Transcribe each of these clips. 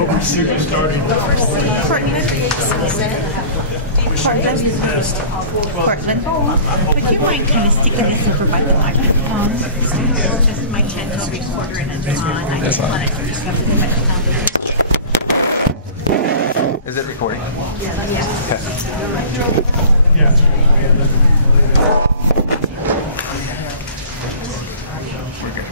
Portland, would you mind kind of sticking this over by the microphone? It's just my channel recorder and it's on. I just wanted to discuss it by the phone. Is it recording? Yeah. Yeah. We're good.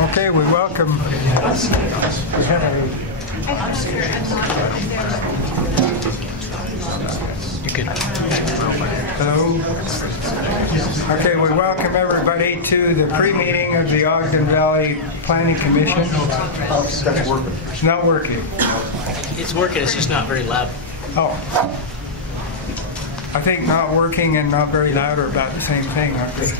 Okay, we welcome. Hello. Okay, we welcome everybody to the pre-meeting of the Ogden Valley Planning Commission. It's not working. It's working, it's just not very loud. Oh. I think not working and not very loud are about the same thing, aren't they?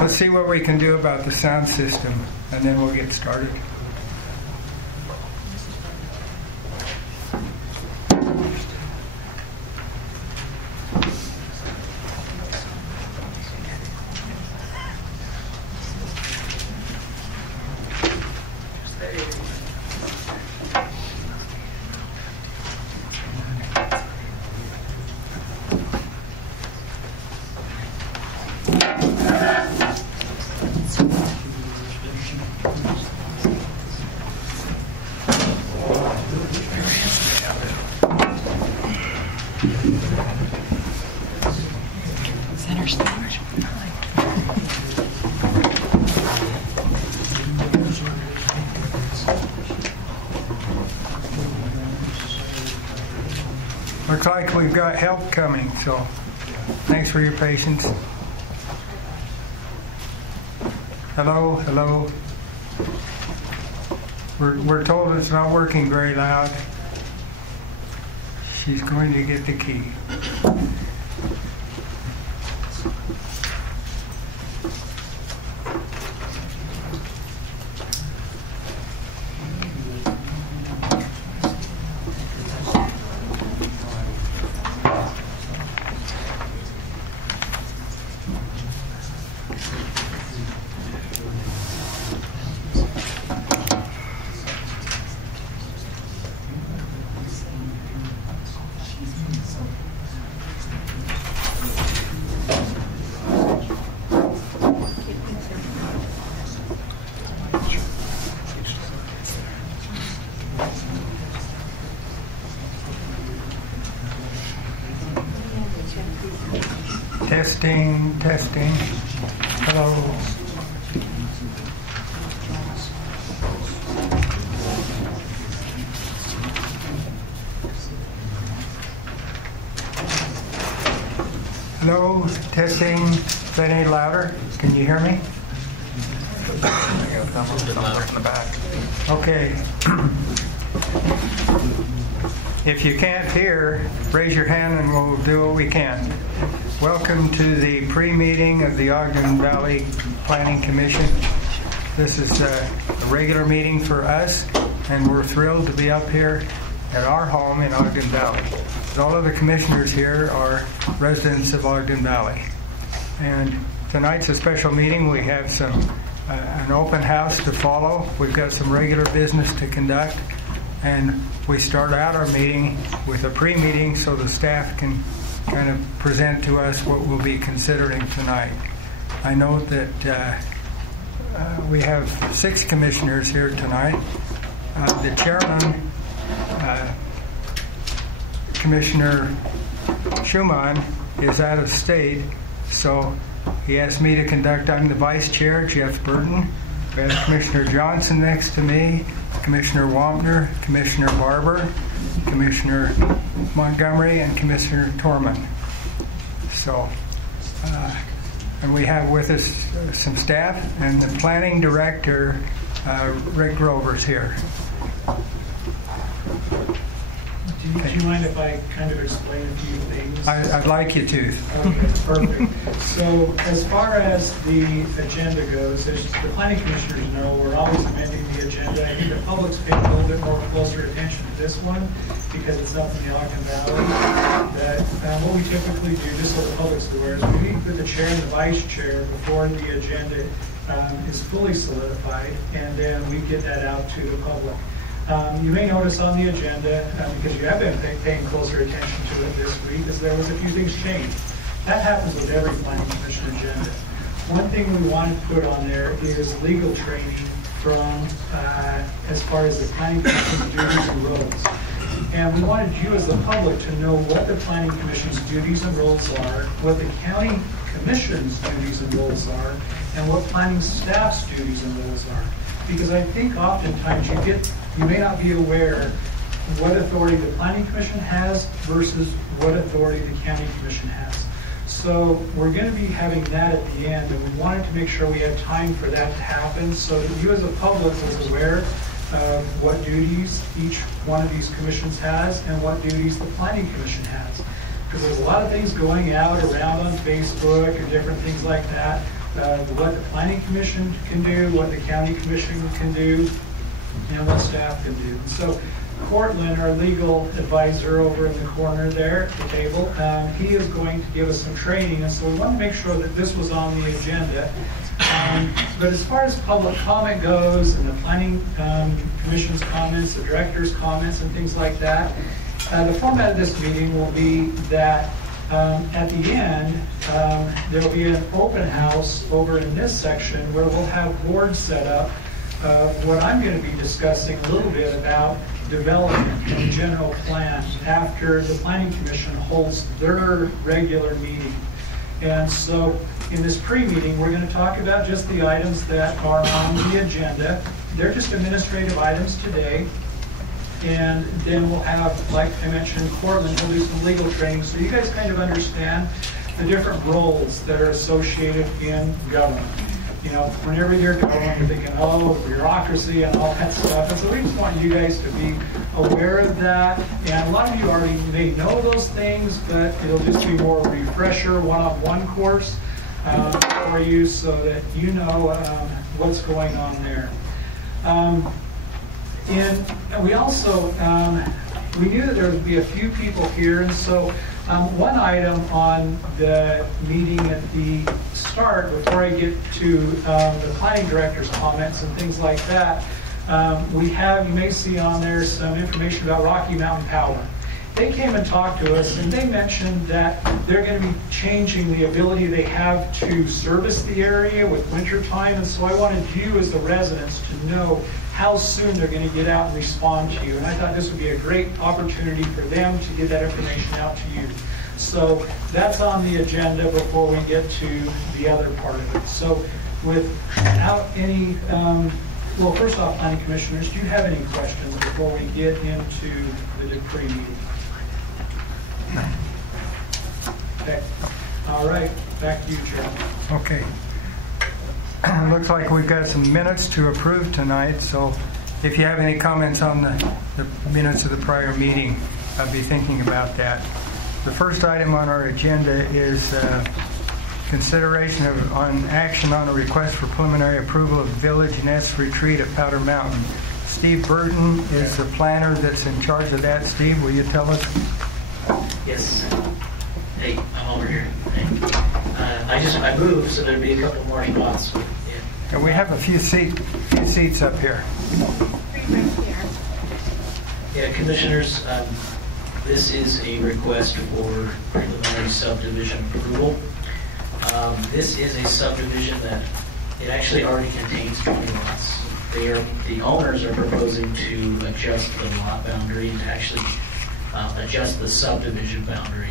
Let's see what we can do about the sound system, and then we'll get started. Looks like we've got help coming, so thanks for your patience. Hello, hello. We're told it's not working very loud. She's going to get the key. Testing, testing. Hello. Hello, testing. Is that any louder? Can you hear me? Okay. If you can't hear, raise your hand and we'll do what we can. Welcome to the pre-meeting of the Ogden Valley Planning Commission. This is a regular meeting for us, and we're thrilled to be up here at our home in Ogden Valley. All of the commissioners here are residents of Ogden Valley. And tonight's a special meeting. We have an open house to follow. We've got some regular business to conduct. And we start out our meeting with a pre-meeting so the staff can kind of present to us what we'll be considering tonight. I note that we have 6 commissioners here tonight. The chairman, Commissioner Schumann, is out of state, so he asked me to conduct. I'm the vice chair, Jeff Burton. We have Commissioner Johnson next to me, Commissioner Wampner, Commissioner Barber, Commissioner Montgomery, and Commissioner Torman. So, and we have with us some staff, and the planning director, Rick Grover's here. Do you mind if I kind of explain a few things? I'd like you to. Okay, perfect. So as far as the agenda goes, as the planning commissioners know, we're always amending the agenda. I think the public's paying a little bit more closer attention to this one because it's up in the Ogden Valley. That what we typically do, just so the public's aware, is we meet with the chair and the vice chair before the agenda is fully solidified, and then we get that out to the public. You may notice on the agenda, because you have been paying closer attention to it this week, is there was a few things changed. That happens with every planning commission agenda. One thing we want to put on there is legal training from as far as the planning commission's duties and roles. And we wanted you as the public to know what the planning commission's duties and roles are, what the county commission's duties and roles are, and what planning staff's duties and roles are. Because I think oftentimes you may not be aware what authority the planning commission has versus what authority the county commission has. So we're going to be having that at the end, and we wanted to make sure we had time for that to happen so that you as a public is aware of what duties each one of these commissions has and what duties the planning commission has. Because there's a lot of things going out around on Facebook and different things like that. What the planning commission can do, what the county commission can do, and what staff can do. So Cortland, our legal advisor over in the corner there at the table, he is going to give us some training, and so we want to make sure that this was on the agenda. But as far as public comment goes, and the planning commission's comments, the director's comments, and things like that, the format of this meeting will be that at the end, there will be an open house over in this section where we'll have boards set up. What I'm going to be discussing a little bit about development and general plan after the Planning Commission holds their regular meeting. And so in this pre-meeting, we're going to talk about just the items that are on the agenda. They're just administrative items today. And then we'll have, like I mentioned, Cortland will do some legal training so you guys kind of understand the different roles that are associated in government. You know, whenever you're government, you're thinking, oh, bureaucracy and all that stuff. And so we just want you guys to be aware of that. And a lot of you already may know those things, but it'll just be more a refresher one-on-one course for you so that you know what's going on there. And we also, we knew that there would be a few people here, and so one item on the meeting at the start, before I get to the planning director's comments and things like that, we have, you may see on there some information about Rocky Mountain Power. They came and talked to us, and they mentioned that they're going to be changing the ability they have to service the area with winter time, and so I wanted you as the residents to know how soon they're going to get out and respond to you. And I thought this would be a great opportunity for them to get that information out to you. So that's on the agenda before we get to the other part of it. So without any, well, first off, planning commissioners, do you have any questions before we get into the pre-meeting? Okay. All right. Back to you, Chair. Okay. Looks like we've got some minutes to approve tonight, so if you have any comments on the minutes of the prior meeting, I'd be thinking about that. The first item on our agenda is consideration on action on a request for preliminary approval of Village Nest Retreat at Powder Mountain. Steve Burton is the planner that's in charge of that. Steve, will you tell us? Yes. Hey, I'm over here. Hey. I moved, so there'd be a couple more spots. Yeah. And we have a few seats up here. Yeah, commissioners, this is a request for preliminary subdivision approval. This is a subdivision that it actually already contains 20 lots. The owners are proposing to adjust the lot boundary and actually adjust the subdivision boundary.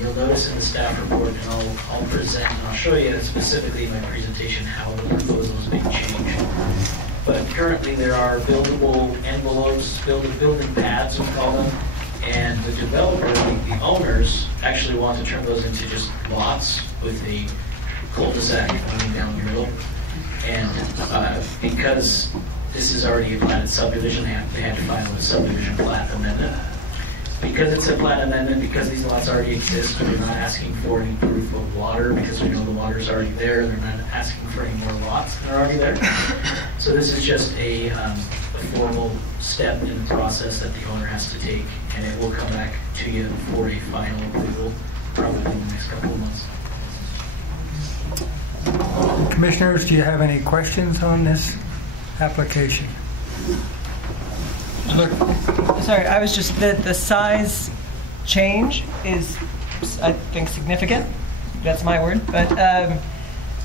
You'll notice in the staff report, and I'll present, and I'll show you specifically in my presentation how the proposal is being changed. But currently there are buildable envelopes, building pads, we call them, and the developer, the owners, actually want to turn those into just lots with a cul-de-sac running down the middle. And because this is already a platted subdivision, they had to file a subdivision plat amendment. Because it's a plan amendment, because these lots already exist, we're not asking for any proof of water because we know the water's already there. They're not asking for any more lots that are already there. So this is just a formal step in the process that the owner has to take, and it will come back to you for a final approval probably in the next couple of months. Commissioners, do you have any questions on this application? Look, Sorry, I was just, the size change is, I think, significant. That's my word. But,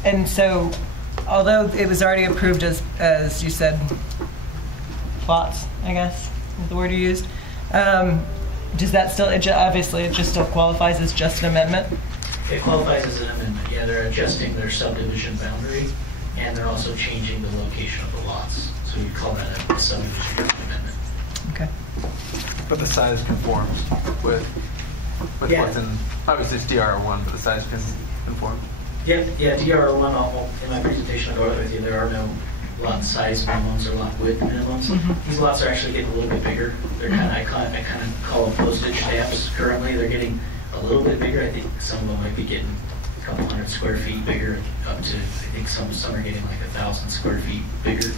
and so, although it was already approved as you said, plots, I guess, is the word you used, does that still, obviously, it just still qualifies as just an amendment? It qualifies as an amendment. Yeah, they're adjusting their subdivision boundary, and they're also changing the location of the lots. So we call that a subdivision amendment. Okay. But the size conforms with Yeah. what's in, obviously it's DRR1, but the size can conform. Yeah, DRR1, in my presentation, I'll go over with you, there are no lot size minimums or lot width minimums. These lots are actually getting a little bit bigger. They're I kind of call them postage stamps currently. They're getting a little bit bigger. I think some of them might be getting a couple hundred square feet bigger, up to, I think some are getting like 1,000 square feet bigger.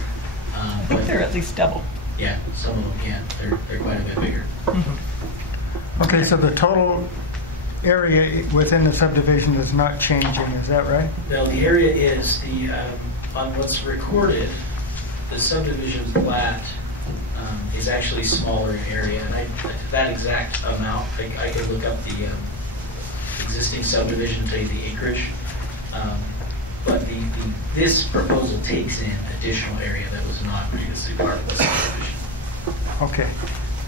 I think they're at least double. Yeah, some of them can. They're quite a bit bigger. okay, so the total area within the subdivision is not changing, is that right? Now, the area is on what's recorded, the subdivision plat is actually smaller in area, and that exact amount, I could look up the existing subdivision, tell you the acreage, but this proposal takes in additional area that was not previously part of the subdivision. Okay,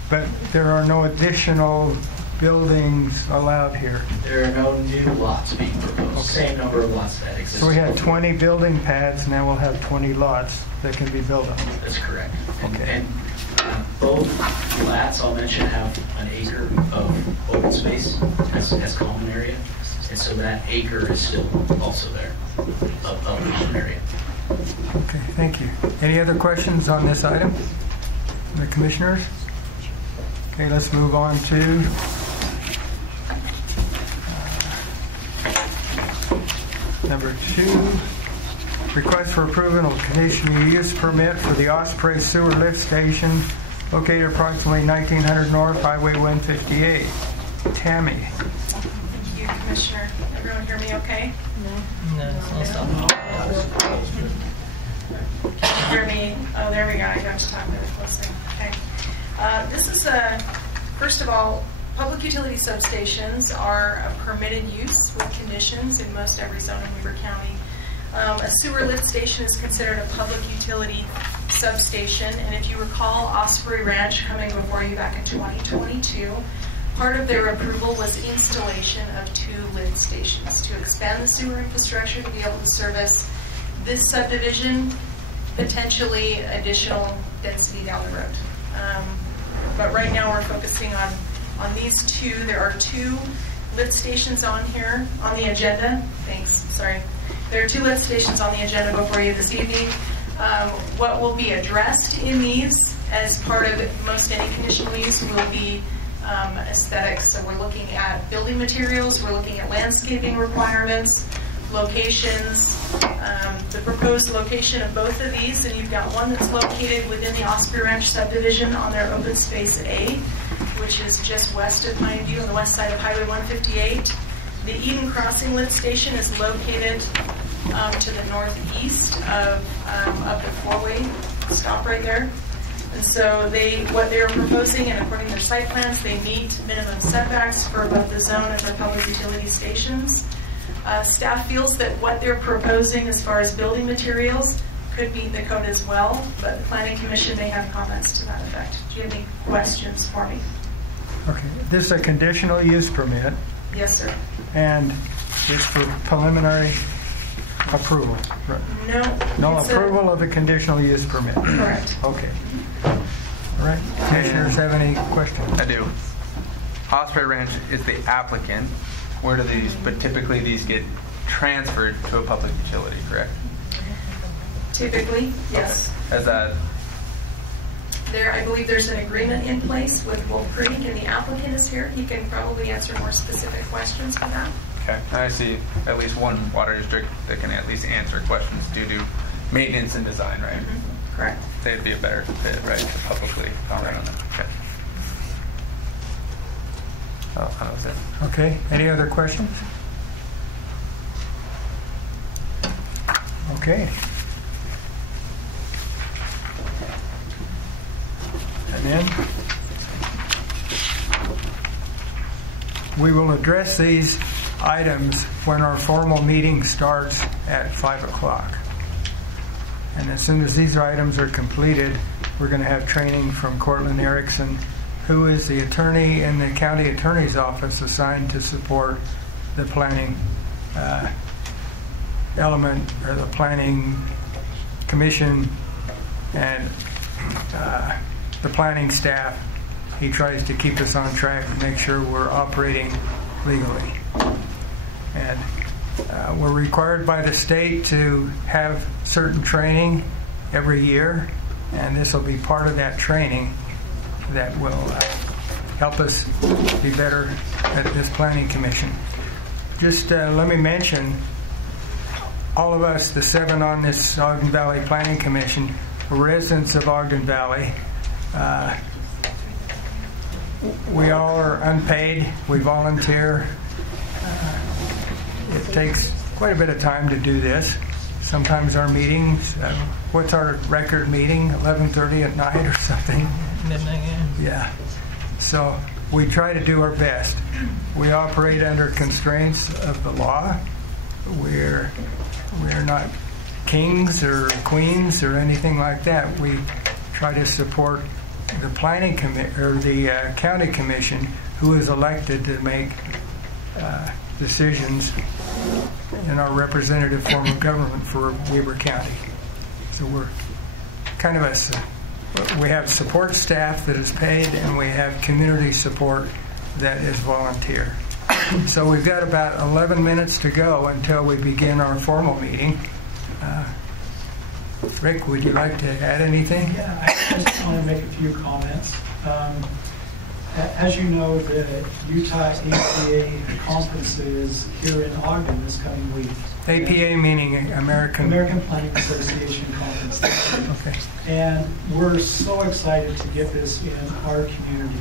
but there are no additional buildings allowed here. There are no new lots being proposed. Okay. Same number of lots that exist. So we had 20 building pads, now we'll have 20 lots that can be built on. That's correct. Okay. And both plats, I'll mention, have an acre of open space as common area. And so that acre is still also there, of common area. Okay, thank you. Any other questions on this item? The commissioners? Okay, let's move on to number 2. Request for approval of conditional use permit for the Osprey sewer lift station located approximately 1900 North Highway 158. Tammy. Thank you, Commissioner. Everyone hear me okay? No, it's not stopping. Can you hear me? Oh, there we go. I got to talk really closely. Okay. This is first of all, public utility substations are a permitted use with conditions in most every zone in Weber County. A sewer lift station is considered a public utility substation, and if you recall Osprey Ranch coming before you back in 2022, part of their approval was installation of 2 lift stations to expand the sewer infrastructure to be able to service this subdivision, potentially additional density down the road. But right now we're focusing on these 2. There are 2 lift stations on here on the agenda. Thanks. Sorry. There are 2 lift stations on the agenda before you this evening. What will be addressed in these as part of most any conditional use will be aesthetics. So we're looking at building materials, we're looking at landscaping requirements, locations, the proposed location of both of these, and you've got one that's located within the Osprey Ranch subdivision on their open space A, which is just west of Pineview on the west side of Highway 158. The Eden Crossing lift station is located to the northeast of the 4-way stop right there. And so what they're proposing, and according to their site plans, they meet minimum setbacks for both the zone and their public utility stations. Staff feels that what they're proposing as far as building materials could meet the code as well, but the Planning Commission may have comments to that effect. Do you have any questions for me? Okay, this is a conditional use permit. Yes, sir. And it's for preliminary approval. Right. No approval of the conditional use permit. Correct. Okay. All right. Commissioners have any questions? I do. Osprey Ranch is the applicant. Where do these, but typically these get transferred to a public utility, correct? Typically, yes. Okay. As that I believe there's an agreement in place with Wolf Creek, and the applicant is here. He can probably answer more specific questions for that. Okay, and I see at least one water district that can at least answer questions due to maintenance and design, right? Mm-hmm. Correct. They'd be a better fit, right, to publicly comment on that. Okay. Oh, that was it. Okay, any other questions? Okay. And then we will address these items when our formal meeting starts at 5 o'clock. And as soon as these items are completed, we're going to have training from Cortland Erickson, who is the attorney in the county attorney's office assigned to support the planning element, or the planning commission and the planning staff. He tries to keep us on track and make sure we're operating legally. And we're required by the state to have certain training every year, and this will be part of that training that will help us be better at this planning commission. Just let me mention, all of us, the 7 on this Ogden Valley Planning Commission, are residents of Ogden Valley. We all are unpaid. We volunteer. It takes quite a bit of time to do this. Sometimes our meetings, what's our record meeting? 11:30 at night or something? Midnight, yeah. Yeah. So we try to do our best. We operate under constraints of the law. We're not kings or queens or anything like that. We try to support the planning or the county commission, who is elected to make decisions in our representative form of government for Weber County. So we're kind of we have support staff that is paid, and we have community support that is volunteer. So we've got about 11 minutes to go until we begin our formal meeting. Rick, would you like to add anything? Yeah, I just want to make a few comments. As you know, the Utah APA conference is here in Ogden this coming week. APA meaning American Planning Association conference. Okay. And we're so excited to get this in our community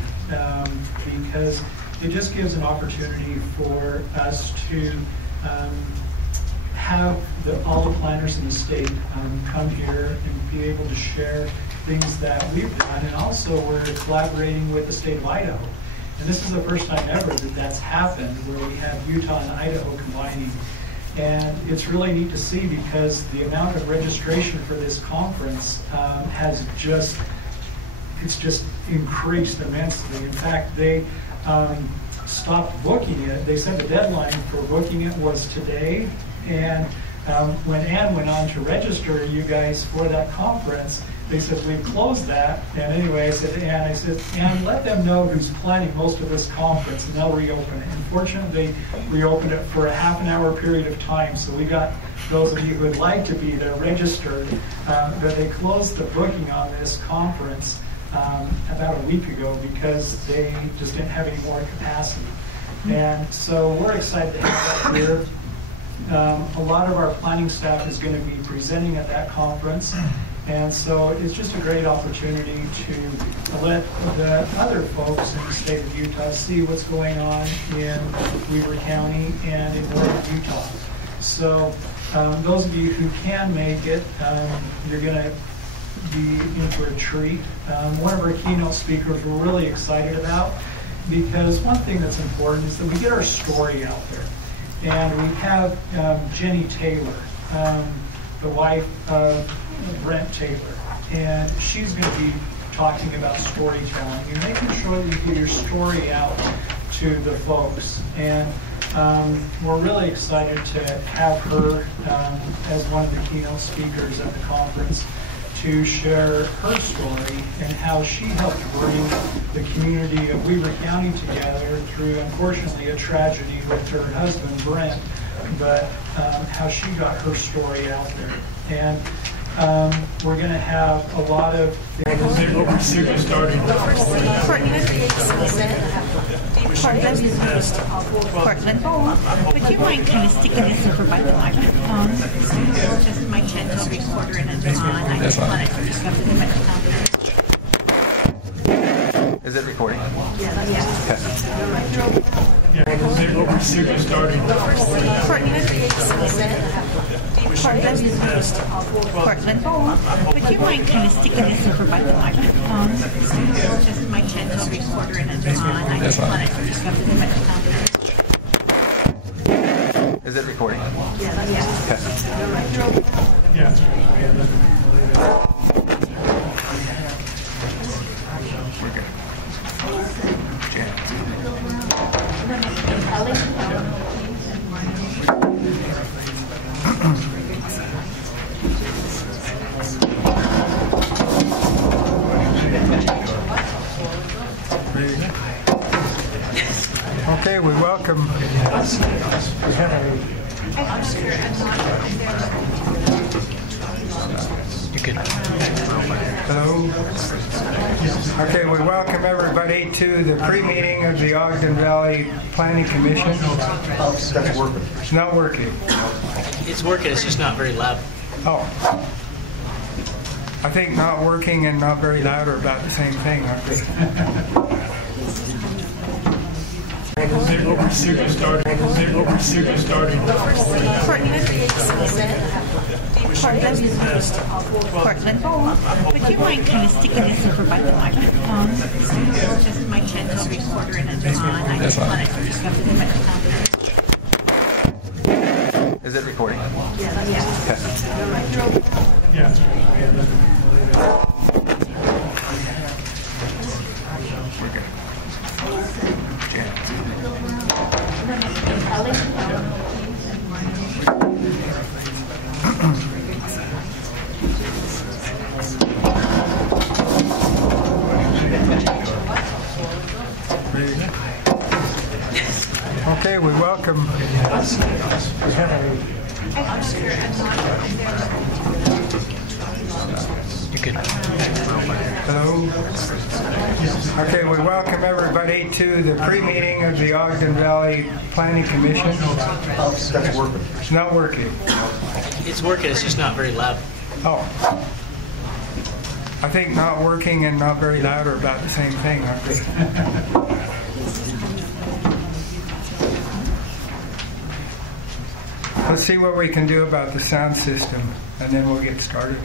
because it just gives an opportunity for us to have all the planners in the state come here and be able to share things that we've done. And also we're collaborating with the state of Idaho. And this is the first time ever that that's happened, where we have Utah and Idaho combining. And it's really neat to see, because the amount of registration for this conference has just increased immensely. In fact, they stopped booking it. They said the deadline for booking it was today. And when Ann went on to register you guys for that conference, they said, we've closed that. And anyway, I said to Ann, Ann, let them know who's planning most of this conference, and they'll reopen it. Unfortunately, they reopened it for a half an hour period of time. So we got those of you who would like to be there registered, but they closed the booking on this conference about a week ago because they just didn't have any more capacity. And so we're excited to have that here. A lot of our planning staff is going to be presenting at that conference. And so it's just a great opportunity to let the other folks in the state of Utah see what's going on in Weber County and in northern Utah. So those of you who can make it, you're going to be in for a treat. One of our keynote speakers we're really excited about, because one thing that's important is that we get our story out there. And we have Jenny Taylor, the wife of Brent Taylor, and she's going to be talking about storytelling and making sure that you get your story out to the folks. And we're really excited to have her as one of the keynote speakers at the conference to share her story and how she helped bring the community of Weber County together through, unfortunately, a tragedy with her husband, Brent, but how she got her story out there. And We're going to have a lot of... Portland, would you mind kind of sticking this over by the microphone? It's just my chance to recorder and Adjourn. I just wanted to discuss it much time. Is it recording? Portland, would you mind kind of sticking this over by the microphone? It's just my chance to recorder and Adjourn. I just wanted to discuss it much time. Is it recording? Okay, we welcome. Hello. Okay, we welcome everybody to the pre-meeting of the Ogden Valley Planning Commission. It's not working. It's working, it's just not very loud. Oh. I think not working and not very loud are about the same thing, aren't they? Portland, would you mind kind of sticking this over by the microphone? It's just my chance to recorder and Adjourn. I just wanted to discuss it much time. Is it recording? Okay, we welcome. Hello. Okay, we welcome everybody to the pre-meeting of the Ogden Valley Planning Commission. It's not working. It's working, it's just not very loud. Oh. I think not working and not very loud are about the same thing, aren't they? Let's see what we can do about the sound system, and then we'll get started.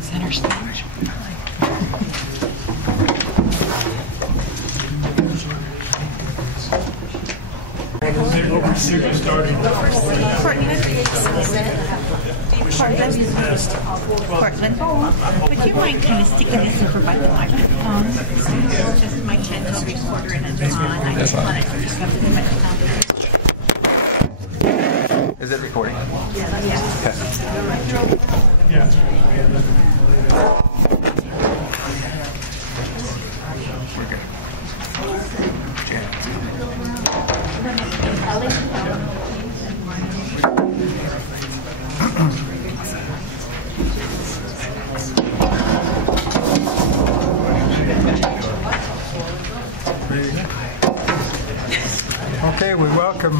Center stage. Portland, would you mind kind of sticking this over by the microphone? It's just my chance to recorder and Adjourn. I just wanted to discuss it much time. Is it recording? Okay, we welcome.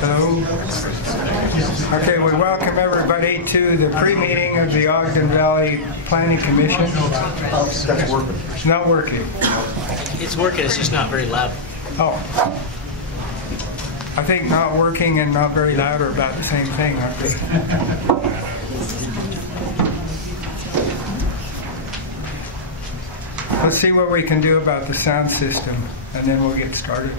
Hello. Okay, we welcome everybody to the pre-meeting of the Ogden Valley Planning Commission. It's not working. It's working, it's just not very loud. Oh. I think not working and not very loud are about the same thing, aren't they? Let's see what we can do about the sound system, and then we'll get started.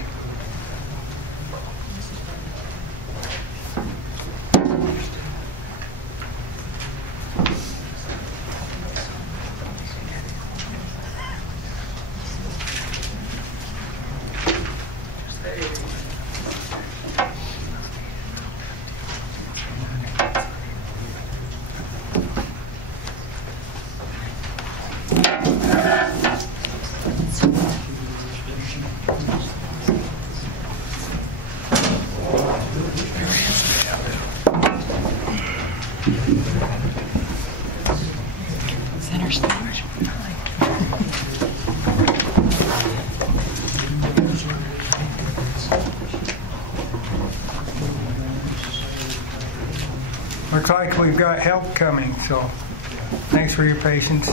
Looks like we've got help coming, so thanks for your patience.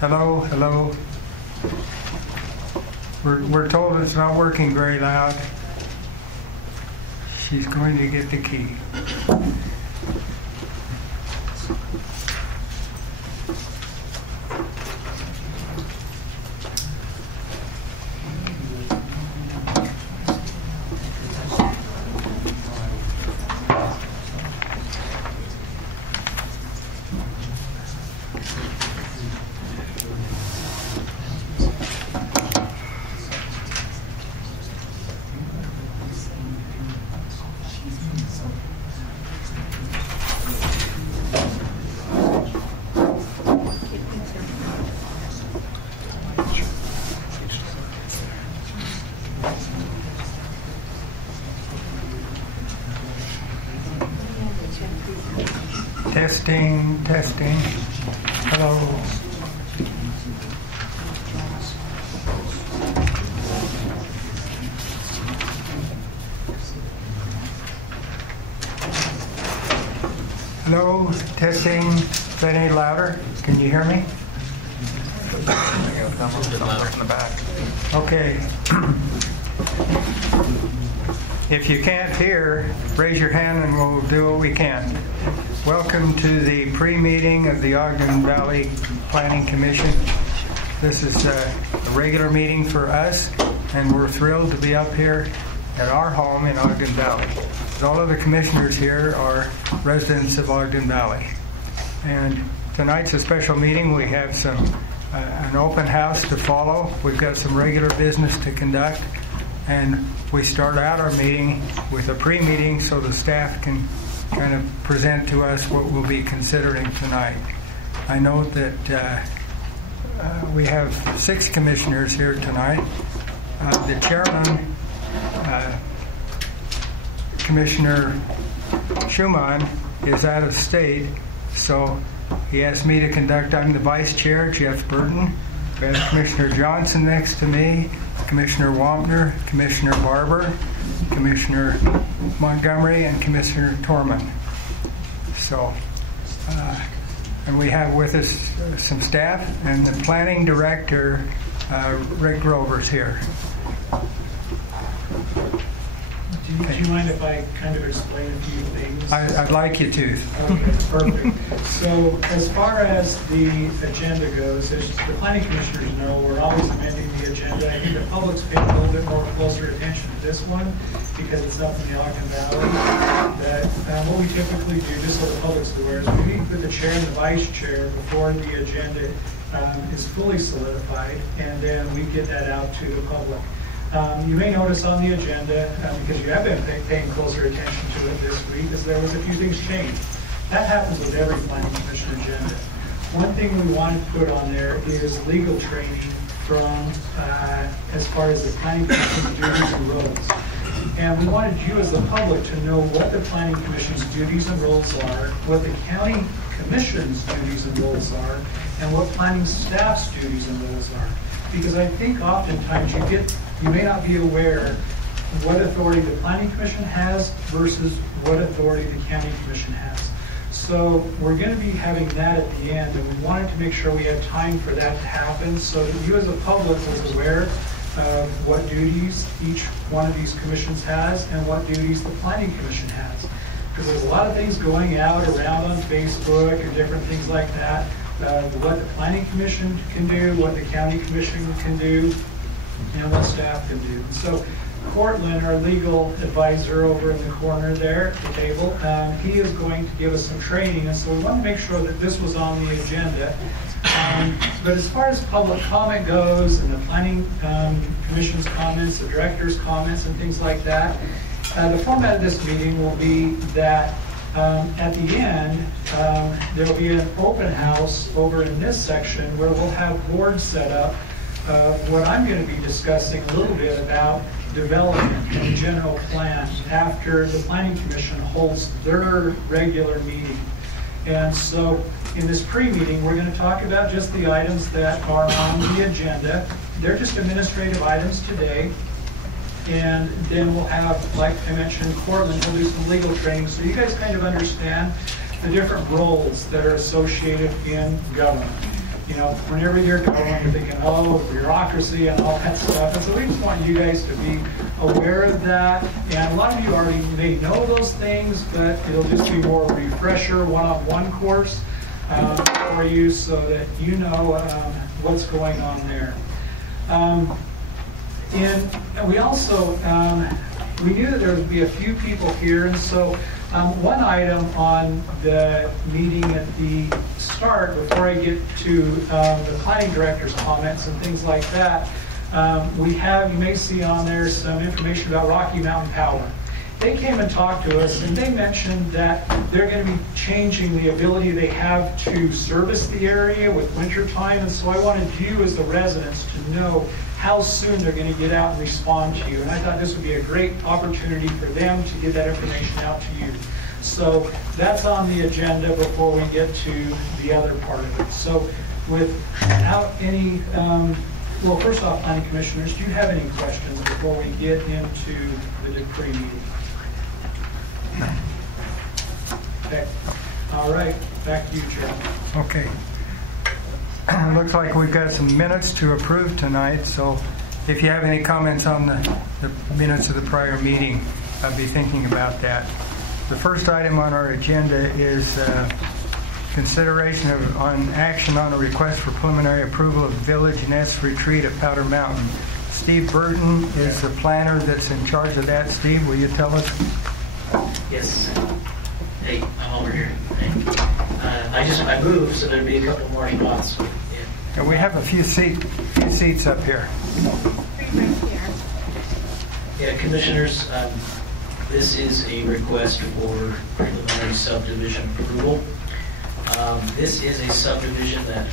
Hello, hello. We're told it's not working very loud. She's going to get the key. Testing, testing. Hello. Hello, testing. Is that any louder? Can you hear me? In the back. Okay. If you can't hear, raise your hand and we'll do what we can. Welcome to the pre-meeting of the Ogden Valley Planning Commission. This is a regular meeting for us, and we're thrilled to be up here at our home in Ogden Valley. All of the commissioners here are residents of Ogden Valley. And tonight's a special meeting. We have an open house to follow. We've got some regular business to conduct. And we start out our meeting with a pre-meeting so the staff can kind of present to us what we'll be considering tonight. I note that we have 6 commissioners here tonight. The chairman, Commissioner Schumann, is out of state, so he asked me to conduct. I'm the vice chair, Jeff Burton. We have Commissioner Johnson next to me, Commissioner Wampner, Commissioner Barber, Commissioner Montgomery, and Commissioner Torman. So, and we have with us some staff, and the planning director, Rick Grover's here. Do you mind if I kind of explain a few things? I'd like you to. Okay, perfect. So as far as the agenda goes, as the planning commissioners know, we're always amending the agenda. I think the public's paying a little bit more closer attention to this one because it's up in the Ogden Valley. That what we typically do, just so the public's aware, is we meet with the chair and the vice chair before the agenda is fully solidified, and then we get that out to the public. You may notice on the agenda, because you have been paying closer attention to it this week, is there was a few things changed. That happens with every planning commission agenda. One thing we want to put on there is legal training from as far as the planning commission's duties and roles. And we wanted you as the public to know what the planning commission's duties and roles are, what the county commission's duties and roles are, and what planning staff's duties and roles are. Because I think oftentimes you may not be aware what authority the planning commission has versus what authority the county commission has. So we're going to be having that at the end, and we wanted to make sure we had time for that to happen so that you as a public was aware of what duties each one of these commissions has and what duties the planning commission has. Because there's a lot of things going out around on Facebook and different things like that. what the Planning Commission can do, what the County Commission can do, and what staff can do. And so Cortland, our legal advisor over in the corner there at the table, he is going to give us some training, and so we want to make sure that this was on the agenda. But as far as public comment goes, and the Planning Commission's comments, the Director's comments, and things like that, the format of this meeting will be that at the end, there will be an open house over in this section where we'll have boards set up. What I'm going to be discussing a little bit about development and general plan after the Planning Commission holds their regular meeting. And so in this pre-meeting, we're going to talk about just the items that are on the agenda. They're just administrative items today. And then we'll have, like I mentioned, Cortland will do some legal training so you guys kind of understand the different roles that are associated in government. You know, whenever you're going, you're thinking, oh, bureaucracy and all that stuff. And so we just want you guys to be aware of that. And a lot of you already may know those things, but it'll just be more of a refresher, one-on-one course for you so that you know what's going on there. And we also, we knew that there would be a few people here, and so one item on the meeting at the start, before I get to the planning director's comments and things like that, we have, you may see on there some information about Rocky Mountain Power. They came and talked to us, and they mentioned that they're going to be changing the ability they have to service the area with winter time, and so I wanted you as the residents to know how soon they're going to get out and respond to you. And I thought this would be a great opportunity for them to get that information out to you. So that's on the agenda before we get to the other part of it. So without any, well, first off, Planning Commissioners, do you have any questions before we get into the pre-meeting? No. Okay. All right. Back to you, Chairman. Okay. Looks like we've got some minutes to approve tonight, so if you have any comments on the minutes of the prior meeting, I'd be thinking about that. The first item on our agenda is consideration on action on a request for preliminary approval of Village Nest Retreat at Powder Mountain. Steve Burton is the planner that's in charge of that. Steve, will you tell us? Yes. Hey, I'm over here. Hey. I moved, so there'd be a couple more spots. Yeah. And we have a few seats up here. Yeah, Commissioners, this is a request for preliminary subdivision approval. This is a subdivision that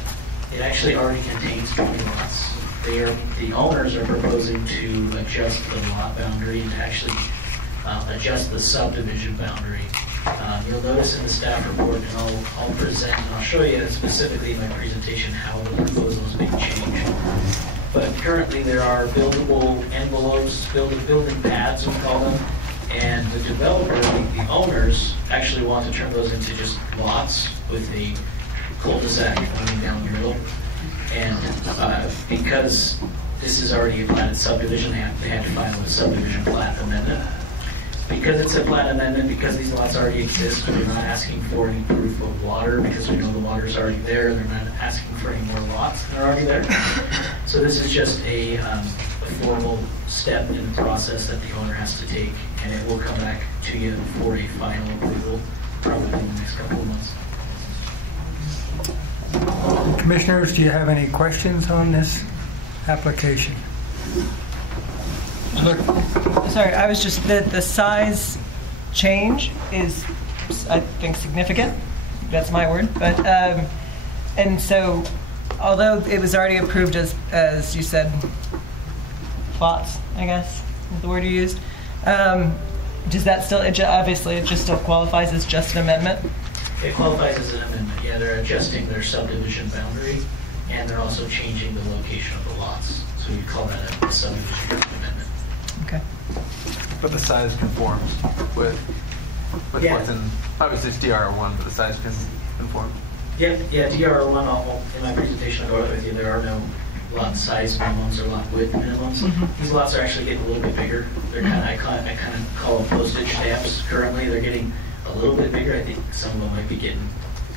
it actually already contains 20 lots. The owners are proposing to adjust the lot boundary and to actually adjust the subdivision boundary. You'll notice in the staff report, and I'll present, and I'll show you specifically in my presentation how the proposal is being changed. But currently there are buildable envelopes, building pads, we call them, and the developer, the owners, actually want to turn those into just lots with a cul-de-sac running down the middle. And because this is already a platted subdivision, they had to file a subdivision plat amendment. Because it's a plat amendment, because these lots already exist, we're not asking for any proof of water because we know the water's already there. They're not asking for any more lots that are already there. So this is just a formal step in the process that the owner has to take, and it will come back to you for a final approval probably in the next couple of months. Commissioners, do you have any questions on this application? Look. Sorry, I was just, the size change is, I think, significant. That's my word. But, and so, although it was already approved as you said, plots, I guess, is the word you used, does that still, obviously, it just still qualifies as just an amendment? It qualifies as an amendment. Yeah, they're adjusting their subdivision boundary, and they're also changing the location of the lots. So you call that a subdivision amendment. Okay. But the size conforms with Yeah. what's in, obviously it's DRR1, but the size can conform. Yeah, DRR1, in my presentation I'll go over with you, there are no lot size minimums or lot width minimums. Mm-hmm. These lots are actually getting a little bit bigger. They're I kind of call them postage stamps currently. They're getting a little bit bigger. I think some of them might be getting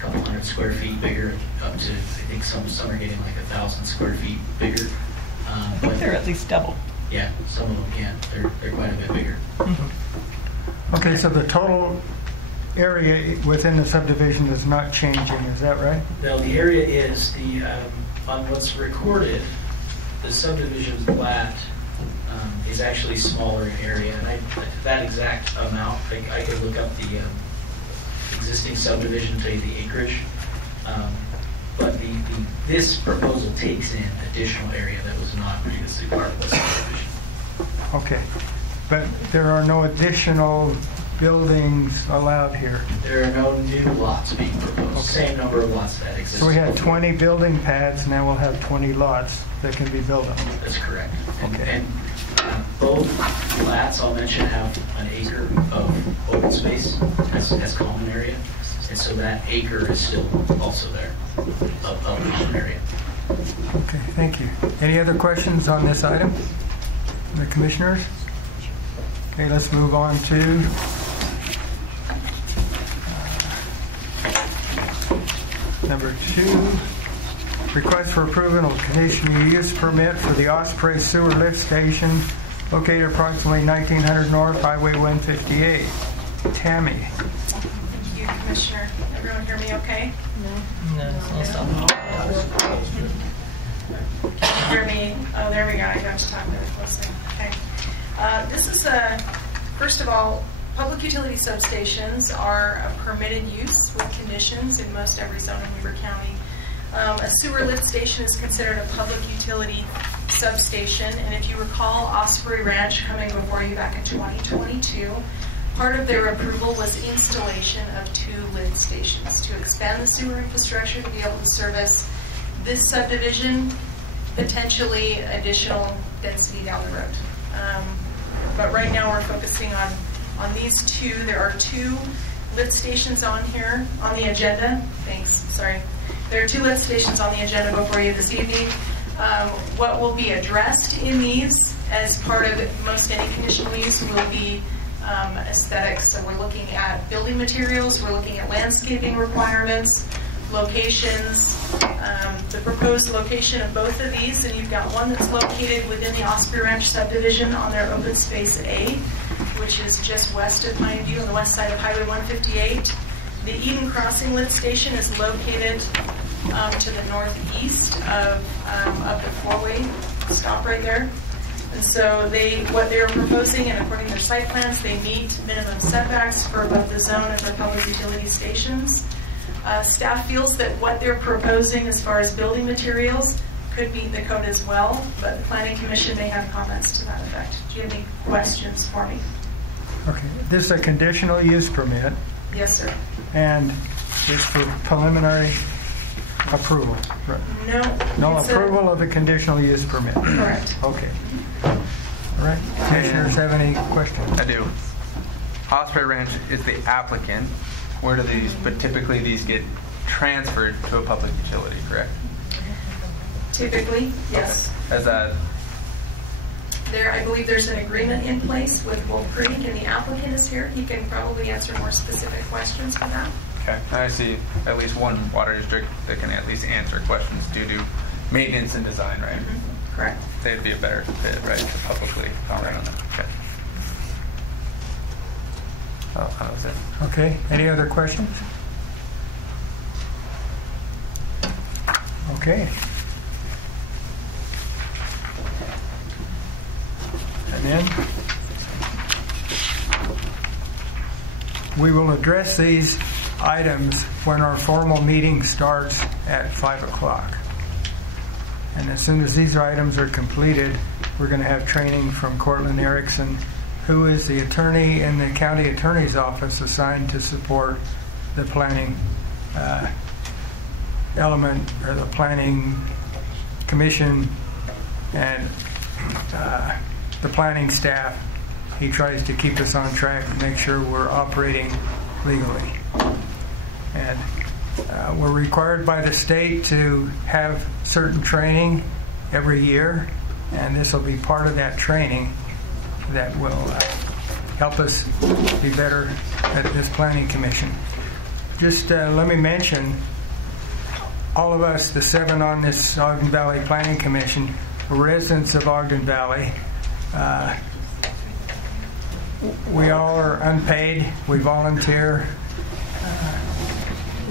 couple hundred square feet bigger, up to, I think some are getting like 1,000 square feet bigger. I think they're at least double. Yeah, some of them can. They're quite a bit bigger. Okay, so the total area within the subdivision is not changing, is that right? No, the area is on what's recorded, the subdivision plat is actually smaller in area, and that exact amount, I could look up the existing subdivision, tell you the acreage, but this proposal takes in additional area that was not previously part of the subdivision. Okay, but there are no additional buildings allowed here. There are no new lots being proposed. Okay. Same number of lots that exist. So we had 20 building pads, now we'll have 20 lots that can be built on. That's correct. Okay. And both flats, I'll mention, have an acre of open space as common area. And so that acre is still also there of common area. Okay, thank you. Any other questions on this item? The commissioners? Okay, let's move on to number 2. Request for approval of conditional use permit for the Osprey sewer lift station located approximately 1900 North Highway 158. Tammy. Thank you, Commissioner. Everyone hear me okay? No, it's not stopping. Can you hear me? Oh, there we go. I got to talk really closely. Okay. This is first of all, public utility substations are a permitted use with conditions in most every zone in Weber County. A sewer lift station is considered a public utility substation, and if you recall Osprey Ranch coming before you back in 2022, part of their approval was installation of 2 lift stations to expand the sewer infrastructure to be able to service this subdivision, potentially additional density down the road. But right now we're focusing on these 2. There are 2 lift stations on here, on the agenda. Thanks, sorry. There are 2 lift stations on the agenda before you this evening. What will be addressed in these as part of most any conditional use will be aesthetics. So we're looking at building materials, we're looking at landscaping requirements, locations, the proposed location of both of these, and you've got one that's located within the Osprey Ranch subdivision on their open space A, which is just west of Pine View on the west side of Highway 158. The Eden Crossing lift station is located to the northeast of the 4-way stop right there. And so what they're proposing, and according to their site plans, they meet minimum setbacks for both the zone and the public utility stations. Staff feels that what they're proposing as far as building materials could meet the code as well, but the Planning Commission may have comments to that effect. Do you have any questions for me? Okay, this is a conditional use permit. Yes, sir. And it's for preliminary approval. Right. No. No approval of the conditional use permit. Correct. Okay. All right. Commissioners have any questions? I do. Osprey Ranch is the applicant. Where do these, but typically these get transferred to a public utility, correct? Typically, yes. Okay. As a I believe there's an agreement in place with Wolf Creek, and the applicant is here. He can probably answer more specific questions for that. Okay. I see at least one water district that can at least answer questions due to maintenance and design, right? Mm-hmm. Correct. They'd be a better fit, right, to publicly comment on that. Okay. Oh, that was it. Okay. Any other questions? Okay. And then we will address these items when our formal meeting starts at 5 o'clock. And as soon as these items are completed, we're going to have training from Cortland Erickson, who is the attorney in the county attorney's office assigned to support the planning element, or the planning commission and the planning staff. He tries to keep us on track and make sure we're operating legally. And we're required by the state to have certain training every year, and this will be part of that training that will help us be better at this planning commission. just let me mention, all of us, the 7 on this Ogden Valley Planning Commission, are residents of Ogden Valley. We all are unpaid. We volunteer.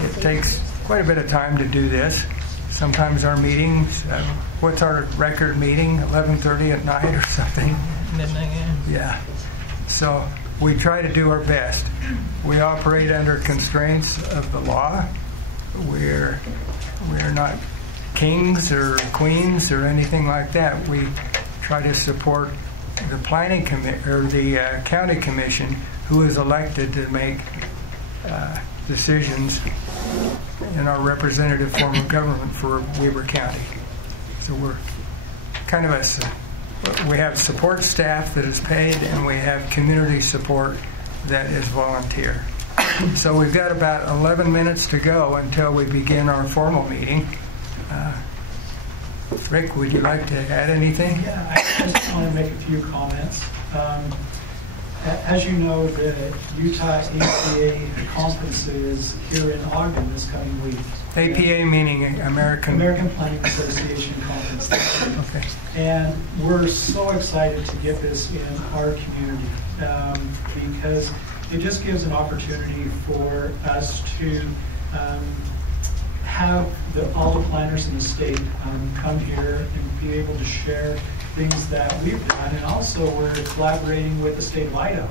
It takes quite a bit of time to do this. Sometimes our meetings, what's our record meeting? 11:30 at night or something? Midnight, yeah. Yeah. So we try to do our best. We operate under constraints of the law. We're not kings or queens or anything like that. We try to support the planning or the county commission, who is elected to make decisions in our representative form of government for Weber County. So we're kind of we have support staff that is paid, and we have community support that is volunteer. So we've got about 11 minutes to go until we begin our formal meeting. Rick, would you like to add anything? Yeah, I just want to make a few comments. As you know, the Utah APA conference is here in Ogden this coming week. APA meaning American Planning Association conference. Okay. And we're so excited to get this in our community because it just gives an opportunity for us to have all the planners in the state come here and be able to share things that we've done. And also we're collaborating with the state of Idaho.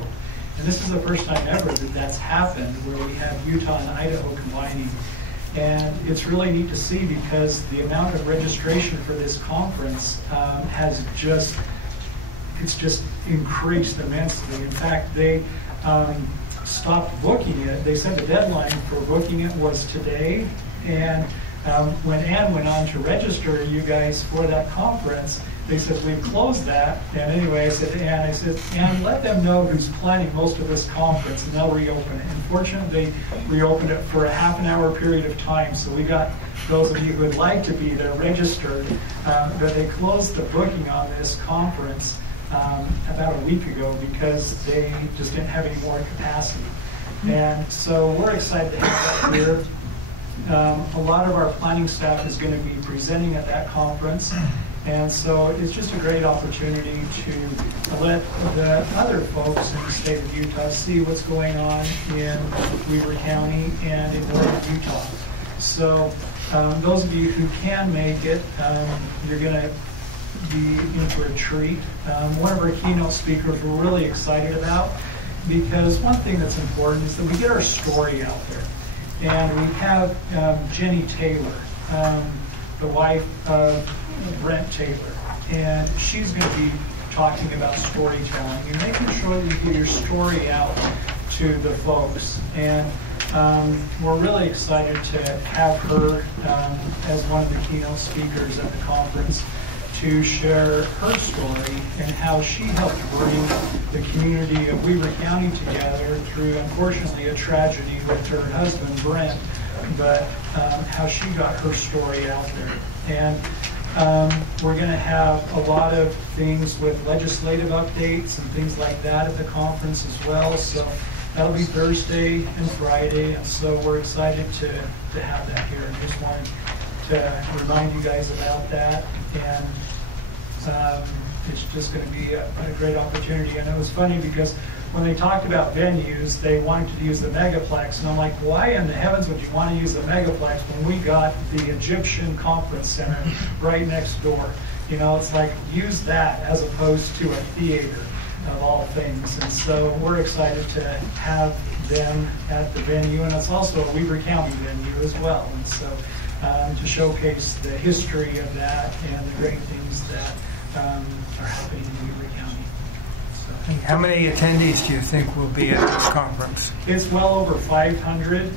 And this is the first time ever that that's happened, where we have Utah and Idaho combining. And it's really neat to see, because the amount of registration for this conference has just increased immensely. In fact, they stopped booking it. They said the deadline for booking it was today. And when Ann went on to register you guys for that conference, they said, we've closed that. And anyway, I said to Ann, Ann, let them know who's planning most of this conference, and they'll reopen it. And fortunately, they reopened it for a half-an-hour period of time. So we got those of you who would like to be there registered. But they closed the booking on this conference about a week ago because they just didn't have any more capacity. And so we're excited to have that here. A lot of our planning staff is going to be presenting at that conference. And so it's just a great opportunity to let the other folks in the state of Utah see what's going on in Weber County and in northern Utah. So those of you who can make it, you're going to be in for a treat. One of our keynote speakers we're really excited about, because one thing that's important is that we get our story out there. And we have Jenny Taylor, the wife of Brent Taylor, and she's going to be talking about storytelling and making sure that you get your story out to the folks. And we're really excited to have her as one of the keynote speakers at the conference to share her story and how she helped bring the community of Weber County together through, unfortunately, a tragedy with her husband, Brent, but how she got her story out there. And we're going to have a lot of things with legislative updates and things like that at the conference as well. So that'll be Thursday and Friday, and so we're excited to have that here. I just wanted to remind you guys about that. And it's just going to be a great opportunity. And it was funny because when they talked about venues, they wanted to use the Megaplex. And I'm like, why in the heavens would you want to use the Megaplex when we got the Egyptian Conference Center right next door? You know, it's like, use that as opposed to a theater of all things. And so we're excited to have them at the venue. And it's also a Weber County venue as well. And so to showcase the history of that and the great things that are happening in Weber County. So, how many attendees do you think will be at this conference? It's well over 500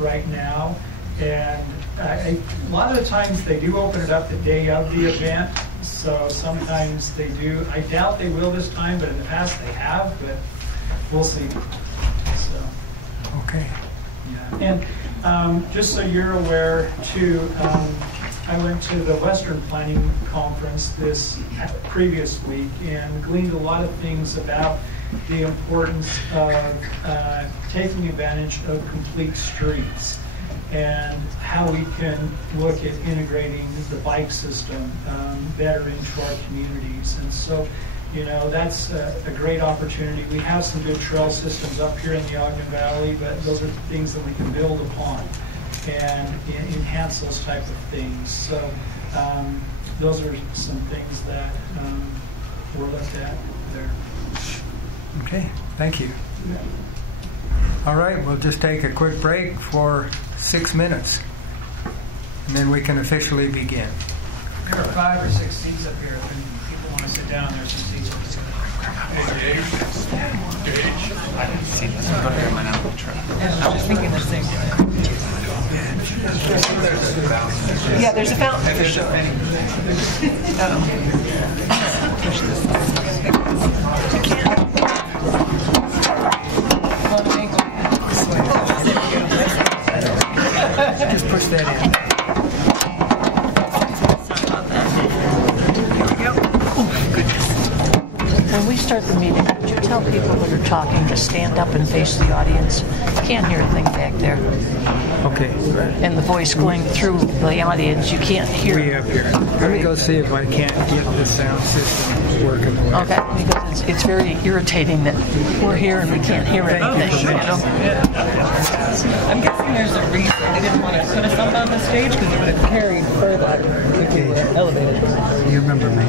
right now, and a lot of the times they do open it up the day of the event, so sometimes they do. I doubt they will this time, but in the past they have, but we'll see. So, okay. Yeah. And just so you're aware, too, I went to the Western Planning Conference this previous week and gleaned a lot of things about the importance of taking advantage of complete streets and how we can look at integrating the bike system better into our communities. And so, you know, that's a great opportunity. We have some good trail systems up here in the Ogden Valley, but those are things that we can build upon and enhance those type of things. So those are some things that were looked at there. Okay, thank you. All right, we'll just take a quick break for 6 minutes, and then we can officially begin. There are 5 or 6 seats up here. If people want to sit down, there's some seats up here. I didn't see this. I'm going to get mine out of the truck. I was thinking the same thing. Yeah, there's a fountain for sure. Push this. I can't. Just push that in. When we start the meeting, would you tell people that are talking to stand up and face the audience? Can't hear a thing back there. Okay. And the voice going through the audience, you can't hear. Way up here. Let me go see if I can't get the sound system working. Okay, because it's very irritating that we're here and we can't hear anything. You know? I'm guessing there's a reason they didn't want to put us up on the stage because it would have carried further if we were elevated. You remember me?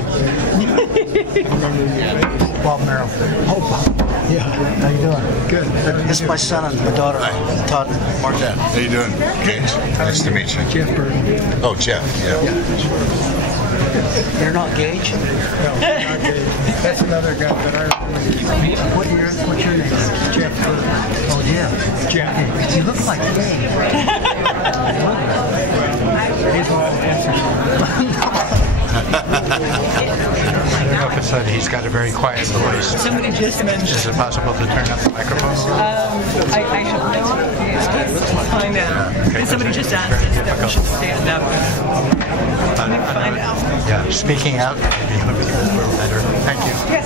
Bob Merrill. Oh, Bob. Yeah. How you doing? Good. This is my son and my daughter. Todd. Martin, how you doing? Gage. Nice to meet you. Jeff Burton. Oh, Jeff. Yeah. You're not Gage? No, not Gage. That's another guy that I remember. What's your name? Jeff Burton. Oh, Jeff. Jeff. You look like Gage. He's not answering. I don't know if it's that he's got a very quiet voice. Somebody just mentioned. Is it possible to turn up the microphone? I should know. Find out. Okay. Somebody just asked us that we should stand up. Let me find out. Yeah, speaking out maybe a little better. Thank you. Yes.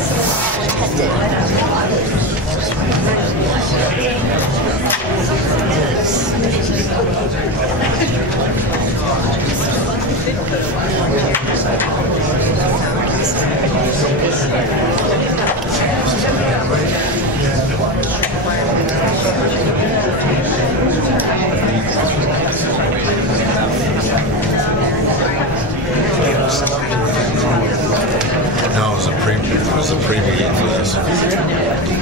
No, it was a pre-meeting for this.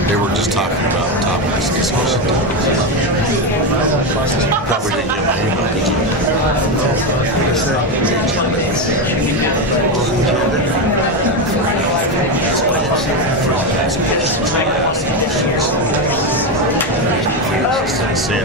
They were just talking about topics, discussion topics. Probably didn't get my email, did you? See it.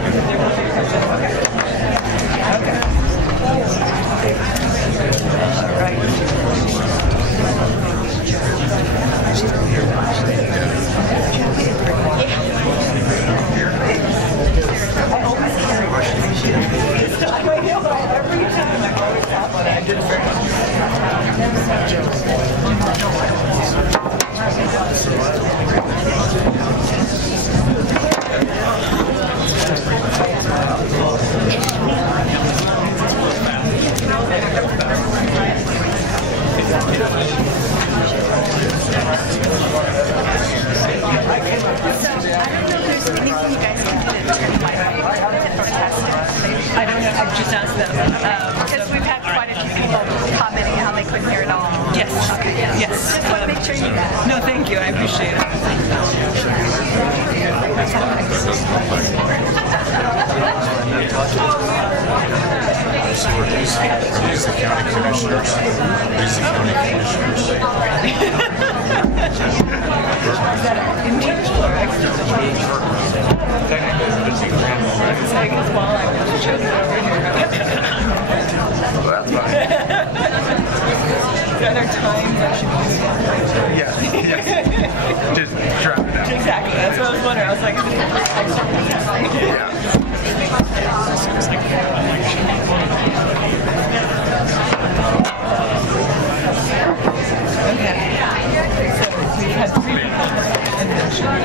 I don't know. I just asked them. Because we've had quite a few people commenting how they couldn't hear it all. Yes. Okay, yeah. Yes. Just want to make sure you got it. No, thank you. I appreciate it. So are these the county commissioners? These the county commissioners? Are there times I should be Yeah. Just drop it out. Exactly. That's what I was wondering. I was like, okay. So we've had 3 people.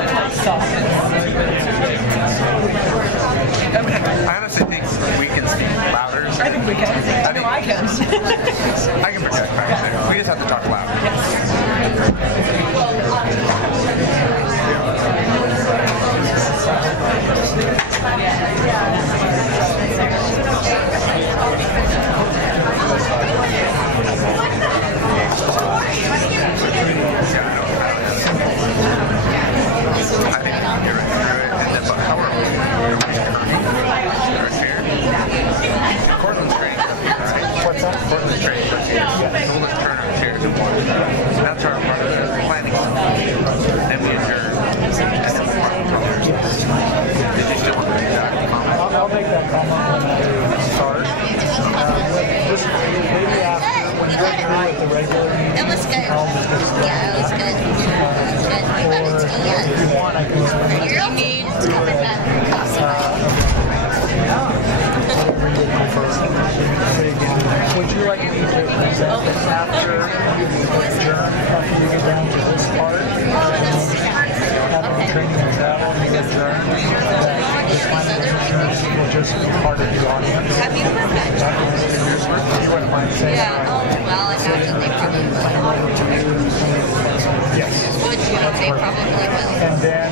how the Yeah, it was good. or if you want, I can You need to come in Would you like me to present this after adjourn, after you get down to this part? After training and travel, you adjourn. The planning commissioners will just be part of the audience. Have you heard that? You wouldn't mind saying Yeah, that? oh, well, I imagine they probably will. Yes. Would you? They probably will. And then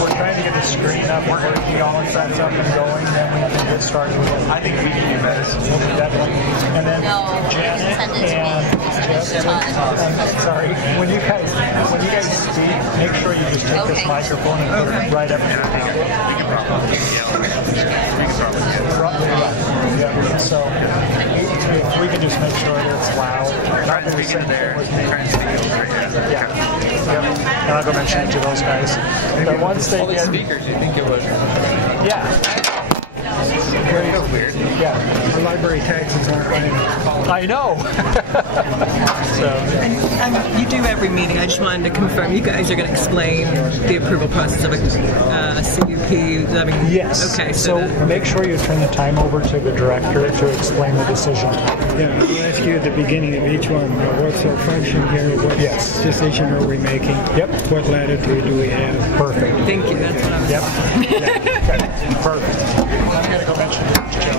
we're trying to get the screen up, we're working all sets up and going, then we can get started with it. I think we can do better. We'll do that one. And then Janet and Jeff, sorry, when you guys speak, make sure you just take this microphone and put it right up to your mouth. Yeah, so if we can just make sure that it's loud. Not that it's there with me. Yeah. And I'll go mention it to those guys. But once they get speakers, you think it would? Yeah. Very weird. Yeah. The library taxes aren't running. I know. So. And you do every meeting. I just wanted to confirm. You guys are going to explain the approval process of a CUP. I mean, Yes. Okay. So make sure you turn the time over to the director to explain the decision. Yeah, we'll ask you at the beginning of each one, what's our function here? What decision are we making? Yep. What latitude do we have? Perfect. Thank you. That's what I was. Yep. Yeah. Okay. Perfect. I'm going to go mention it to Joe.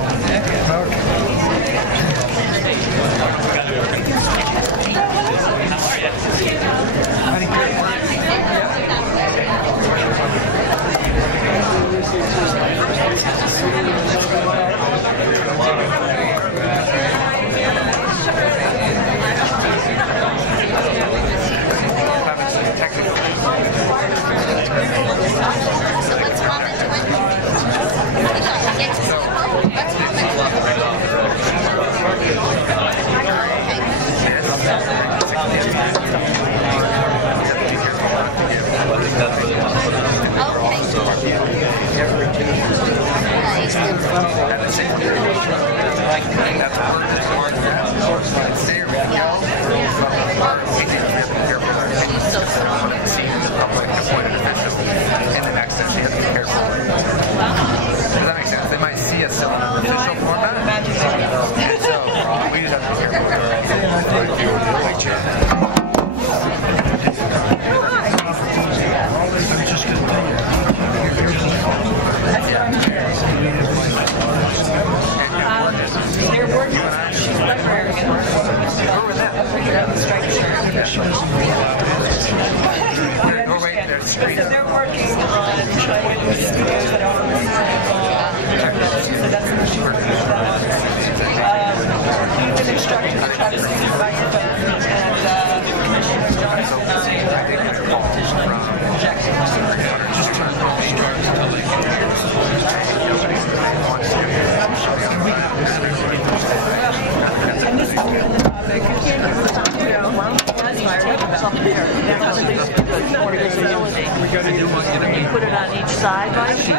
Put it on each side, right? You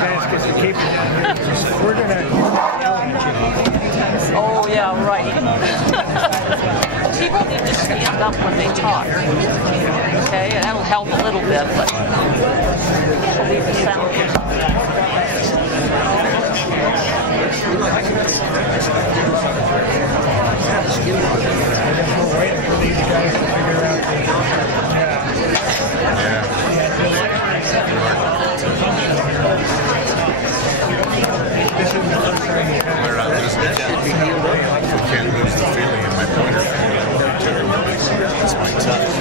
guys get to keep it. We're going to yell at you. Oh, yeah, right. People need to stand up when they talk. Okay, and that'll help a little bit, but it'll leave the sound. We're waiting for these guys to figure out the... This is the first time you have... I can't lose the feeling in my pointer finger. It's my touch.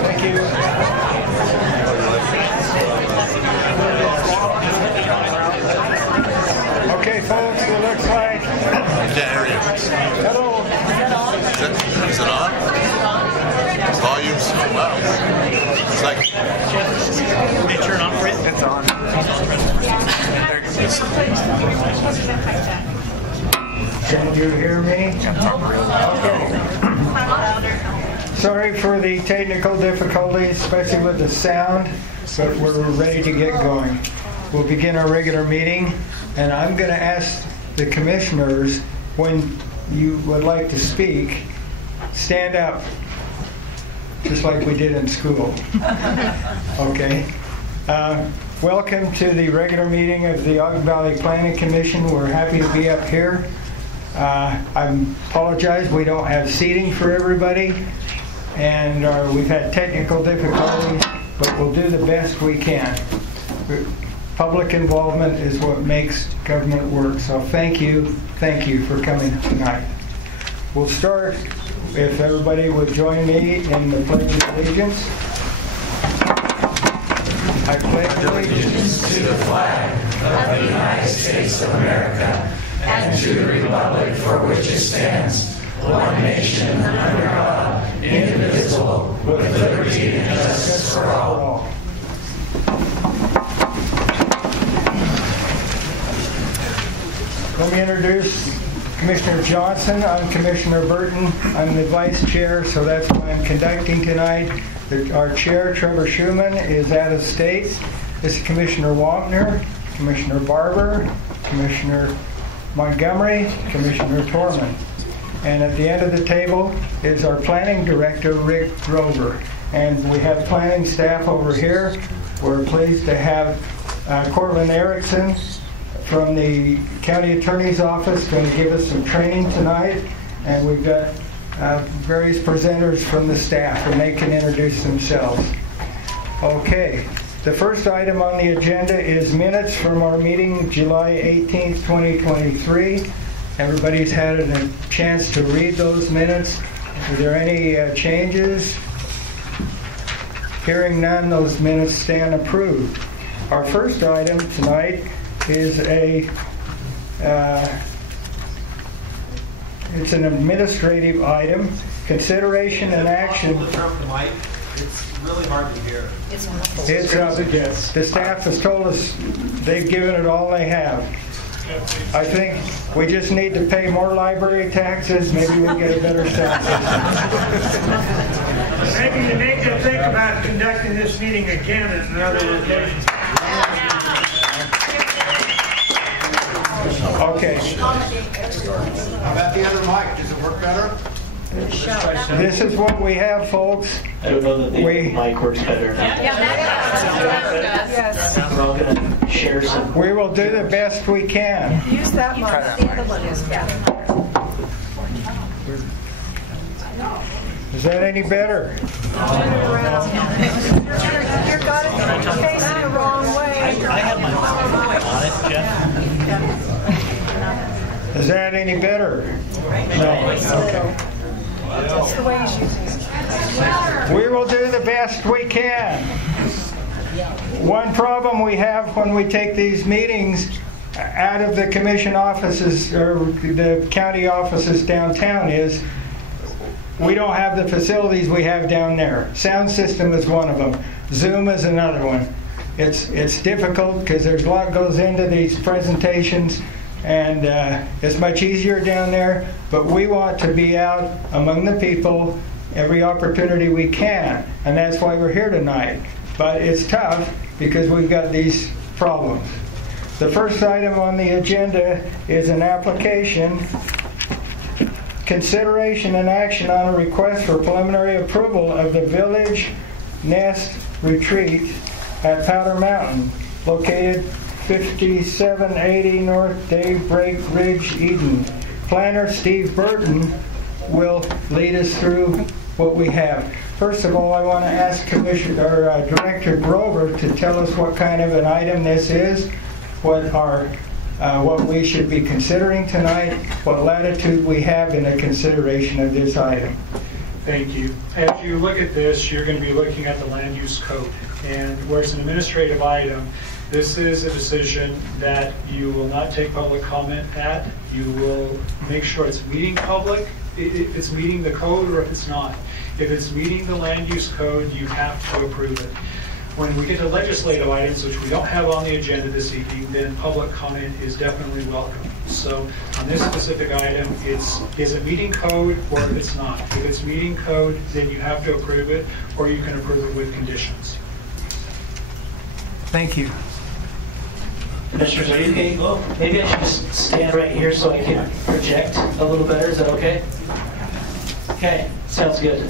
Thank you. Okay, folks, it looks like... I can't hear you. Hello. Is it on? Volume's It's like, Did it turn on for it? It's on. Can you hear me? Okay. Sorry for the technical difficulties, especially with the sound, but we're ready to get going. We'll begin our regular meeting, and I'm going to ask the commissioners, when you would like to speak, stand up, just like we did in school. Okay. Welcome to the regular meeting of the Ogden Valley Planning Commission. We're happy to be up here. I apologize, we don't have seating for everybody, and we've had technical difficulties, but we'll do the best we can. Public involvement is what makes government work, so thank you for coming tonight. We'll start, if everybody would join me in the Pledge of Allegiance. I pledge allegiance to the flag of the United States of America and to the republic for which it stands, one nation under God, indivisible, with liberty and justice for all. Let me introduce Commissioner Johnson. I'm Commissioner Burton. I'm the Vice Chair, so that's why I'm conducting tonight. Our Chair, Trevor Schumann, is out of state. This is Commissioner Wampner, Commissioner Barber, Commissioner Montgomery, Commissioner Torman. And at the end of the table is our Planning Director, Rick Grover. And we have planning staff over here. We're pleased to have Cortland Erickson from the County Attorney's Office going to give us some training tonight. And we've got various presenters from the staff, and they can introduce themselves. Okay. The first item on the agenda is minutes from our meeting July 18th, 2023. Everybody's had a chance to read those minutes. Are there any changes? Hearing none, those minutes stand approved. Our first item tonight is it's an administrative item, consideration and action. It's really hard to hear. It's the staff has told us they've given it all they have. I think we just need to pay more library taxes. Maybe we'll get a better sound system. Maybe you need to think about conducting this meeting again at another location. Okay. How about the other mic? Does it work better? This is what we have, folks. I don't know that the mic works better. Yes. We're all going to share some. We will do the best we can. Use that mic. The other one is better. Is that any better? You're got it facing the wrong way. I had my on it, Jeff. Is that any better? No. Okay. That's the way he's using it. We will do the best we can. One problem we have when we take these meetings out of the commission offices or the county offices downtown is we don't have the facilities we have down there. Sound system is one of them. Zoom is another one. It's difficult because there's a lot goes into these presentations, and it's much easier down there, but we want to be out among the people every opportunity we can, and that's why we're here tonight. But it's tough because we've got these problems. The first item on the agenda is an application, consideration and action on a request for preliminary approval of the Village Nest Retreat at Powder Mountain, located 5780 North Daybreak Ridge, Eden. Planner Steve Burton will lead us through what we have. First of all, I want to ask Director Grover to tell us what kind of an item this is, what we should be considering tonight, what latitude we have in the consideration of this item. Thank you. As you look at this, you're going to be looking at the land use code. And where it's an administrative item, this is a decision that you will not take public comment at. You will make sure it's meeting public if it's meeting the code or if it's not. If it's meeting the land use code, you have to approve it. When we get to legislative items, which we don't have on the agenda this evening, then public comment is definitely welcome. So on this specific item, is it meeting code or if it's not? If it's meeting code, then you have to approve it, or you can approve it with conditions. Thank you. Commissioners, are you okay? Well, maybe I should just stand right here so I can project a little better. Is that okay? Okay, sounds good.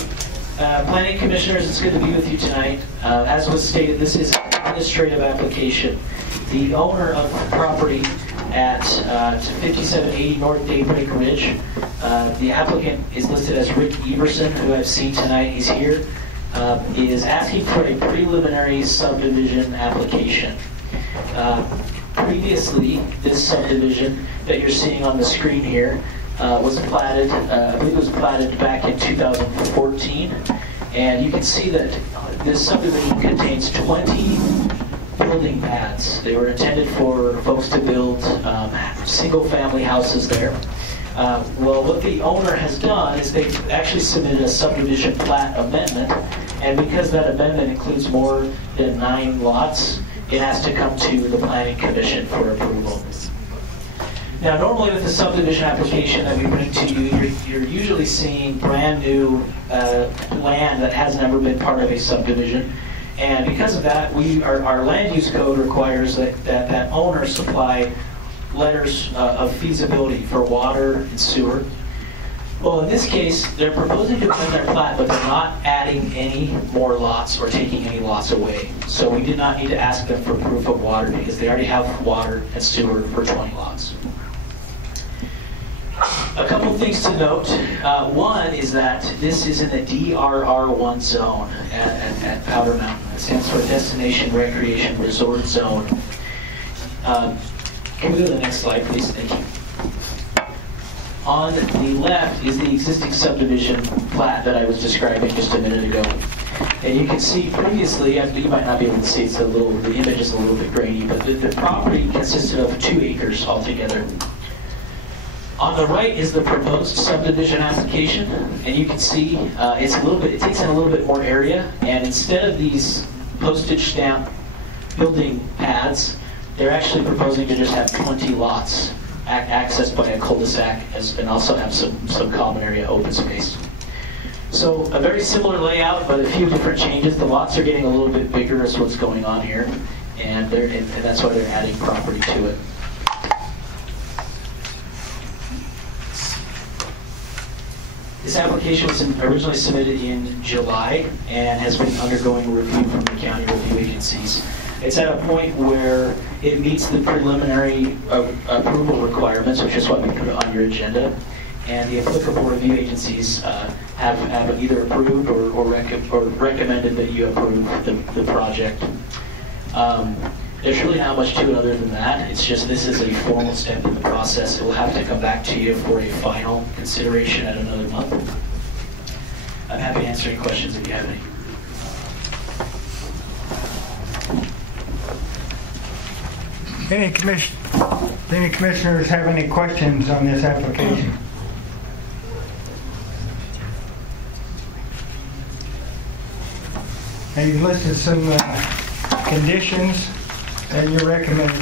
Planning Commissioners, it's good to be with you tonight. As was stated, this is an administrative application. The owner of the property at 5780 North Daybreak Ridge, the applicant is listed as Rick Everson, who I've seen tonight. He's here. Is asking for a preliminary subdivision application. Previously, this subdivision that you're seeing on the screen here was platted, I believe it was platted back in 2014, and you can see that this subdivision contains 20 building pads. They were intended for folks to build single-family houses there. Well, what the owner has done is they've actually submitted a subdivision plat amendment, and because that amendment includes more than 9 lots, it has to come to the Planning Commission for approval. Now, normally with the subdivision application that we bring to you, you're usually seeing brand new land that has never been part of a subdivision. And because of that, our land use code requires that owner supply letters of feasibility for water and sewer. Well, in this case, they're proposing to amend their plat, but they're not adding any more lots or taking any lots away. So we did not need to ask them for proof of water because they already have water and sewer for 20 lots. A couple things to note. One is that this is in the DRR1 zone at Powder Mountain. It stands for Destination Recreation Resort Zone. Can we go to the next slide, please? Thank you. On the left is the existing subdivision plat that I was describing just a minute ago. And you can see previously, you might not be able to see, the image is a little bit grainy, but the property consisted of 2 acres altogether. On the right is the proposed subdivision application, and you can see it takes in a little bit more area, and instead of these postage stamp building pads, they're actually proposing to just have 20 lots accessed by a cul-de-sac and also have some common area open space. So a very similar layout, but a few different changes. The lots are getting a little bit bigger is what's going on here, and that's why they're adding property to it. This application was originally submitted in July and has been undergoing review from the county review agencies. It's at a point where it meets the preliminary approval requirements, which is what we put on your agenda, and the applicable review agencies have either approved or recommended that you approve the project. There's really not much to it other than that. It's just this is a formal step in the process. It will have to come back to you for a final consideration at another month. I'm happy to answer any questions if you have any. Any commissioners have any questions on this application? And you've listed some conditions, and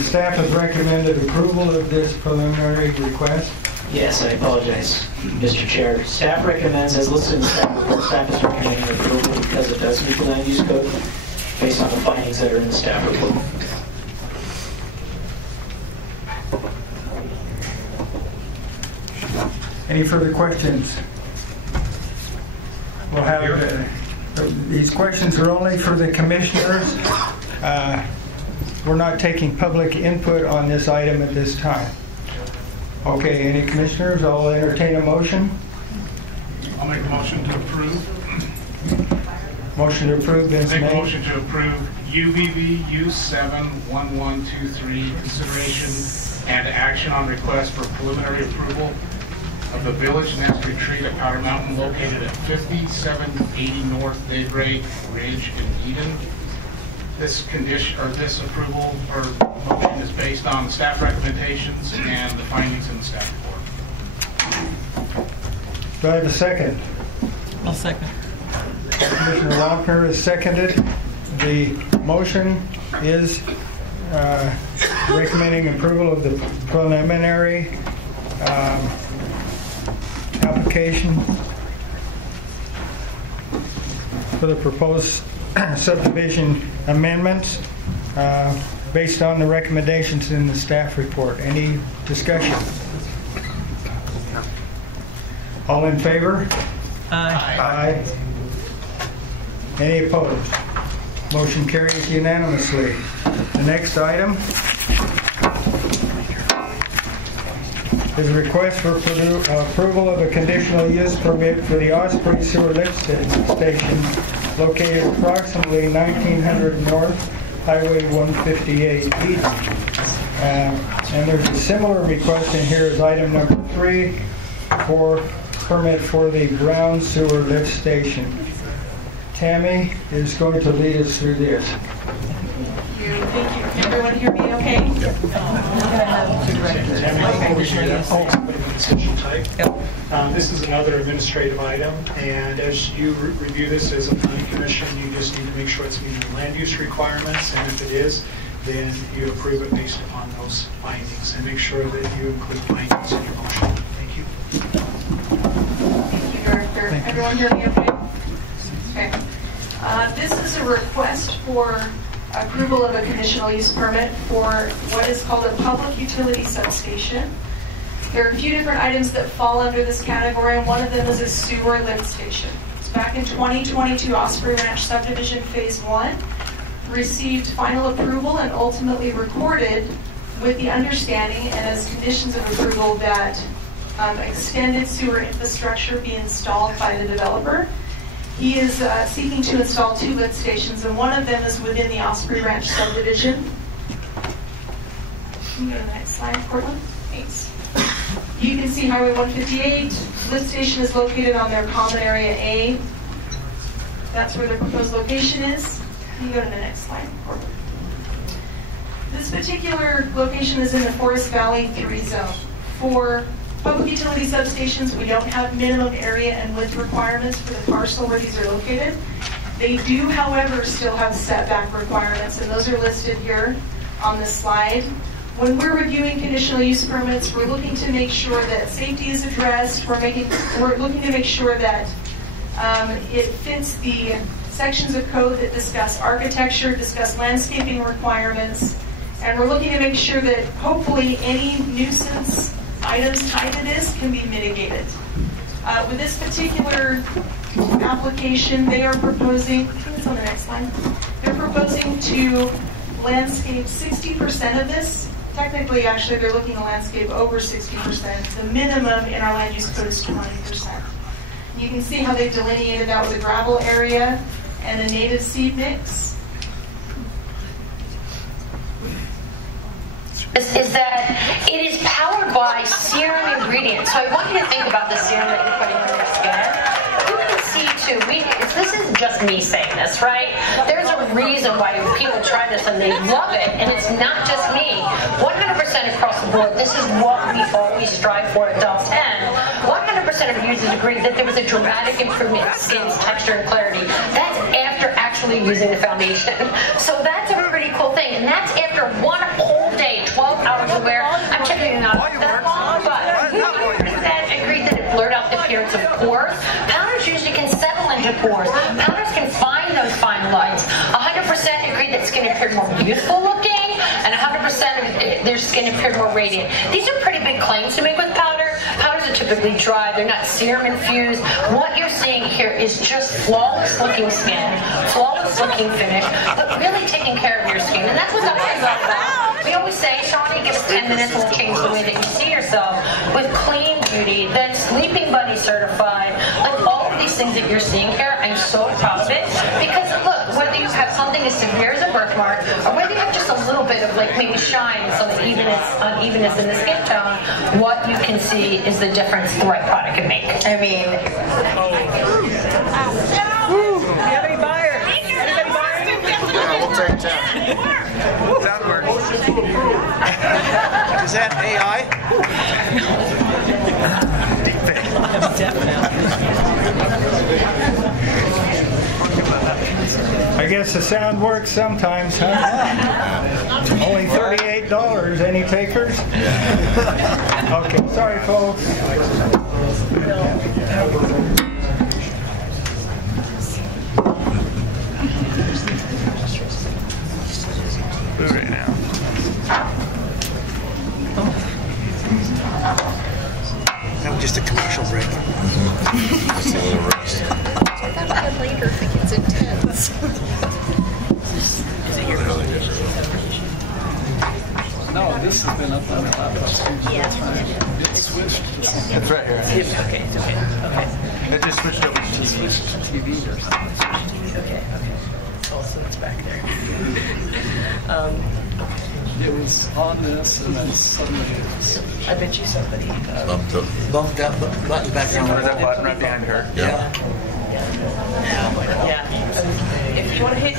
staff has recommended approval of this preliminary request. Yes, I apologize, Mr. Chair. Staff recommends, as listed in the staff report, staff is recommending approval because it does meet the land use code based on the findings that are in the staff report. Any further questions? We'll have these questions are only for the commissioners. We're not taking public input on this item at this time. Okay, any commissioners? I'll entertain a motion. I'll make a motion to approve. Motion to approve is made. Make a motion to approve UBV U71123 consideration and action on request for preliminary approval of the Village Nest Retreat at Powder Mountain located at 5780 North Daybreak Ridge in Eden. This approval or motion is based on staff recommendations and the findings in the staff report. Do I have a second? I'll second. Commissioner Lautner has seconded. The motion is recommending approval of the preliminary application for the proposed subdivision amendments based on the recommendations in the staff report. Any discussion? All in favor? Aye. Aye. Any opposed? Motion carries unanimously. The next item is a request for approval of a conditional use permit for the Osprey sewer lift station located approximately 1900 North Highway 158 Eden. And there's a similar request in here as item number 3 for permit for the Brown sewer lift station. Tammy is going to lead us through this. Thank you. Can everyone hear me okay? This is another administrative item, and as you review this as a planning commission, you just need to make sure it's meeting the land use requirements, and if it is, then you approve it based upon those findings, and make sure that you include findings in your motion. Thank you. Thank you, Director. Everyone hear me okay? Okay. This is a request for approval of a conditional use permit for what is called a public utility substation. There are a few different items that fall under this category, and one of them is a sewer lift station. So back in 2022, Osprey Ranch Subdivision Phase 1 received final approval and ultimately recorded with the understanding and as conditions of approval that extended sewer infrastructure be installed by the developer. He is seeking to install 2 lift stations, and one of them is within the Osprey Ranch subdivision. Can you go to the next slide, Portland? Thanks. You can see Highway 158. Lift station is located on their common area A. That's where the proposed location is. Can you go to the next slide, Portland? This particular location is in the Forest Valley 3 zone. For public utility substations, we don't have minimum area and width requirements for the parcel where these are located. They do, however, still have setback requirements, and those are listed here on this slide. When we're reviewing conditional use permits, we're looking to make sure that safety is addressed. We're looking to make sure that it fits the sections of code that discuss architecture, discuss landscaping requirements, and we're looking to make sure that hopefully any nuisance items tied to this can be mitigated. With this particular application, they are proposing, I think it's on the next slide, they're proposing to landscape 60% of this. Technically, actually, they're looking to landscape over 60%. The minimum in our land use code is 20%. You can see how they've delineated that with a gravel area and a native seed mix. Is that it is powered by serum ingredients. So I want you to think about the serum that you're putting on your skin. You can see too, this isn't just me saying this, right? There's a reason why people try this and they love it, and it's not just me. 100% across the board, this is what we always strive for at Delta 10. 100% of users agree that there was a dramatic improvement in skin's texture and clarity. That's after actually using the foundation. So that's a pretty cool thing, and that's after one whole day, 12 hours of wear. I'm checking it out that long, but that agreed that it blurred out the appearance of pores. Powders usually can settle into pores. Powders can find those fine lines. 100% agreed that skin appeared more youthful looking, and 100% of their skin appeared more radiant. These are pretty big claims to make with powder. Powders are typically dry. They're not serum infused. What you're seeing here is just flawless looking skin, flawless looking finish, but really taking care of your skin. And that's what that is all about. We always say, Shawnee, give us 10 minutes and we'll change the way that you see yourself with clean beauty, then Sleeping Bunny certified. Like all of these things that you're seeing here, I'm so proud of it. Because look, whether you have something as severe as a birthmark, or whether you have just a little bit of like maybe shine, some unevenness in the skin tone, what you can see is the difference the right product can make. I mean, do you have any buyers? Anybody buyers? We'll take 10. That works. Is that AI? Definitely. I guess the sound works sometimes, huh? Only $38. Any takers? Okay, sorry, folks. Right now. That was just a commercial break. Just a little rest. I thought I later think it's intense. No, this has been up on the laptop. Yeah. It's switched. It's right here. Okay, it's okay. Okay. It just switched over to TV. TV or something. Okay. Oh, so it's back there. It was on this, and then suddenly it was... I bet you somebody bumped that button back on. That button right behind her. Yeah. Yeah. If you want to hit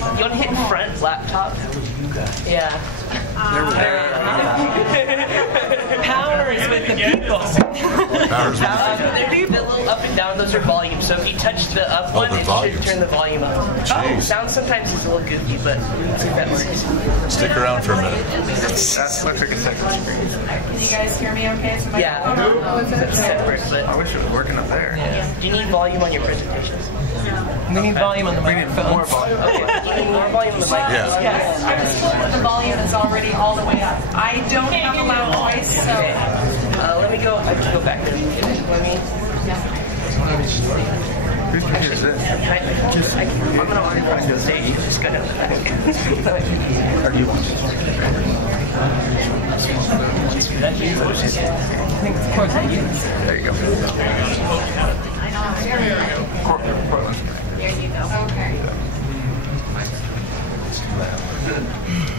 front laptop. Yeah. Power is with the people. Power's with The little up and down, those are volume. So if you touch the up one, the it volumes. should turn the volume up. Jeez. Sound sometimes is a little goofy, but let's see if that works. Stick around for a minute. That looks like a second screen. Can you guys hear me okay? Somebody That's separate, but I wish it was working up there. yeah. Do you need volume on your presentations? We need volume on the microphone. More volume. Okay. Do you need more volume on the microphone? Yeah. Yes, I was told that the volume is already all the way up. I don't have a loud voice, so... Let me go. I have to go back there. Let me. Whose computer is this? I'm gonna order across the stage. Just go down the back. Or do you want That's you. I think it's close to you. There you go. Portland. There you go. Okay.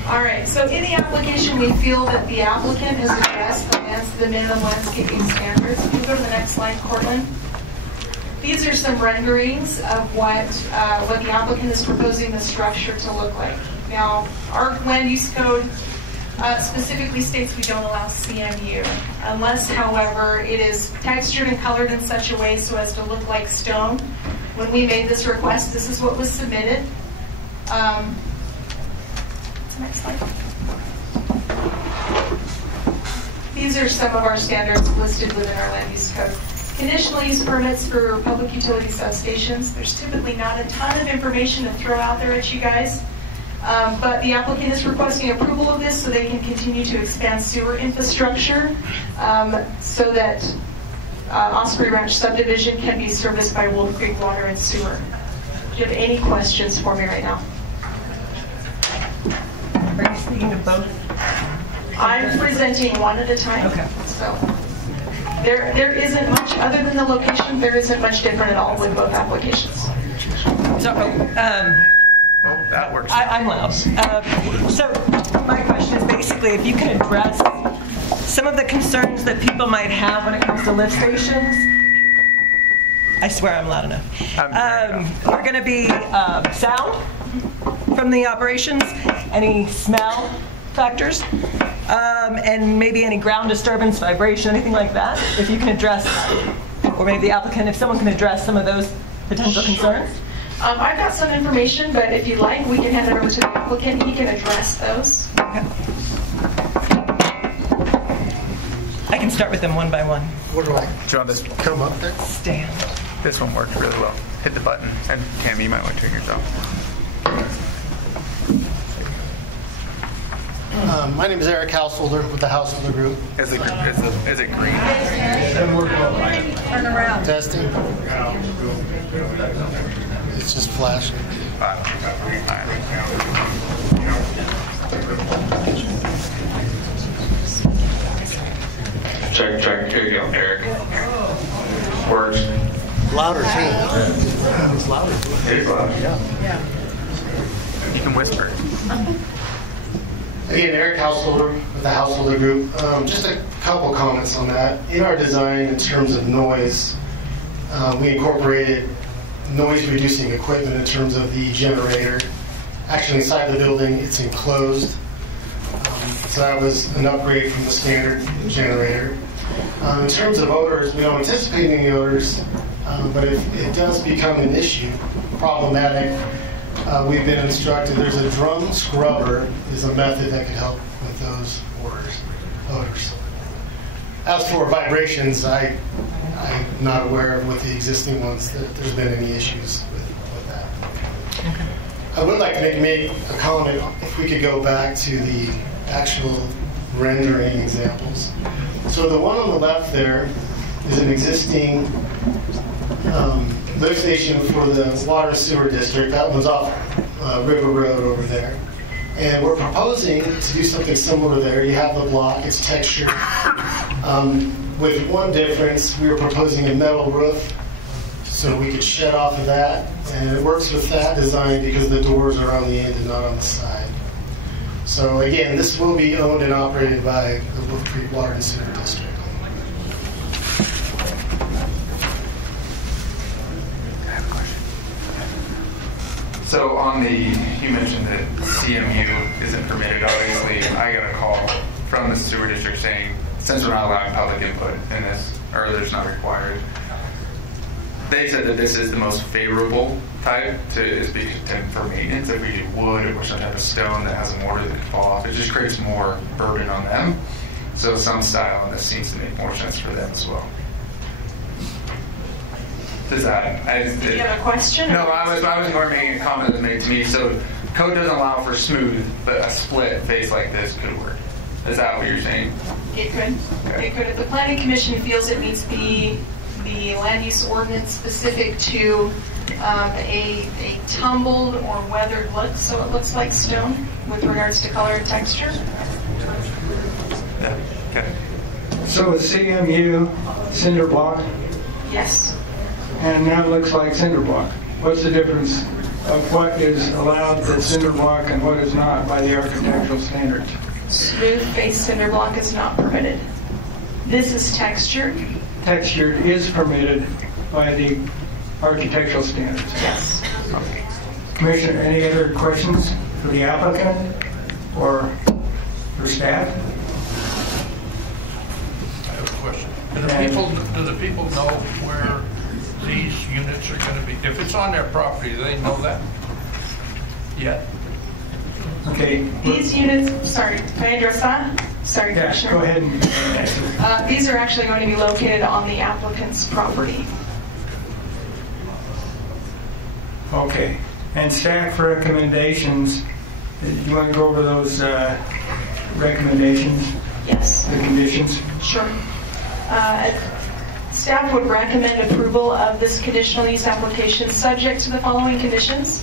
All right, so in the application, we feel that the applicant has addressed the minimum landscaping standards. Can you go to the next slide, Cortland? These are some renderings of what the applicant is proposing the structure to look like. Now, our land use code specifically states we don't allow CMU, unless, however, it is textured and colored in such a way so as to look like stone. When we made this request, this is what was submitted. Next slide. These are some of our standards listed within our land use code. Conditional use permits for public utility substations. There's typically not a ton of information to throw out there at you guys, but the applicant is requesting approval of this so they can continue to expand sewer infrastructure so that Osprey Ranch subdivision can be serviced by Wolf Creek water and sewer. Do you have any questions for me right now? Are you speaking to both? I'm presenting one at a time. Okay. So there isn't much, other than the location, there isn't much different at all with both applications. So, that works. I'm loud. So my question is basically if you can address some of the concerns that people might have when it comes to lift stations. I swear I'm loud enough. Are going to be sound from the operations, any smell factors, and maybe any ground disturbance, vibration, anything like that. If you can address, or maybe the applicant, if someone can address some of those potential concerns. I've got some information, but if you'd like, we can hand it over to the applicant. He can address those. Okay. I can start with them one by one. What do I? Do you want this? Come up there? Stand. This one worked really well. Hit the button. And Tammy, you might want to take yourself. My name is Eric Householder with the Householder Group. Is it green? Turn around. Testing. It's just flashing. Check. Here you go, Eric. Works. Louder too. It's louder. It is loud. Yeah. You can whisper. Again, Eric Householder with the Householder Group. Just a couple comments on that. In our design, in terms of noise, we incorporated noise-reducing equipment in terms of the generator. Actually, inside the building, it's enclosed. So that was an upgrade from the standard generator. In terms of odors, we don't anticipate any odors, but if it does become an issue, problematic, we've been instructed there's a drum scrubber is a method that could help with those odors. As for vibrations, I'm not aware of with the existing ones that there's been any issues with that. Okay. I would like to make a comment if we could go back to the actual rendering examples. So the one on the left there is an existing lift station for the water and sewer district. That one's off River Road over there. And we're proposing to do something similar there. You have the block, it's textured. With one difference, we were proposing a metal roof so we could shed off of that. And it works with that design because the doors are on the end and not on the side. So again, this will be owned and operated by the Wolf Creek Water and Sewer District. So on the, you mentioned that CMU isn't permitted. Obviously, I got a call from the sewer district saying, since we're not allowing public input in this, or there's not required, they said that this is the most favorable type for maintenance. If we do wood or some type of stone that has a mortar that can fall off, it just creates more burden on them. So some style on this seems to make more sense for them as well. Does that? Do you have a question? No, I was going to make a comment that was made to me. So code doesn't allow for smooth, but a split face like this could work. Is that what you're saying? It could. Okay. It could. If the Planning Commission feels it meets the land use ordinance specific to a tumbled or weathered look, so it looks like stone with regards to color and texture. Yeah. Okay. So is CMU cinder block? Yes. And that looks like cinder block. What's the difference of what is allowed that's cinder block and what is not by the architectural standards? Smooth face cinder block is not permitted. This is textured. Textured is permitted by the architectural standards. Yes. Commissioner, any other questions for the applicant or for staff? I have a question. Do the people know where these units are going to be? If it's on their property, do they know that yet? Okay. These units, sorry, can I address that? Sorry, yeah, Commissioner. Go ahead and answer. These are actually going to be located on the applicant's property. Okay. And staff recommendations, do you want to go over those recommendations? Yes. The conditions? Sure. Staff would recommend approval of this conditional use application subject to the following conditions: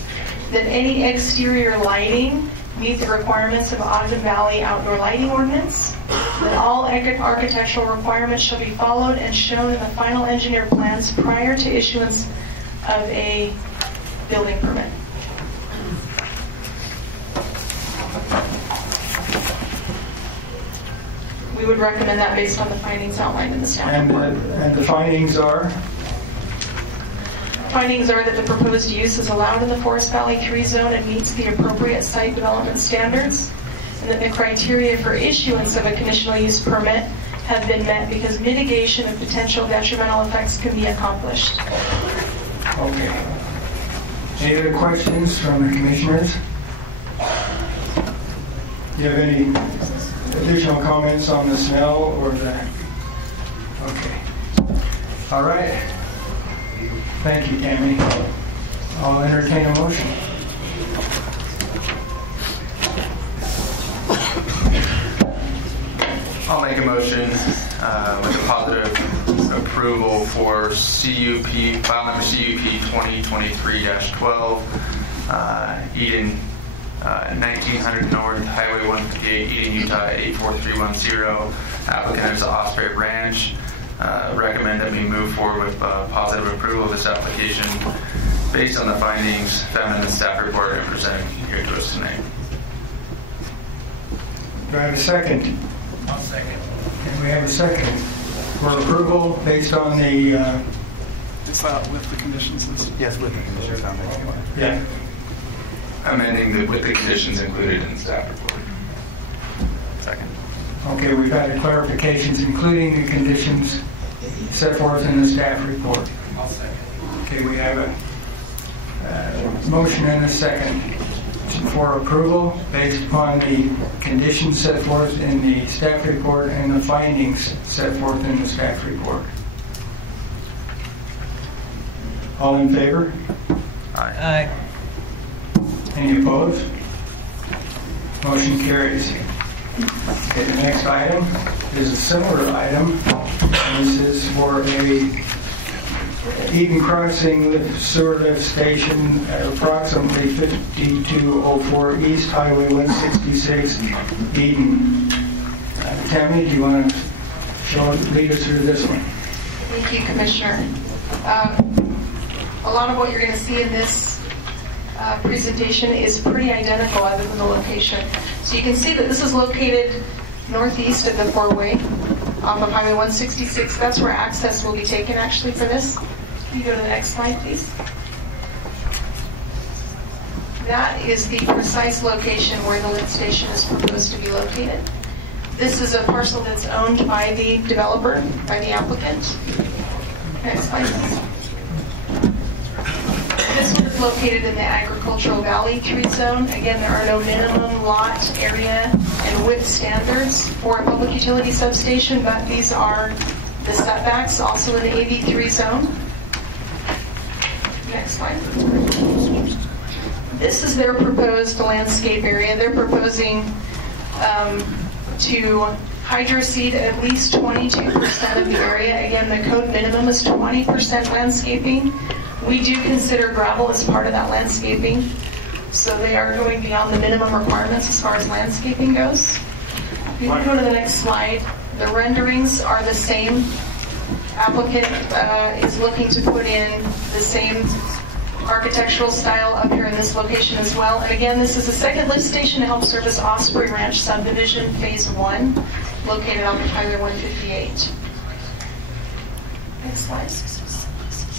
that any exterior lighting meet the requirements of Ogden Valley Outdoor Lighting Ordinance, that all architectural requirements shall be followed and shown in the final engineer plans prior to issuance of a building permit. We would recommend that based on the findings outlined in the staff report. And the findings are? Findings are that the proposed use is allowed in the Forest Valley 3 zone and meets the appropriate site development standards, and that the criteria for issuance of a conditional use permit have been met because mitigation of potential detrimental effects can be accomplished. Okay. Any other questions from the commissioners? Do you have any additional comments on the smell or the... Okay. All right. Thank you, Tammy. I'll entertain a motion. I'll make a motion with a positive approval for CUP, file number CUP 2023-12, Eden, 1900 North, Highway 158, Eden, Utah, 84310. Applicant is Osprey Ranch. Recommend that we move forward with positive approval of this application based on the findings found in the staff report and presented here to us tonight. Do I have a second? I'll second. And we have a second for approval based on the... It's with the conditions listed? Yes, with the conditions on it. Yeah. Amending with the conditions included in the staff report. Second. Okay, we've had clarifications including the conditions set forth in the staff report. I'll second. Okay, we have Motion and a second for approval based upon the conditions set forth in the staff report and the findings set forth in the staff report. All in favor? Aye. Any opposed? Motion carries. Okay, the next item is a similar item. This is for a Eden Crossing sewer lift station at approximately 5204 East Highway 166, Eden. Tammy, do you want to lead us through this one? Thank you, Commissioner. A lot of what you're going to see in this presentation is pretty identical other than the location. So you can see that this is located northeast of the four-way off of Highway 166. That's where access will be taken actually for this. Can you go to the next slide, please? That is the precise location where the lift station is proposed to be located. This is a parcel that's owned by the developer, by the applicant. Next slide, please. This one is located in the Agricultural Valley 3 zone. Again, there are no minimum lot area and width standards for a public utility substation, but these are the setbacks also in the AV3 zone. Next slide. This is their proposed landscape area. They're proposing to hydroseed at least 22% of the area. Again, the code minimum is 20% landscaping. We do consider gravel as part of that landscaping, so they are going beyond the minimum requirements as far as landscaping goes. If you want to go to the next slide, the renderings are the same. Applicant is looking to put in the same architectural style up here in this location as well. And again, this is the second lift station to help service Osprey Ranch subdivision, phase 1, located off of Highway 158. Next slide.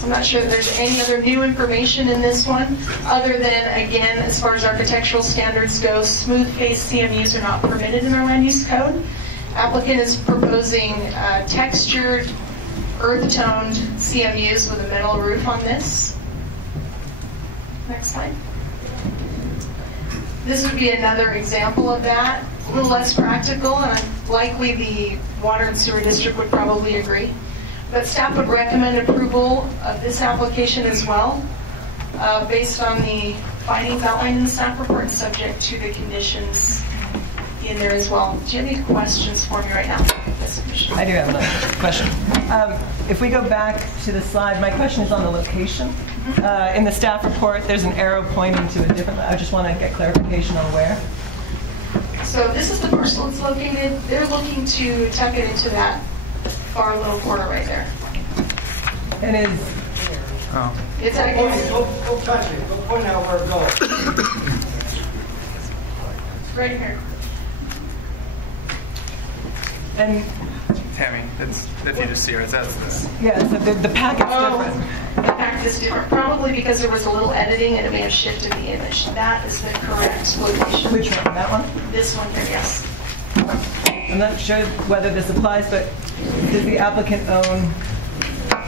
I'm not sure that there's any other new information in this one, other than, again, as far as architectural standards go, smooth face CMUs are not permitted in our land use code. Applicant is proposing textured, earth-toned CMUs with a metal roof on this. Next slide. This would be another example of that. A little less practical, and likely the Water and Sewer District would probably agree. But staff would recommend approval of this application as well, based on the findings outlined in the staff report and subject to the conditions in there as well. Do you have any questions for me right now? Yes, I do have another question. If we go back to the slide, my question is on the location. In the staff report, there's an arrow pointing to a different, I just want to get clarification on where. So this is the parcel it's located. They're looking to tuck it into that far little corner right there. And is... Oh. It's at Go touch it. Go point out where it goes. Right here. And Tammy, that's you just see right. That's this. Yeah, so the packet's different. The packet is different, probably because there was a little editing and it may have shifted the image. That is the correct location. Which one? That one? This one here, yes. I'm not sure whether this applies, but does the applicant own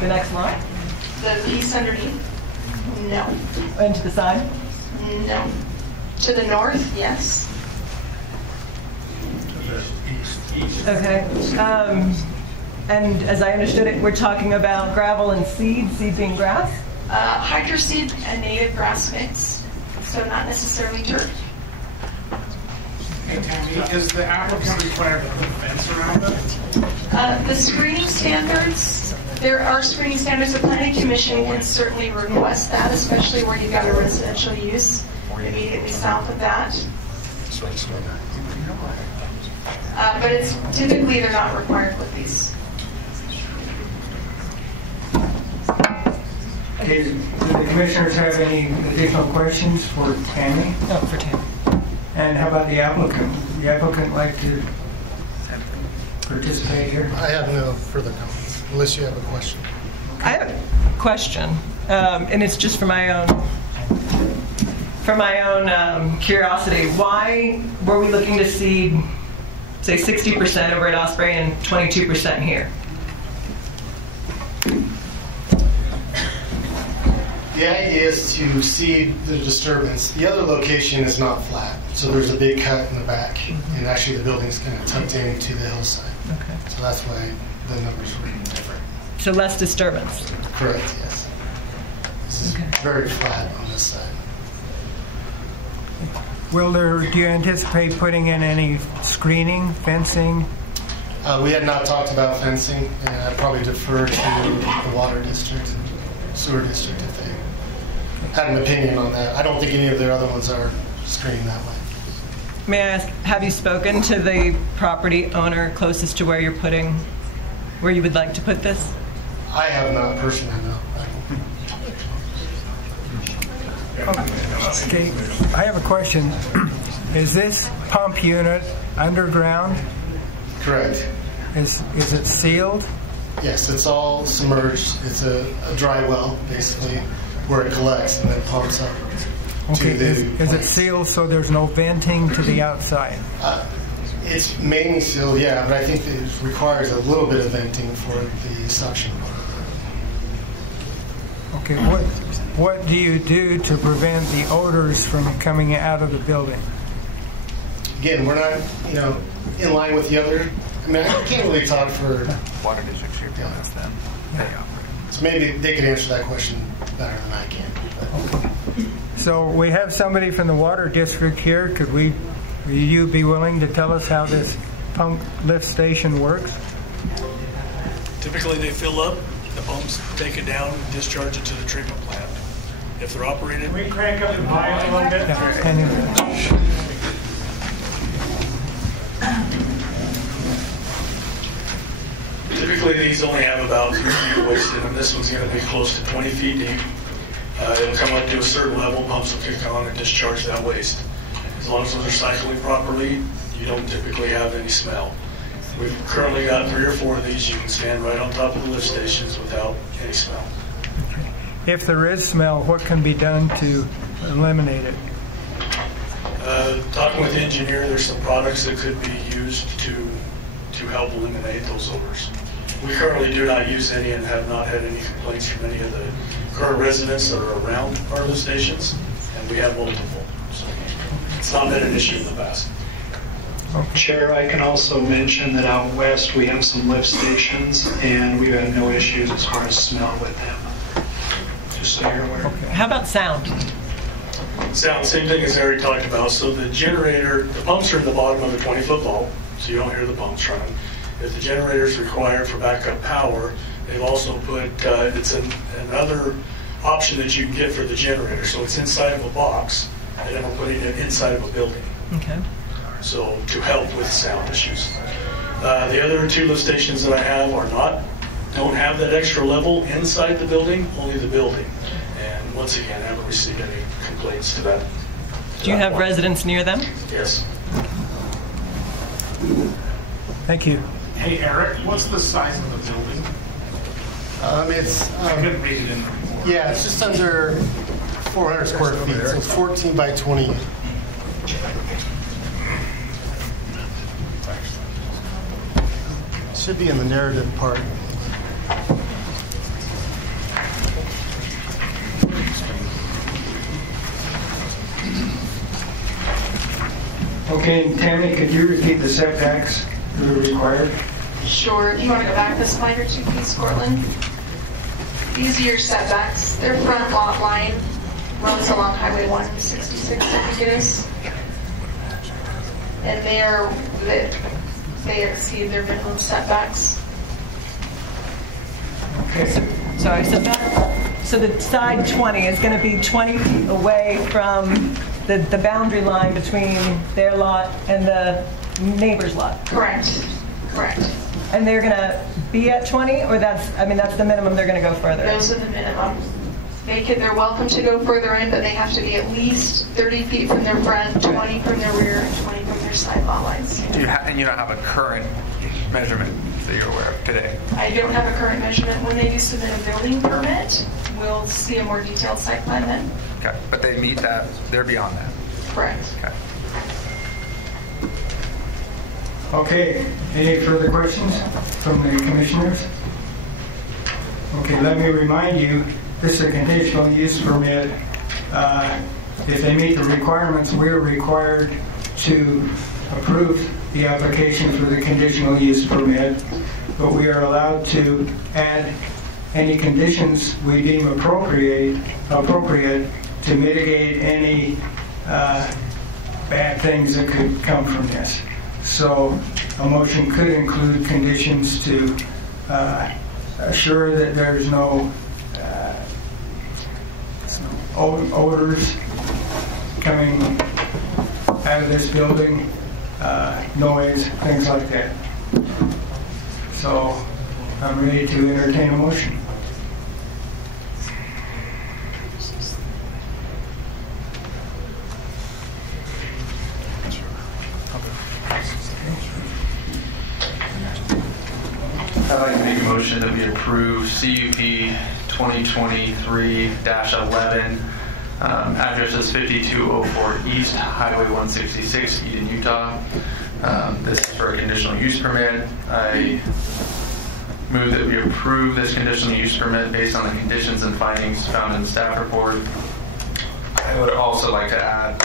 the next lot? The piece underneath? No. And to the side? No. To the north, yes. Okay. And as I understood it, we're talking about gravel and seed being grass? Hydroseed and native grass mix, so not necessarily dirt. Hey, Tammy, is the applicant required to put a fence around it? The screening standards, there are screening standards. The Planning Commission can certainly request that, especially where you've got a residential use immediately south of that. But it's typically they're not required with these. Okay, do the commissioners have any additional questions for Tammy? No, for Tammy. And how about the applicant? Would the applicant like to participate here? I have no further comments, unless you have a question. I have a question, and it's just for my own curiosity. Why were we looking to seed, say, 60% over at Osprey and 22% here? The idea is to seed the disturbance. The other location is not flat, so there's a big cut in the back, and actually the building's kind of tucked into the hillside. Okay. So that's why the numbers were different. So less disturbance. Correct, yes. This is very flat on this side. Do you anticipate putting in any screening, fencing? We had not talked about fencing, and I'd probably defer to the water district, sewer district, if they had an opinion on that. I don't think any of their other ones are screened that way. May I ask, have you spoken to the property owner closest to where where you would like to put this? I have not personally, no. Okay, I have a question. Is this pump unit underground? Correct. Is it sealed? Yes, it's all submerged. It's a dry well, basically, where it collects and then pumps up. Okay, is it sealed so there's no venting to the outside? It's mainly sealed, yeah, but I think it requires a little bit of venting for the suction. Okay, what do you do to prevent the odors from coming out of the building? Again, we're not, in line with the other. I mean, I can't really talk for water districts here. That's them. So maybe they can answer that question better than I can. Okay. So we have somebody from the water district here. Will you be willing to tell us how this pump lift station works? Typically, they fill up, the pumps take it down and discharge it to the treatment plant. If they're operated, we crank up the volume a little bit. typically these only have about 3 feet of waste in them. This one's going to be close to 20 feet deep. It'll come up to a certain level, pumps will kick on and discharge that waste. As long as it's recycling properly, you don't typically have any smell. We've currently got 3 or 4 of these. You can stand right on top of the lift stations without any smell. If there is smell, what can be done to eliminate it? Talking with the engineer, there's some products that could be used to help eliminate those odors. We currently do not use any and have not had any complaints from any of the current residents that are around our lift stations, and we have multiple. So it's not been an issue in the past. Chair, I can also mention that out west we have some lift stations, and we've had no issues as far as smell with them. Just so you're aware. Okay. How about sound? Sound, same thing as Eric talked about. So the generator, the pumps are in the bottom of the 20-foot vault, so you don't hear the pumps running. If the generator is required for backup power, they've also put, it's another option that you can get for the generator. So it's inside of a box, and then we're putting it inside of a building. Okay. So to help with sound issues. The other 2 lift stations that I have don't have that extra level inside the building, only the building. And once again, I haven't received any complaints to that. Do you have residents near them? Yes. Thank you. Hey, Eric, what's the size of the building? It's I couldn't read it in the report. yeah, it's just under 400 square feet, so it's 14 by 20. Should be in the narrative part. Okay, and Tammy, could you repeat the setbacks that are required? Sure. Do you want to go back a slide or 2, please, Cortland? These are your setbacks. Their front lot line runs along Highway 166, I think it is. And they exceed their minimum setbacks. Okay. Sorry, so the side 20 is going to be 20 feet away from the boundary line between their lot and the neighbor's lot. Correct. Correct. And they're going to be at 20, or that's the minimum they're going to go further? Those are the minimum. They're welcome to go further in, but they have to be at least 30 feet from their front, 20 from their rear, and 20 from their side lot lines. And you don't have a current measurement that you're aware of today? I don't have a current measurement. When they do submit a building permit, we'll see a more detailed site plan then. Okay, but they meet that, they're beyond that? Correct. Okay. Okay, any further questions from the commissioners? Okay, let me remind you this is a conditional use permit. If they meet the requirements, we're required to approve the application for the conditional use permit, but we are allowed to add any conditions we deem appropriate to mitigate any bad things that could come from this. So a motion could include conditions to assure that there's no odors coming out of this building, noise, things like that. So I'm ready to entertain a motion. I'd like to make a motion that we approve CUP 2023-11. Address is 5204 East Highway 166, Eden, Utah. This is for a conditional use permit. I move that we approve this conditional use permit based on the conditions and findings found in the staff report. I would also like to add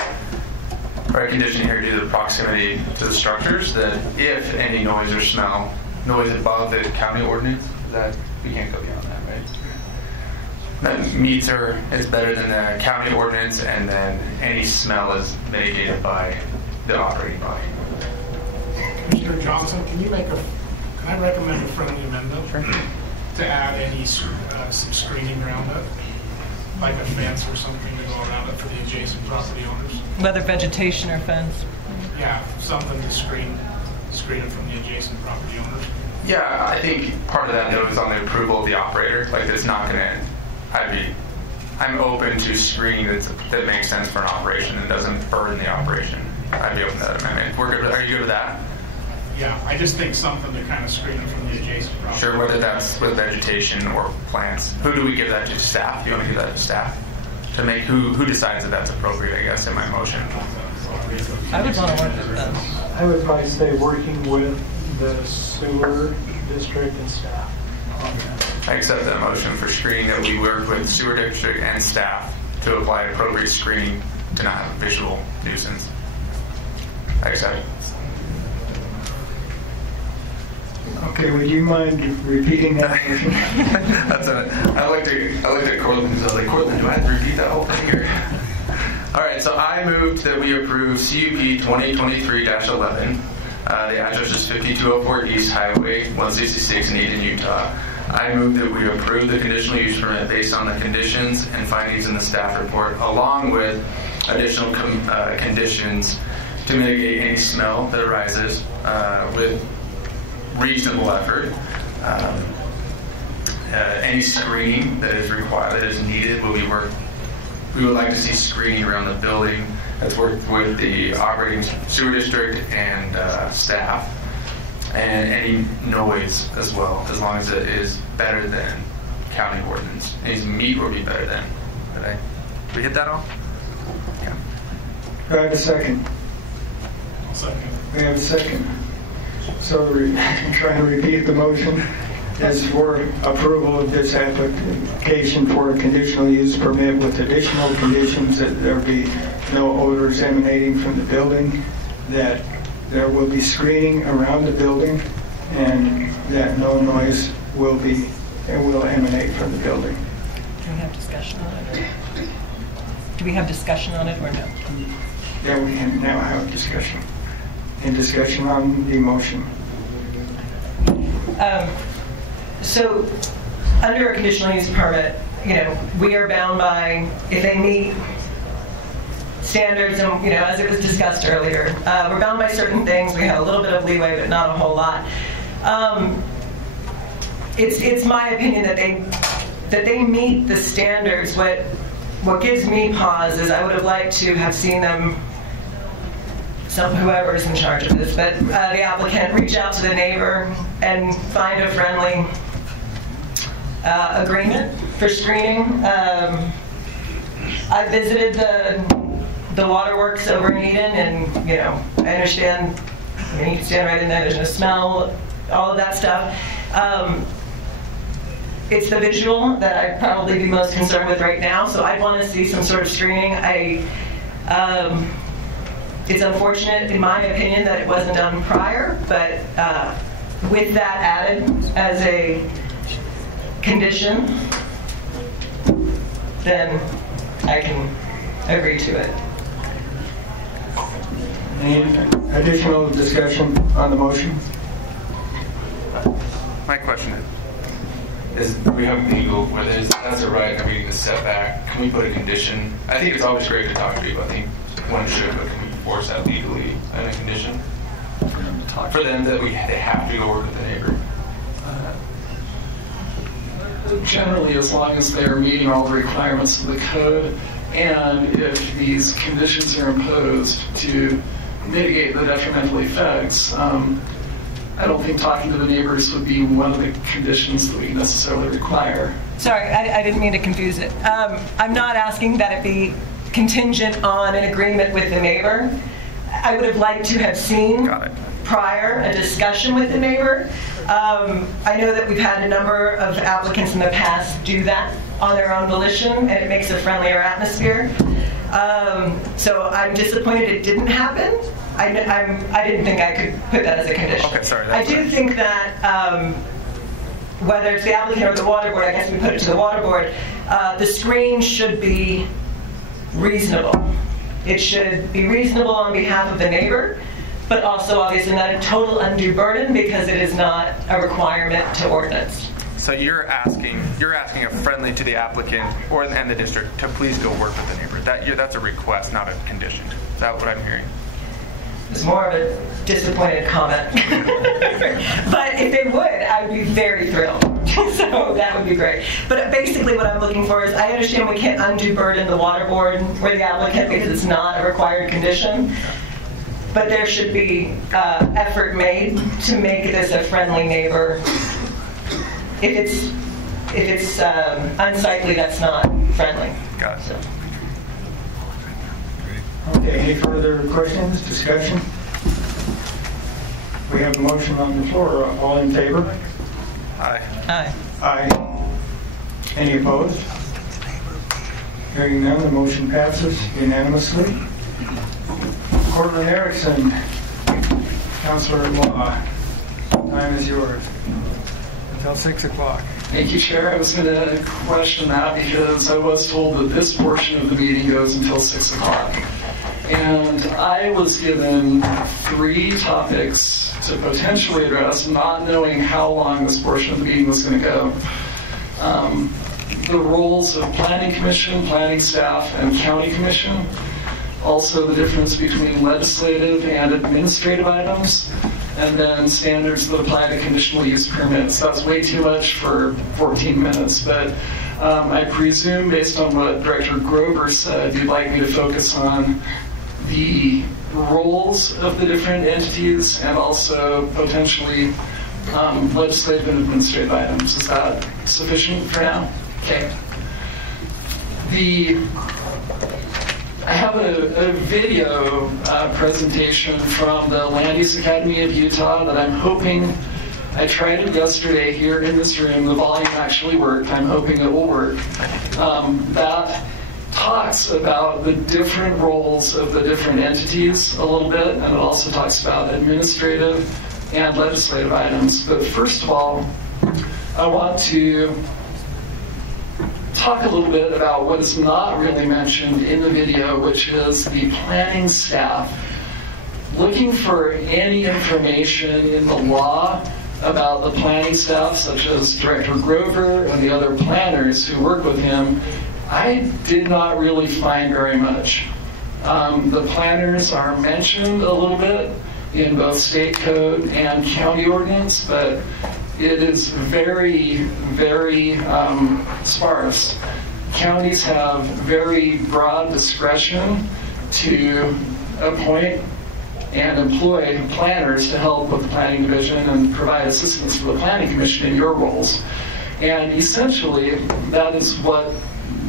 a condition here due to the proximity to the structures that if any noise or smell, noise above the county ordinance, that we can't go beyond that, right? That meets or is better than the county ordinance, and then any smell is mitigated by the operating body. Commissioner Johnson, can I recommend a friendly amendment to add any some screening around it, like a fence or something to go around it for the adjacent property owners? Whether vegetation or fence? Yeah, something to screen it from the adjacent property owners. Yeah, I think part of that though is on the approval of the operator. Like, it's not going to. I'm open to screening that makes sense for an operation and doesn't burden the operation. I'd be open to that amendment. We're good. Are you good with that? Yeah, I just think something to kind of screen it from the adjacent property. Sure, whether that's with vegetation or plants. Who do we give that to? Staff? You want to give that to staff? To make who decides that that's appropriate, I guess, in my motion. I would want to work with them. I would probably say working with the sewer district and staff on that. I accept that motion for screening, that we work with sewer district and staff to apply appropriate screening to not have a visual nuisance. I accept it. Okay, would you mind repeating that motion? I looked at Cortland because I was like, Cortland, do I have to repeat that whole thing here? All right, so I moved that we approve CUP 2023-11. The address is 5204 East Highway 166 in Eden, Utah. I move that we approve the conditional use permit based on the conditions and findings in the staff report, along with additional conditions to mitigate any smell that arises with reasonable effort. Any screening that is required, that is needed, we would like to see screening around the building. That's worked with the operating sewer district and staff, and any noise as well, as long as it is better than county ordinance. It needs to meet or be better than. Did we hit that all? Yeah. Do I have a second? Second. We have a second. So I'm trying to repeat the motion. Is for approval of this application for a conditional use permit with additional conditions that there be no odors emanating from the building, that there will be screening around the building, and that no noise will emanate from the building. Do we have discussion on it? Do we have discussion on it or no? Yeah, we can now have discussion. And discussion on the motion. So, under a conditional use permit, we are bound by, if they meet standards, and as it was discussed earlier, we're bound by certain things. We have a little bit of leeway, but not a whole lot. It's my opinion that they meet the standards. What gives me pause is I would have liked to have seen them, whoever is in charge of this, but the applicant reach out to the neighbor and find a friendly agreement for screening. I visited the waterworks over in Eden, and I understand. You can stand right in there. There's no smell, all of that stuff. it's the visual that I'd probably be most concerned with right now. So I'd want to see some sort of screening. It's unfortunate, in my opinion, that it wasn't done prior, but with that added as a condition, then I can agree to it. Any additional discussion on the motion? My question is we have legal, where that's a right and reading a setback. Can we put a condition? I think it's always great to talk to people. I think one should, but can we force that legally in a condition? For them that they have to go work with the neighbor? Generally, as long as they're meeting all the requirements of the code, and if these conditions are imposed to mitigate the detrimental effects, I don't think talking to the neighbors would be one of the conditions that we necessarily require. Sorry, I didn't mean to confuse it. I'm not asking that it be contingent on an agreement with the neighbor. I would have liked to have seen prior a discussion with the neighbor. I know that we've had a number of applicants in the past do that on their own volition, and it makes a friendlier atmosphere. So I'm disappointed it didn't happen. I didn't think I could put that as a condition. Okay, sorry. I do think that whether it's the applicant or the water board, I guess we put it to the water board, the screen should be reasonable. It should be reasonable on behalf of the neighbor, but also obviously not a total undue burden because it is not a requirement to ordinance. So you're asking a friendly to the applicant and the district to please go work with the neighbor. That's a request, not a condition. Is that what I'm hearing? It's more of a disappointed comment. But if they would, I'd be very thrilled. So that would be great. But basically what I'm looking for is, I understand we can't undue burden the water board or the applicant because it's not a required condition. But there should be effort made to make this a friendly neighbor. If it's unsightly, that's not friendly. Got it. So. Okay, any further questions, discussion? We have a motion on the floor. All in favor? Aye. Aye. Aye. Any opposed? Hearing none, the motion passes unanimously. Cortland Erickson, Counselor at Law, time is yours. Until 6 o'clock. Thank you, Chair. I was going to question that because I was told that this portion of the meeting goes until 6 o'clock. And I was given 3 topics to potentially address, not knowing how long this portion of the meeting was going to go. The roles of Planning Commission, Planning Staff, and County Commission. Also the difference between legislative and administrative items. And then standards that apply to conditional use permits. That's way too much for 14 minutes, but I presume based on what Director Grover said, you'd like me to focus on the roles of the different entities and also potentially legislative and administrative items. Is that sufficient for now? Okay. I have a video presentation from the Land Use Academy of Utah that I'm hoping, I tried it yesterday here in this room, the volume actually worked, I'm hoping it will work. That talks about the different roles of the different entities a little bit, and it also talks about administrative and legislative items. But first of all, I want to talk a little bit about what is not really mentioned in the video, which is the planning staff. Looking for any information in the law about the planning staff, such as Director Grover and the other planners who work with him, I did not really find very much. The planners are mentioned a little bit in both state code and county ordinance, but it is very, very sparse. Counties have very broad discretion to appoint and employ planners to help with the planning division and provide assistance for the planning commission in your roles. And essentially, that is what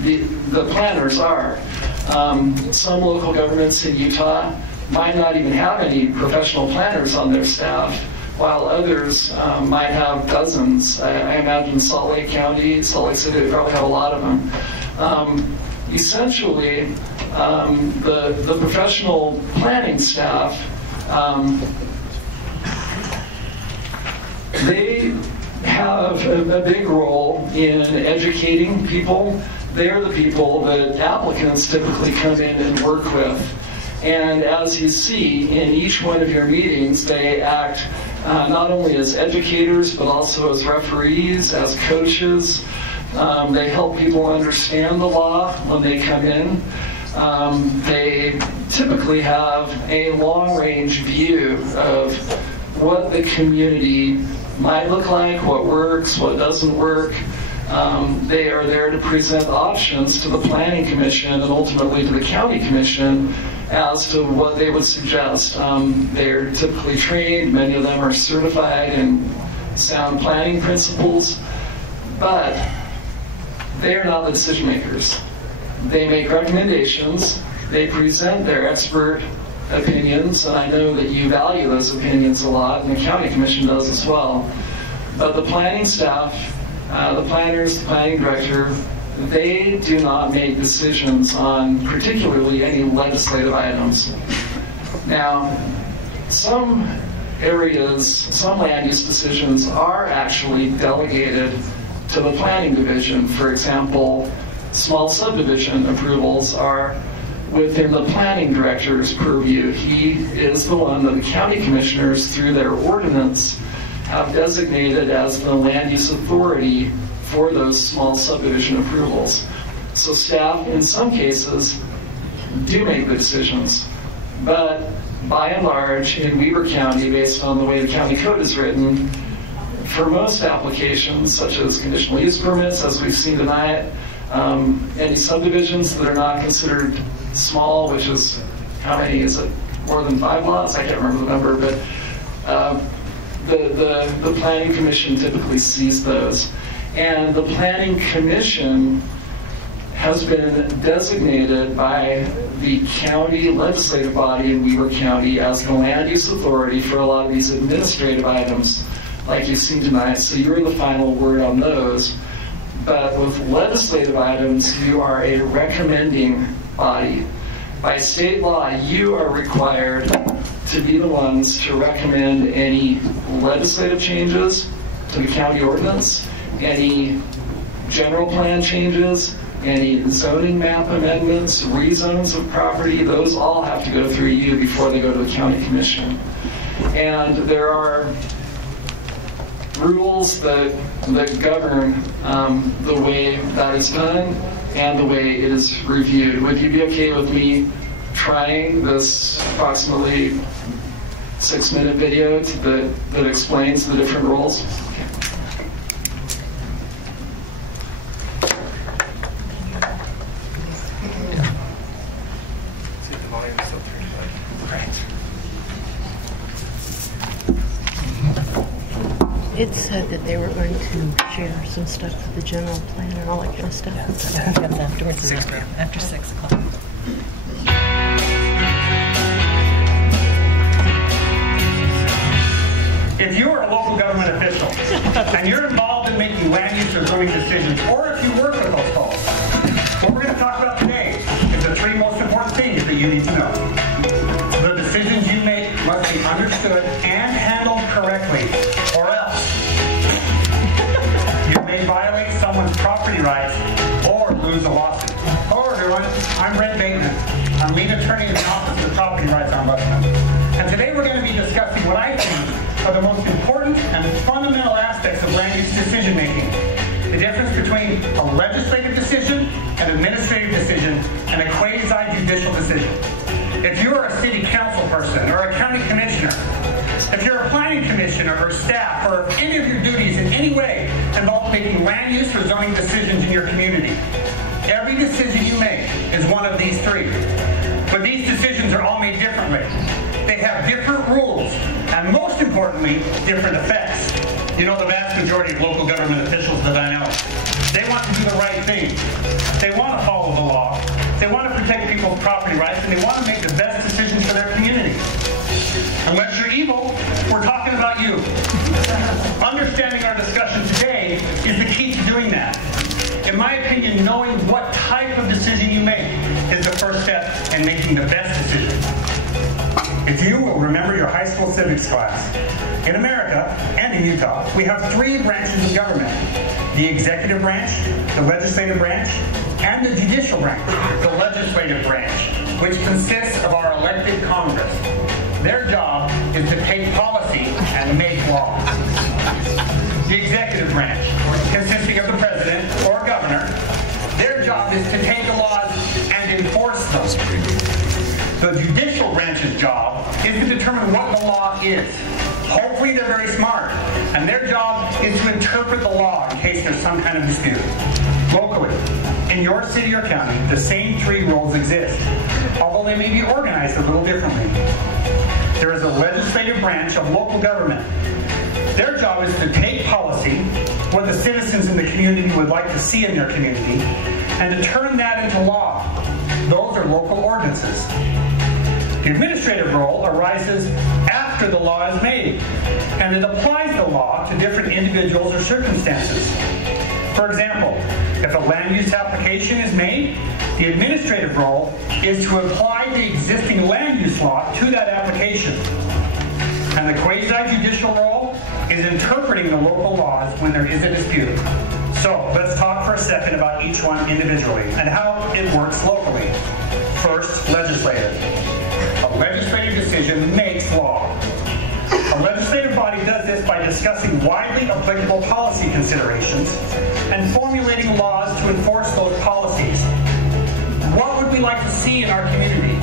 the planners are. Some local governments in Utah might not even have any professional planners on their staff, while others might have dozens. I imagine Salt Lake County, Salt Lake City, they probably have a lot of them. Essentially, the professional planning staff, they have a big role in educating people. They're the people that applicants typically come in and work with. And as you see in each one of your meetings, they act not only as educators, but also as referees, as coaches. They help people understand the law when they come in. They typically have a long-range view of what the community might look like, what works, what doesn't work. They are there to present options to the Planning Commission and ultimately to the County Commission as to what they would suggest. They're typically trained, many of them are certified in sound planning principles, but they are not the decision makers. They make recommendations, they present their expert opinions, and I know that you value those opinions a lot, and the County Commission does as well. But the planning staff, the planners, the planning director, they do not make decisions on particularly any legislative items. Now, some areas, some land use decisions are actually delegated to the planning division. For example, small subdivision approvals are within the planning director's purview. He is the one that the county commissioners, through their ordinance, have designated as the land use authority for those small subdivision approvals. So staff, in some cases, do make the decisions. But by and large, in Weber County, based on the way the county code is written, for most applications, such as conditional use permits, as we've seen tonight, any subdivisions that are not considered small, which is, how many is it? More than 5 lots? I can't remember the number, but the Planning Commission typically sees those. And the Planning Commission has been designated by the county legislative body in Weber County as the land use authority for a lot of these administrative items like you've seen tonight. So you're the final word on those. But with legislative items, you are a recommending body. By state law, you are required to be the ones to recommend any legislative changes to the county ordinance, any general plan changes, any zoning map amendments, rezones of property. Those all have to go through you before they go to the county commission. And there are rules that govern the way that is done and the way it is reviewed. Would you be okay with me trying this approximately 6-minute video that explains the different rules? It said that they were going to share some stuff with the general plan and all that kind of stuff. Yeah, that's afterwards. After 6 o'clock. If you are a local government official and you're involved in making land use or zoning decisions, or if you work with those folks, what we're going to talk about today is the 3 most important things that you need to know. The decisions you make must be understood and handled correctly, or else you may violate someone's property rights or lose a lawsuit. Hello everyone, I'm Red Bateman. I'm lead attorney in the Office of the Property Rights Ombudsman. And today we're going to be discussing what I think are the most important and fundamental aspects of land use decision making. The difference between a legislative decision, an administrative decision, and a quasi-judicial decision. If you are a city council person or a county commissioner, if you're a planning commissioner or staff, or if any of your duties in any way involve making land use or zoning decisions in your community, every decision you make is one of these 3. But these decisions are all made differently. They have different rules, and most importantly, different effects. You know, the vast majority of local government officials that I know, they want to do the right thing. They want to follow the law. They want to protect people's property rights, and they want to make the best decisions for their community. Unless you're evil, we're talking about you. Understanding our discussion today is the key to doing that. In my opinion, knowing what type of decision you make is the first step in making the best decision. If you will remember your high school civics class, in America and in Utah, we have 3 branches of government: the executive branch, the legislative branch, and the judicial branch. The legislative branch, which consists of our elected Congress. Their job is to take policy and make law. The executive branch, consisting of the president or governor, their job is to take the laws and enforce them. The judicial branch's job is to determine what the law is. Hopefully they're very smart, and their job is to interpret the law in case there's some kind of dispute. Locally, in your city or county, the same 3 roles exist, although they may be organized a little differently. There is a legislative branch of local government. Their job is to take policy, what the citizens in the community would like to see in their community, and to turn that into law. Those are local ordinances. The administrative role arises after the law is made, and it applies the law to different individuals or circumstances. For example, if a land use application is made, the administrative role is to apply the existing land use law to that application. And the quasi-judicial role is interpreting the local laws when there is a dispute. So let's talk for a second about each one individually and how it works locally. First, legislative. A legislative decision makes law. A legislative body does this by discussing widely applicable policy considerations and formulating laws to enforce those policies. What would we like to see in our community?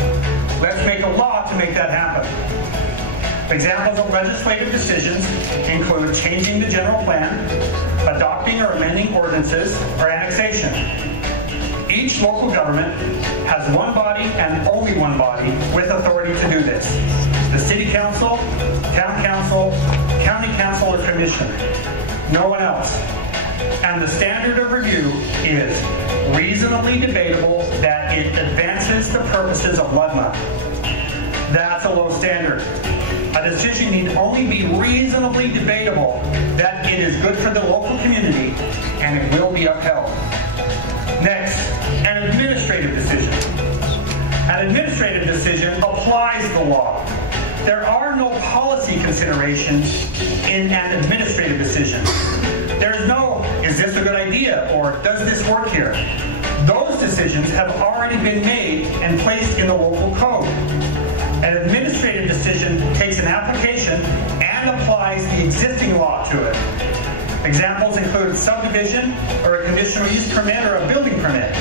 Let's make a law to make that happen. Examples of legislative decisions include changing the general plan, adopting or amending ordinances, or annexation. Each local government has one body and only one body with authority to do this: the city council, town council, county council, or commission. No one else. And the standard of review is reasonably debatable that it advances the purposes of LUDMA. That's a low standard. A decision need only be reasonably debatable that it is good for the local community and it will be upheld. Next, an administrative decision. An administrative decision applies the law. There are no policy considerations in an administrative decision. There's no, is this a good idea, or does this work here? Those decisions have already been made and placed in the local code. An administrative decision takes an application and applies the existing law to it. Examples include subdivision, or a conditional use permit, or a building permit.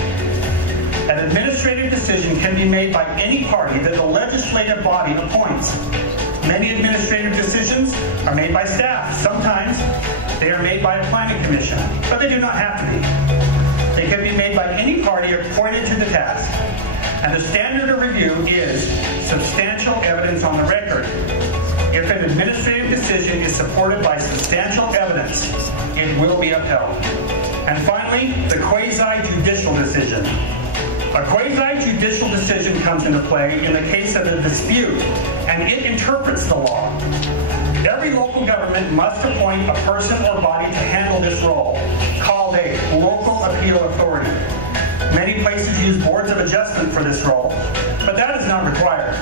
An administrative decision can be made by any party that the legislative body appoints. Many administrative decisions are made by staff. Sometimes they are made by a planning commission, but they do not have to be. They can be made by any party appointed to the task. And the standard of review is substantial evidence on the record. If an administrative decision is supported by substantial evidence, it will be upheld. And finally, the quasi-judicial decision. A quasi-judicial decision comes into play in the case of a dispute, and it interprets the law. Every local government must appoint a person or body to handle this role, called a local appeal authority. Many places use boards of adjustment for this role, but that is not required.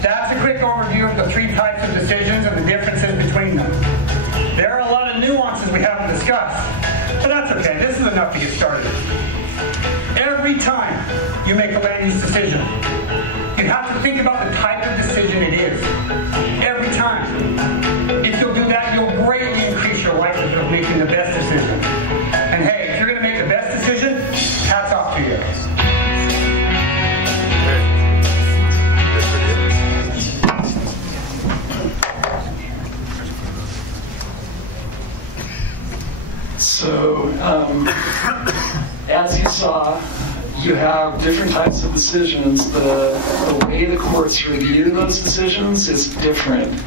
That's a quick overview of the 3 types of decisions and the differences between them. There are a lot of nuances we haven't discussed, but that's okay. This is enough to get started. Every time you make a land use decision, you have to think about the type of decision it is. Every time. If you'll do that, you'll greatly increase your likelihood of making the best decision. And hey, if you're going to make the best decision, hats off to you. So, as you saw, you have different types of decisions. The way the courts review those decisions is different.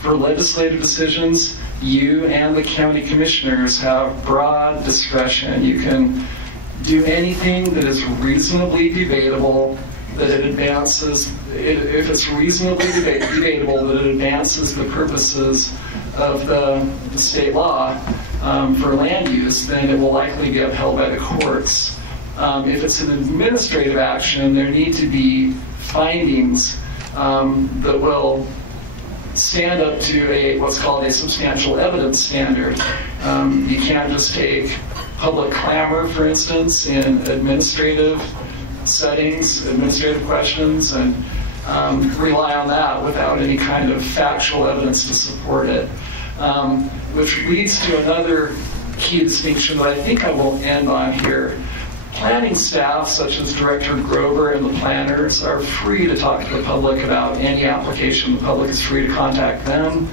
For legislative decisions, you and the county commissioners have broad discretion. You can do anything that is reasonably debatable that it advances, if it's reasonably debatable, that it advances the purposes of the state law for land use, then it will likely be upheld by the courts. If it's an administrative action, there need to be findings that will stand up to what's called a substantial evidence standard. You can't just take public clamor, for instance, in administrative settings, administrative questions, and rely on that without any kind of factual evidence to support it. Which leads to another key distinction that I think I will end on here. Planning staff, such as Director Grover and the planners, are free to talk to the public about any application. The public is free to contact them.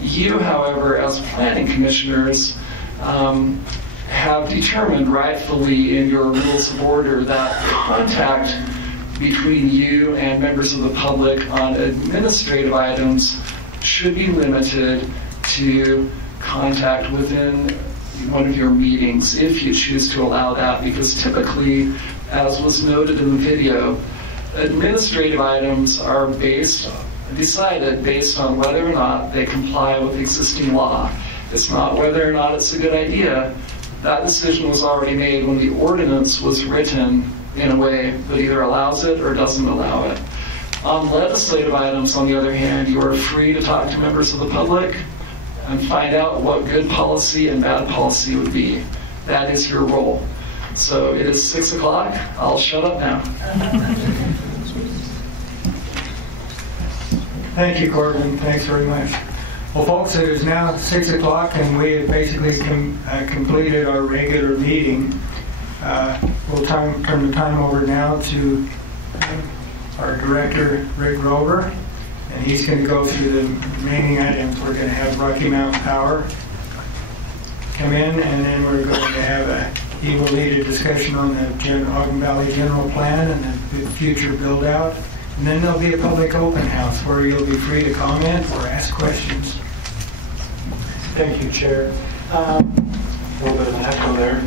You, however, as planning commissioners, have determined rightfully in your rules of order that contact between you and members of the public on administrative items should be limited to contact within one of your meetings, if you choose to allow that, because typically, as was noted in the video, administrative items are decided based on whether or not they comply with existing law. It's not whether or not it's a good idea. That decision was already made when the ordinance was written in a way that either allows it or doesn't allow it. On legislative items, on the other hand, you are free to talk to members of the public and find out what good policy and bad policy would be. That is your role. So it is 6 o'clock. I'll shut up now. Thank you, Corbin. Thanks very much. Well, folks, it is now 6 o'clock, and we have basically completed our regular meeting. We'll turn the time over now to our director, Rick Grover, and he's going to go through the remaining items. We're going to have Rocky Mountain Power come in, and then we're going to have he will lead a discussion on the Ogden Valley General Plan and the future build-out. And then there'll be a public open house where you'll be free to comment or ask questions. Thank you, Chair. A little bit of an echo there.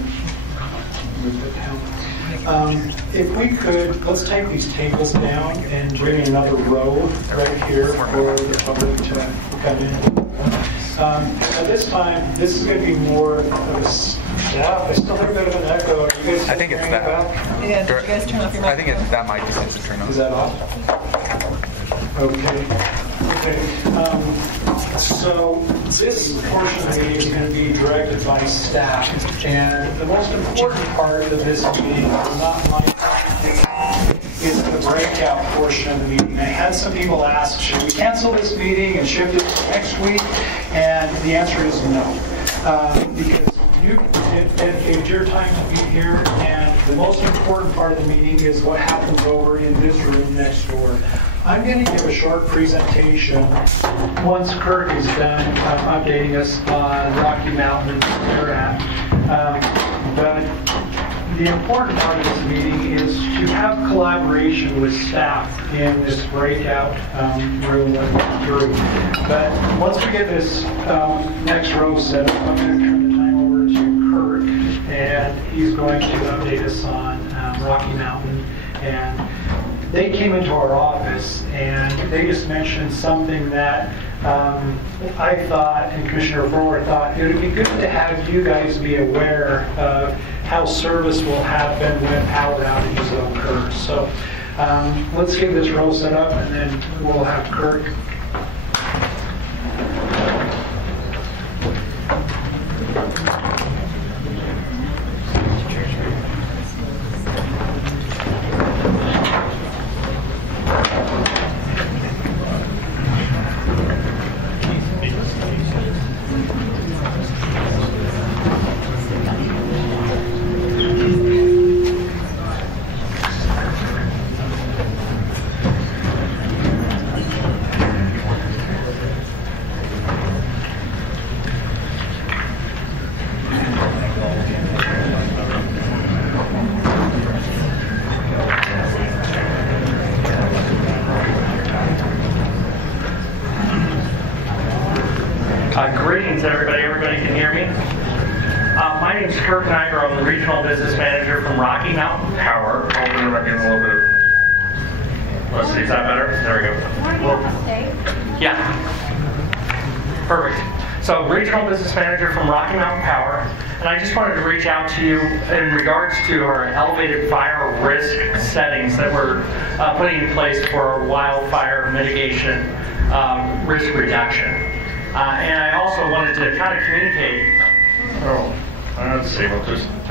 If we could, let's take these tables down and bring another row right here for the public to come in. At this time, this is going to be more of a I still have a bit of an echo. Are you guys I think it's that. Yeah, did you guys turn off your I think it's that mic just needs to turn on. Is that off? Okay. So this portion of the meeting is going to be directed by staff, and the most important part of this meeting is not my is the breakout portion of the meeting. I had some people ask, should we cancel this meeting and shift it to next week? And the answer is no, because you dedicated your time to be here, and the most important part of the meeting is what happens over in this room next door. I'm going to give a short presentation once Kirk is done updating us on Rocky Mountain and where we're at. But the important part of this meeting is to have collaboration with staff in this breakout room that we're through. But once we get this next row set up, I'm going to turn the time over to Kirk, and he's going to update us on Rocky Mountain. And they came into our office and they just mentioned something that I thought, and Commissioner Brewer thought, it would be good to have you guys be aware of how service will happen when power outages occur. So let's get this row set up, and then we'll have Kirk. Greetings, everybody. Everybody can hear me? My name is Kirk Nigro. I'm the Regional Business Manager from Rocky Mountain Power. Hopefully we're getting a little bit of Let's see, is that better? There we go. Yeah. Perfect. So, Regional Business Manager from Rocky Mountain Power, and I just wanted to reach out to you in regards to our elevated fire risk settings that we're putting in place for our wildfire mitigation risk reduction. And I also wanted to kind of communicate, let's see,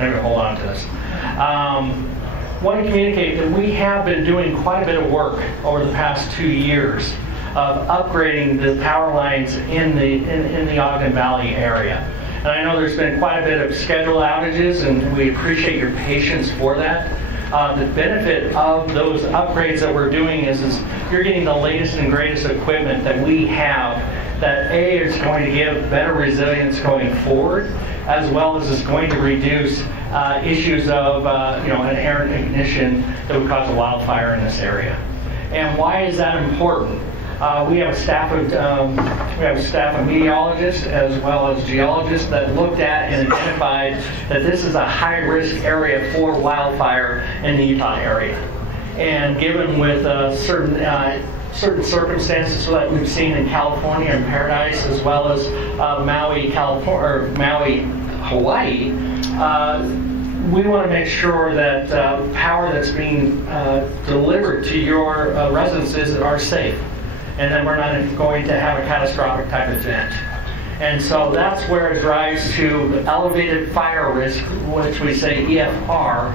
maybe hold on to this. Want to communicate that we have been doing quite a bit of work over the past 2 years of upgrading the power lines in the Ogden Valley area. And I know there's been quite a bit of schedule outages, and we appreciate your patience for that. The benefit of those upgrades that we're doing is you're getting the latest and greatest equipment that we have that A, is going to give better resilience going forward, as well as is going to reduce issues of an errant ignition that would cause a wildfire in this area. And why is that important? We have a staff of meteorologists as well as geologists that looked at and identified that this is a high-risk area for wildfire in the Utah area. And given with certain circumstances that we've seen in California and Paradise, as well as Maui, Hawaii, we want to make sure that power that's being delivered to your residences are safe, and that we're not going to have a catastrophic type event. And so that's where it drives to elevated fire risk, which we say EFR.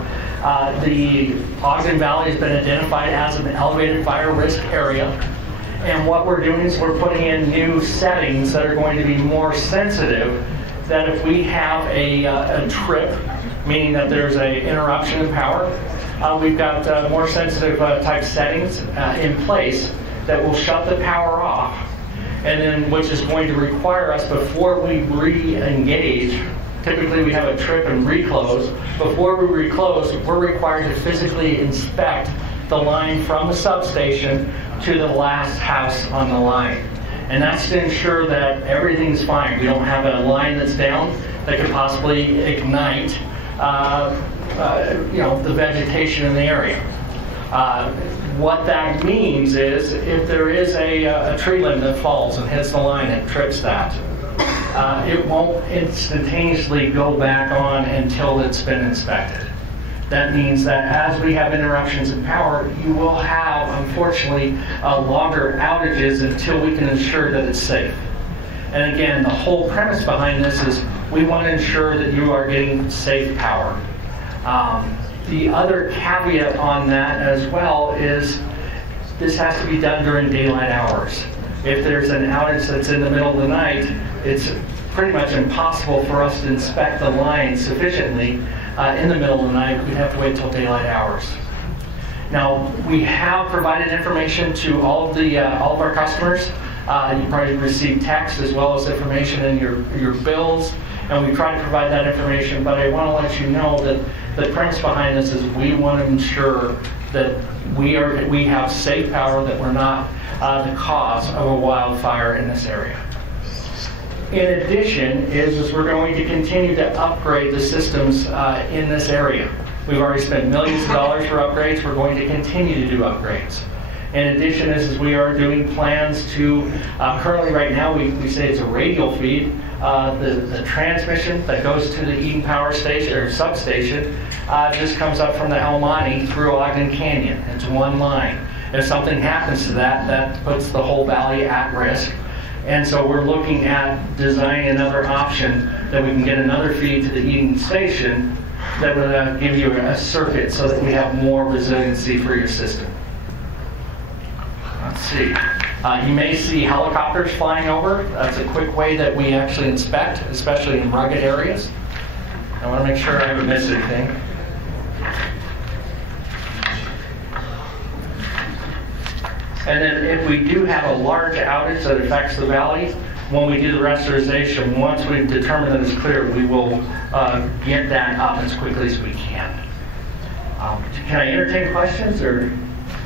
The Ogden Valley has been identified as an elevated fire risk area. And what we're doing is we're putting in new settings that are going to be more sensitive, that if we have a trip, meaning that there's an interruption in power, we've got more sensitive type settings in place that will shut the power off, and then which is going to require us, before we re-engage, typically we have a trip and reclose. Before we reclose, we're required to physically inspect the line from the substation to the last house on the line. And that's to ensure that everything's fine. We don't have a line that's down that could possibly ignite the vegetation in the area. What that means is if there is a tree limb that falls and hits the line and trips that, it won't instantaneously go back on until it's been inspected. That means that as we have interruptions in power, you will have, unfortunately, longer outages until we can ensure that it's safe. And again, the whole premise behind this is we want to ensure that you are getting safe power. The other caveat on that as well is this has to be done during daylight hours. If there's an outage that's in the middle of the night, it's pretty much impossible for us to inspect the line sufficiently in the middle of the night. We'd have to wait till daylight hours. Now, we have provided information to all of our customers. You probably received text as well as information in your bills, and we try to provide that information, but I want to let you know that the premise behind this is we want to ensure that we have safe power, that we're not the cause of a wildfire in this area. In addition, is we're going to continue to upgrade the systems in this area. We've already spent millions of dollars for upgrades. We're going to continue to do upgrades. In addition, is we are doing plans to, currently right now we say it's a radial feed. The transmission that goes to the Eden Power Station or substation just comes up from the El Monte through Ogden Canyon. It's one line. If something happens to that, that puts the whole valley at risk. And so we're looking at designing another option that we can get another feed to the Eden station that would give you a circuit so that we have more resiliency for your system. Let's see. You may see helicopters flying over. That's a quick way that we actually inspect, especially in rugged areas. I want to make sure I haven't missed anything. And then if we do have a large outage that affects the valley, when we do the restoration, once we've determined that it's clear, we will get that up as quickly as we can. Can I entertain questions, or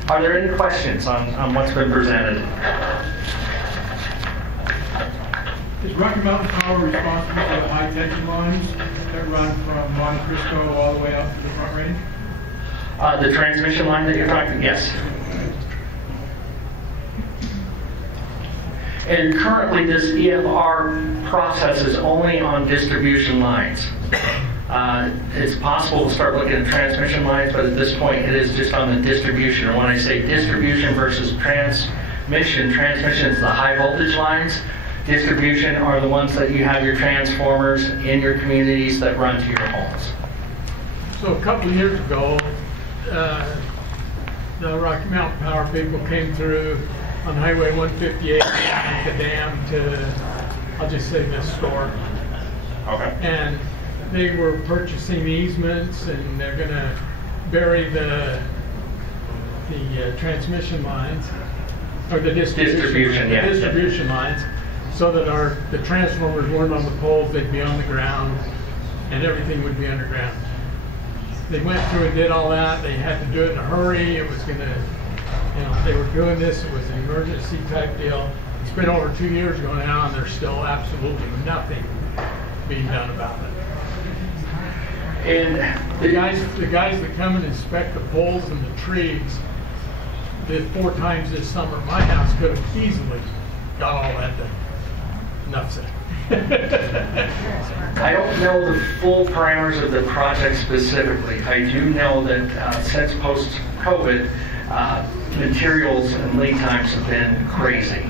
are there any questions on what's been presented? Is Rocky Mountain Power responsible for the high tension lines that run from Monte Cristo all the way up to the Front Range? The transmission line that you're talking, yes. And currently, this EFR process is only on distribution lines. It's possible to start looking at transmission lines, but at this point, it is just on the distribution. And when I say distribution versus transmission is the high voltage lines. Distribution are the ones that you have your transformers in your communities that run to your homes. So a couple of years ago, the Rocky Mountain Power people came through on Highway 158 and the dam to, I'll just say this store. Okay. And they were purchasing easements, and they're going to bury the transmission lines, or the distribution lines, so that the transformers weren't on the poles, they'd be on the ground, and everything would be underground. They went through and did all that. They had to do it in a hurry. It was going to, they were doing this. It was an emergency type deal. It's been over 2 years ago now, and there's still absolutely nothing being done about it. And the guys that come and inspect the poles and the trees did 4 times this summer. My house could have easily got all that done. Enough said. I don't know the full parameters of the project specifically. I do know that since post-COVID, materials and lead times have been crazy.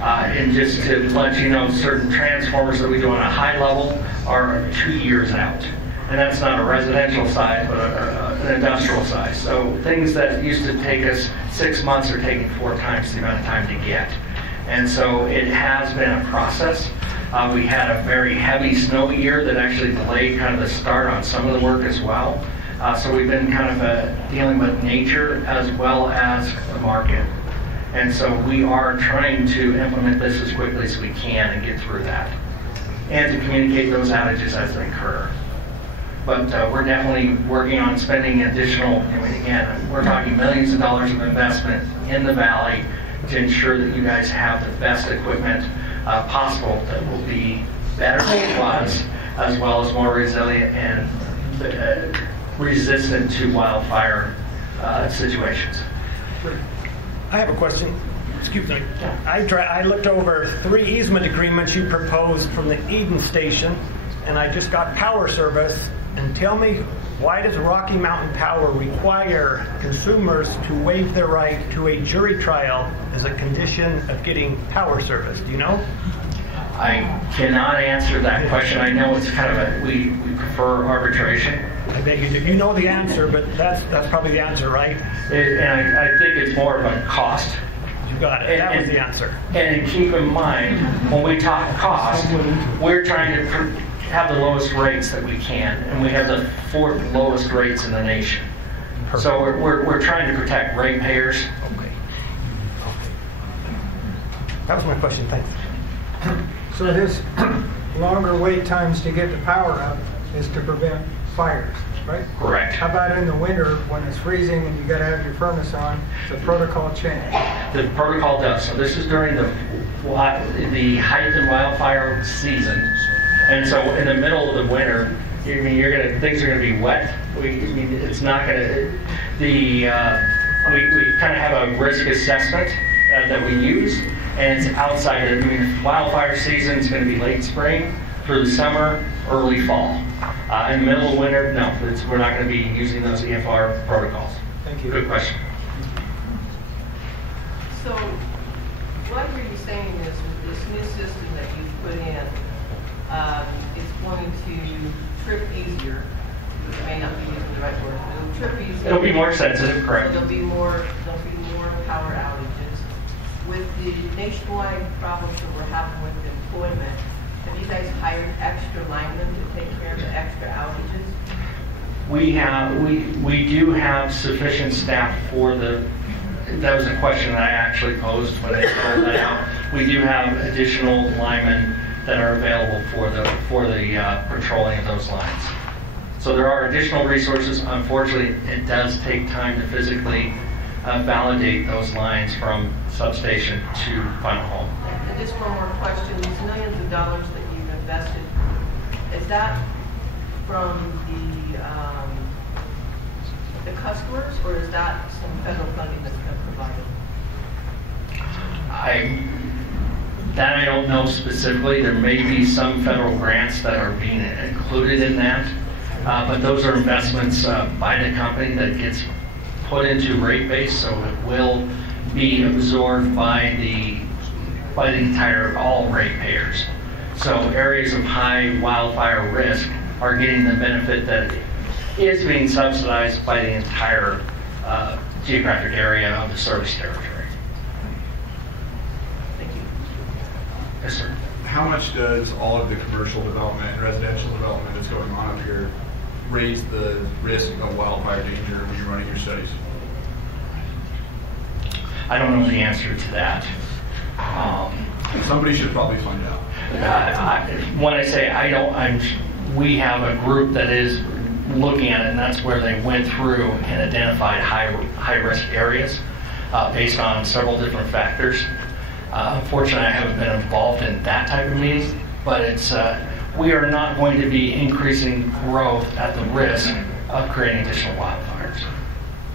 And just to let you know, certain transformers that we do on a high level are 2 years out. And that's not a residential size, but an industrial size. So things that used to take us 6 months are taking 4 times the amount of time to get. And so it has been a process. We had a very heavy snow year that actually delayed kind of the start on some of the work as well. So we've been kind of dealing with nature as well as the market. And so we are trying to implement this as quickly as we can and get through that. And to communicate those outages as they occur. But we're definitely working on spending additional, again, we're talking millions of dollars of investment in the valley to ensure that you guys have the best equipment possible that will be better than it was, as well as more resilient and resistant to wildfire situations. I have a question. Excuse me. I looked over 3 easement agreements you proposed from the Eden station, and I just got power service. And tell me, why does Rocky Mountain Power require consumers to waive their right to a jury trial as a condition of getting power service? Do you know? I cannot answer that question. I know it's kind of we prefer arbitration. I bet you do. You know the answer, but that's probably the answer, right? And I think it's more of a cost. You got it. That was the answer. And keep in mind, when we talk cost, we're trying to have the lowest rates that we can, and we have the 4th lowest rates in the nation. Perfect. So we're trying to protect ratepayers. Okay. That was my question. Thanks. So this longer wait times to get the power up is to prevent fires, right? Correct. How about in the winter when it's freezing and you got to have your furnace on? The protocol change. The protocol does. So this is during the height of wildfire season. And so in the middle of the winter, things are going to be wet. It's not going to. We kind of have a risk assessment that we use, and it's outside of. Wildfire season is going to be late spring, through the summer, early fall. In the middle of winter, no, we're not going to be using those EFR protocols. Thank you. Good question. So, what were you saying is with this new system that you've put in? It's going to trip easier. It may not be using the right word, but it'll trip easier. It'll be more sensitive, correct. So there'll be more power outages. With the nationwide problems that we're having with employment, have you guys hired extra linemen to take care of the extra outages? We do have sufficient staff for the. That was a question that I actually posed when I rolled that out. We do have additional linemen that are available for the patrolling of those lines. So there are additional resources. Unfortunately, it does take time to physically validate those lines from substation to final home. And just one more question: these millions of dollars that you've invested, is that from the customers, or is that some federal funding that's been provided? That I don't know specifically. There may be some federal grants that are being included in that, but those are investments by the company that gets put into rate base, so it will be absorbed by the entire all ratepayers. So areas of high wildfire risk are getting the benefit that is being subsidized by the entire geographic area of the service territory. Thank you. Yes, sir. How much does all of the commercial development and residential development that's going on up here raise the risk of wildfire danger when you're running your studies? I don't know the answer to that. Somebody should probably find out. When I say I don't, we have a group that is looking at it, and that's where they went through and identified high risk areas based on several different factors. Unfortunately, I haven't been involved in that type of meeting, but we are not going to be increasing growth at the risk of creating additional wildfires.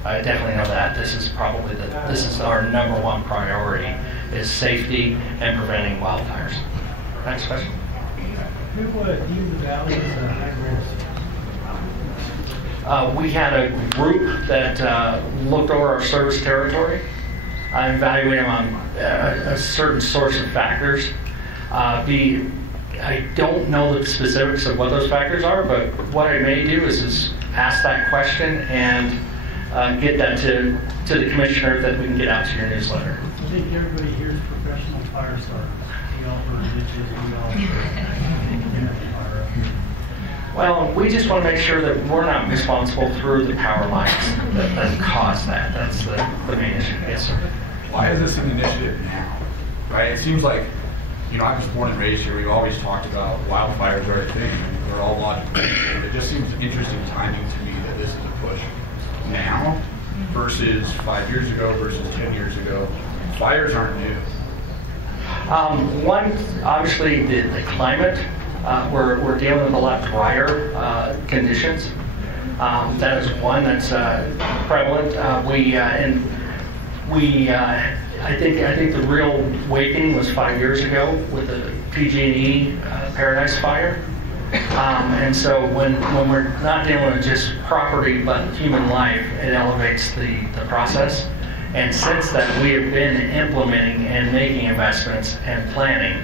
I definitely know that. This is probably this is our number one priority, is safety and preventing wildfires. Next question. Who deemed the valley as a high risk? We had a group that looked over our service territory, evaluated them on a certain source of factors. I don't know the specifics of what those factors are, but what I may do is ask that question and get that to the commissioner, that we can get out to your newsletter. I think everybody here is professional fire starters. We all burn ditches, we all Well, we just want to make sure that we're not responsible through the power lines that cause that. That's the main issue. Yes, sir. Why is this an initiative now? Right? It seems like, I was born and raised here. We've always talked about wildfires are a thing. They're all logical. It just seems interesting timing to me that this is a push now versus 5 years ago versus 10 years ago. Fires aren't new. One, obviously, the climate. We're dealing with a lot drier conditions. That is one that's prevalent. I think the real awakening was 5 years ago with the PG&E Paradise Fire. And so when we're not dealing with just property but human life, it elevates the process. And since that, we have been implementing and making investments and planning.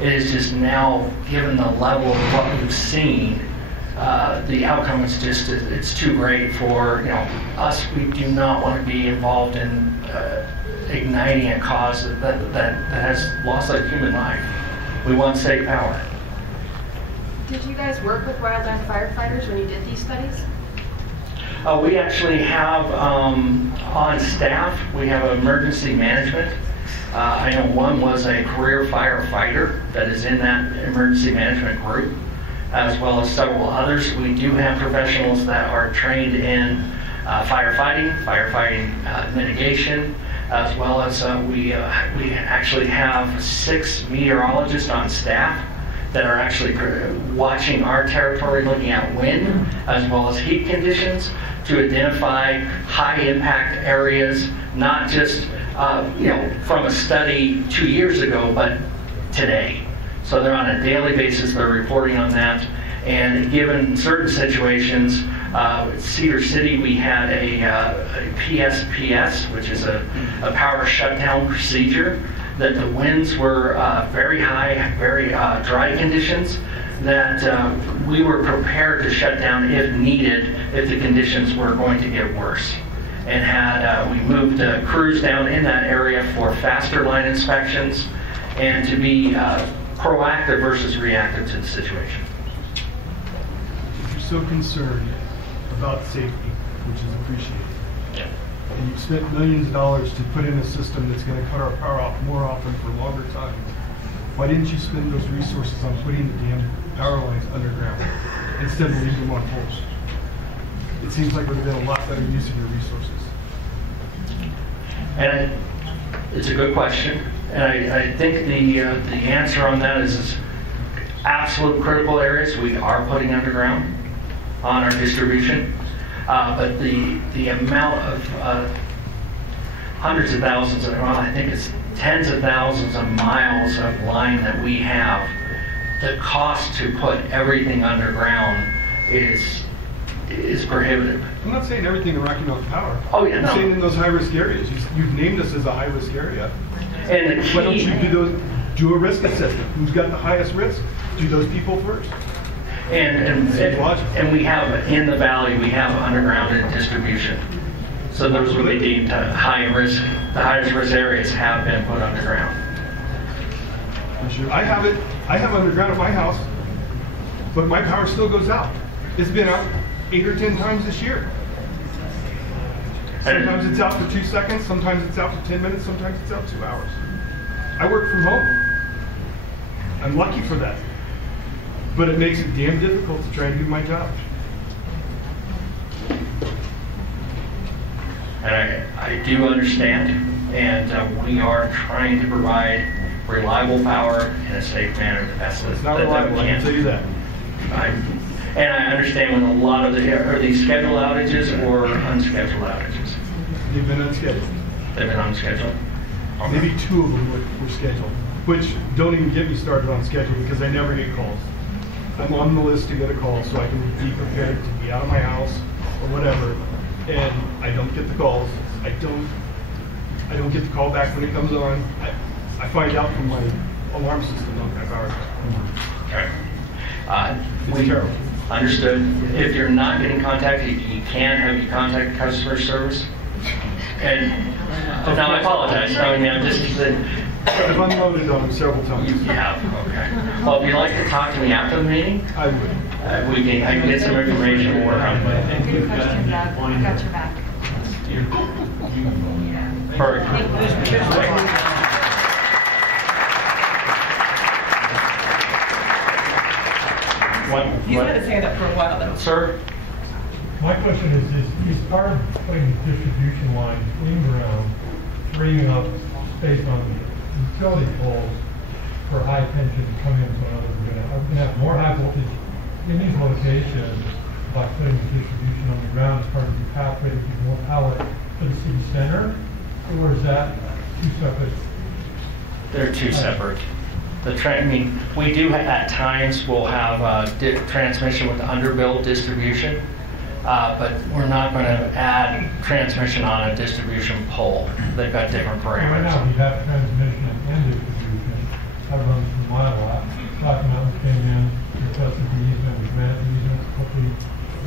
It is just now, given the level of what we've seen, the outcome is just, it's too great for us. We do not want to be involved in igniting a cause that has lost a human life. We want safe power. Did you guys work with wildland firefighters when you did these studies? We actually have on staff, we have emergency management. I know one was a career firefighter that is in that emergency management group, as well as several others. We do have professionals that are trained in firefighting mitigation, as well as we actually have 6 meteorologists on staff that are actually watching our territory, looking at wind as well as heat conditions to identify high impact areas, not just from a study 2 years ago, but today. So they're on a daily basis, they're reporting on that. And given certain situations, Cedar City, we had a PSPS, which is a power shutdown procedure, that the winds were very high, very dry conditions, that we were prepared to shut down if needed, if the conditions were going to get worse. And we moved crews down in that area for faster line inspections and to be proactive versus reactive to the situation. If you're so concerned about safety, which is appreciated, and you've spent millions of dollars to put in a system that's going to cut our power off more often for longer times, why didn't you spend those resources on putting the damn power lines underground instead of leaving them on poles? It seems like it would have been a lot better use of your resources. And it's a good question. And I think the answer on that is absolute critical areas we are putting underground on our distribution. But the amount of hundreds of thousands of, well, I think it's tens of thousands of miles of line that we have. The cost to put everything underground is prohibitive. I'm not saying everything in Rocky Mountain Power. Oh, yeah, I'm no. saying in those high-risk areas. You've named us as a high-risk area. And the key, why don't you do a risk assessment? Who's got the highest risk? Do those people first. And we have, in the valley, we have underground distribution. So those would be deemed high risk. The highest risk areas have been put underground. I have underground at my house, but my power still goes out. It's been out 8 or 10 times this year. Sometimes it's out for 2 seconds, sometimes it's out for 10 minutes, sometimes it's out 2 hours. I work from home. I'm lucky for that. But it makes it damn difficult to try and do my job. And I do understand, and we are trying to provide reliable power in a safe manner the best it's not reliable, I can tell you that. And I understand when a lot of are these scheduled outages or unscheduled outages? They've been unscheduled. They've been unscheduled? Okay. Maybe 2 of them were scheduled, which don't even get me started on schedule because I never get calls. I'm on the list to get a call so I can be prepared to be out of my house or whatever, and I don't get the calls. I don't get the call back when it comes on. I find out from my alarm system on my power. Okay. We understood. If you're not getting contacted, you can have you contact customer service. And now I apologize. I mean, I'm just. I've unloaded on them several times. You have, okay. Well, if you'd like to talk to me after the meeting, I would. I can get some information. We'll work on it. Good question, Doug. I got your back. He's had his hand up for a while, though. Sir? My question is part of putting the distribution line in ground, freeing up space on utility poles for high tension to come in, so we're going to have more high voltage in these locations by putting the distribution on the ground as part of the pathway to give more power to the city center, or is that two separate? They're two separate. We do at times we'll have transmission with underbuilt distribution, but we're not going to add transmission on a distribution pole. They've got different parameters. Right now we have transmission and distribution. That runs from my lot. Rocky Mountain came in, requested the easement, we granted the easement to put the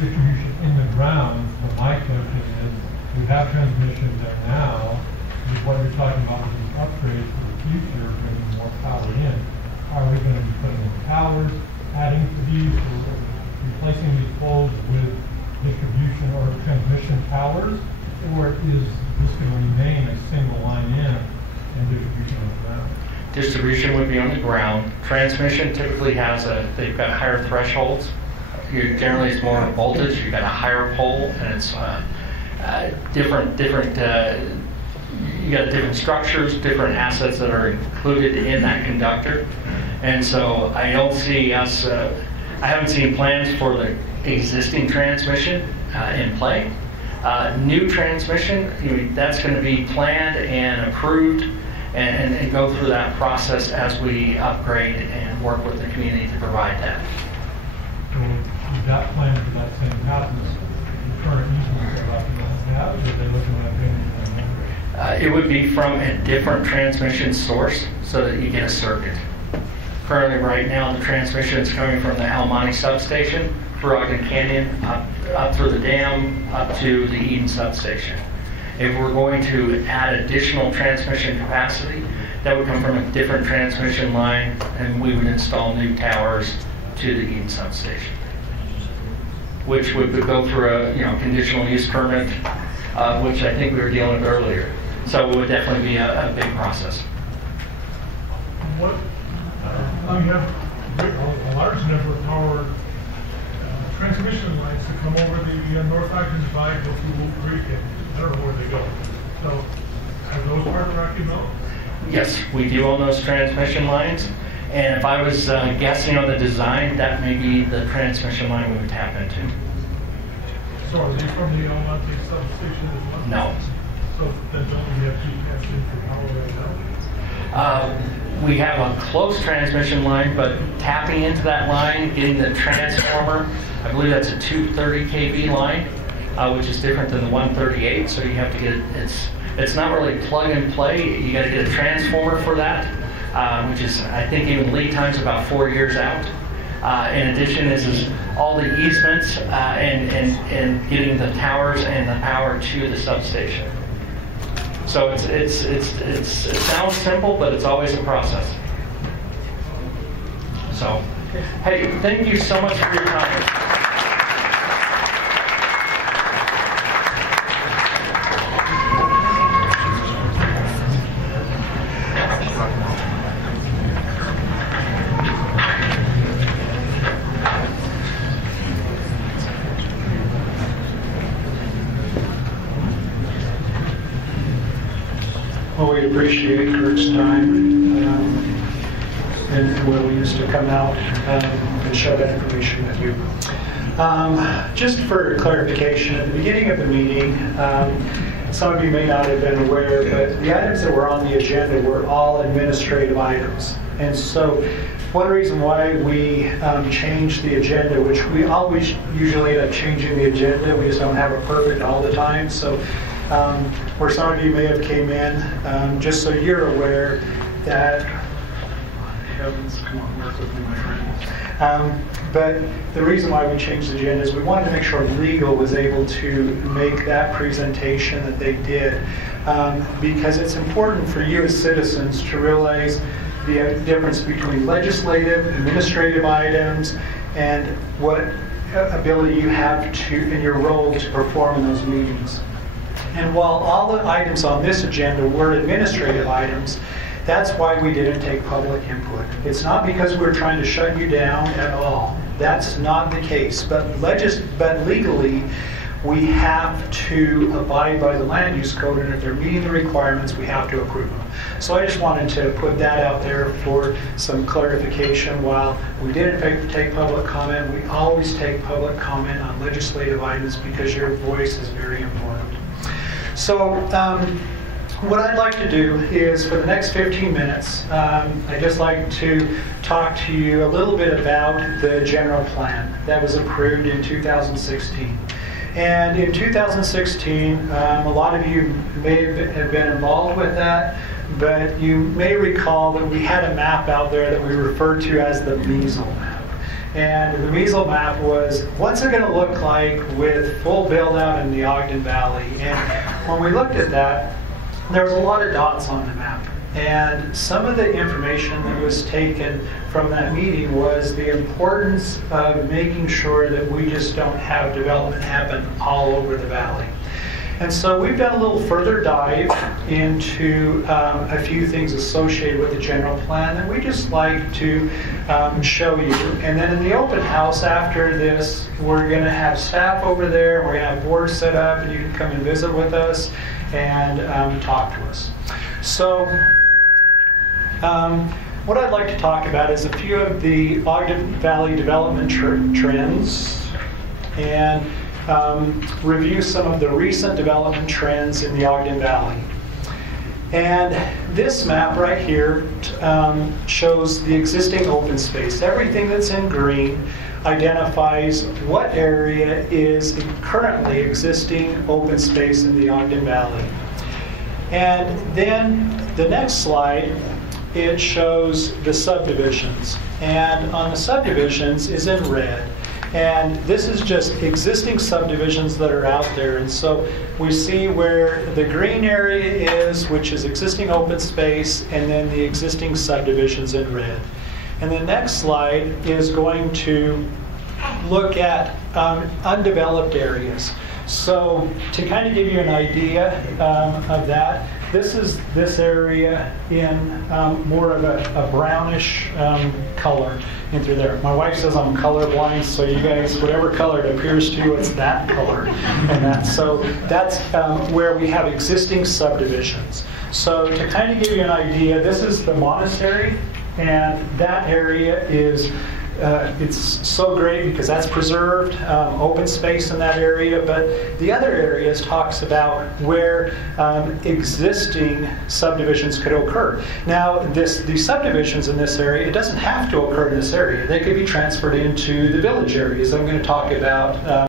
distribution in the ground. But my question is, we have transmission there now. Is what you're talking about with these upgrades for the future, bringing more power in. Are we going to be putting in towers, adding to these, or replacing these poles with distribution or transmission towers, or is this going to remain a single line in and distribution on the ground? Distribution would be on the ground. Transmission typically they've got higher thresholds. Generally it's more voltage, you've got a higher pole, and it's you got different structures, different assets that are included in that conductor. And so I don't see us, I haven't seen plans for the existing transmission in play. New transmission, that's going to be planned and approved and go through that process as we upgrade and work with the community to provide that. So is that plan for that same path, the current easement that Rocky Mountain has, or are they looking at anything? It would be from a different transmission source so that you get a circuit. Currently, right now, the transmission is coming from the Almonte substation through Ogden Canyon, up through the dam, up to the Eden substation. If we're going to add additional transmission capacity, that would come from a different transmission line, and we would install new towers to the Eden substation, which would go through a conditional use permit, which I think we were dealing with earlier. So it would definitely be a big process. What? We have a large number of power transmission lines that come over the North Ogden Divide, go through Wolf Creek, and I don't know where they go. So are those part of Rocky Mountain? Yes, we do own those transmission lines. And if I was guessing on the design, that may be the transmission line we would tap into. So are they from the Almonte substation as well? No. So then don't we have to cast in for power right now? We have a close transmission line, but tapping into that line, getting the transformer, I believe that's a 230 kV line, which is different than the 138. So you have to get it's not really plug and play. You got to get a transformer for that, which is, I think, even lead time's about 4 years out. In addition, is all the easements and getting the towers and the power to the substation. So it sounds simple, but it's always a process. So, hey, thank you so much for your time. Well, we appreciate Kirk's time and willingness to come out and share that information with you. Just for clarification, at the beginning of the meeting, some of you may not have been aware, but the items that were on the agenda were all administrative items. And so one reason why we changed the agenda, which we always usually end up changing the agenda, we just don't have it perfect all the time. So where some of you may have came in, just so you're aware that, heavens, come on, work with me, my friend. But the reason why we changed the agenda is we wanted to make sure legal was able to make that presentation that they did, because it's important for you as citizens to realize the difference between legislative, administrative items, and what ability you have to, in your role, to perform in those meetings. And while all the items on this agenda were administrative items, that's why we didn't take public input. It's not because we're trying to shut you down at all. That's not the case. But legally, we have to abide by the land use code, and if they're meeting the requirements, we have to approve them. So I just wanted to put that out there for some clarification. While we didn't take public comment, we always take public comment on legislative items because your voice is very important. So what I'd like to do is, for the next 15 minutes, I'd just like to talk to you a little bit about the general plan that was approved in 2016. And in 2016, a lot of you may have been involved with that, but you may recall that we had a map out there that we referred to as the measle map. And the measle map was, what's it going to look like with full build out in the Ogden Valley? And when we looked at that, there was a lot of dots on the map. And some of the information that was taken from that meeting was the importance of making sure that we just don't have development happen all over the valley. And so we've done a little further dive into a few things associated with the general plan that we just like to show you. And then in the open house after this, we're going to have staff over there, we're going to have boards set up, and you can come and visit with us and talk to us. So what I'd like to talk about is a few of the Ogden Valley development trends, and review some of the recent development trends in the Ogden Valley. And this map right here shows the existing open space. Everything that's in green identifies what area is currently existing open space in the Ogden Valley. And then the next slide, it shows the subdivisions. And on the subdivisions is in red. And this is just existing subdivisions that are out there. And so we see where the green area is, which is existing open space, and then the existing subdivisions in red. And the next slide is going to look at undeveloped areas. So to kind of give you an idea of that, this is this area in more of a brownish color in through there. My wife says I'm colorblind, so you guys, whatever color it appears to you, it's that color. So that's where we have existing subdivisions. So to kind of give you an idea, this is the monastery, and that area is it's so great because that's preserved open space in that area, but the other areas talks about where existing subdivisions could occur. Now, these subdivisions in this area, it doesn't have to occur in this area. They could be transferred into the village areas I'm going to talk about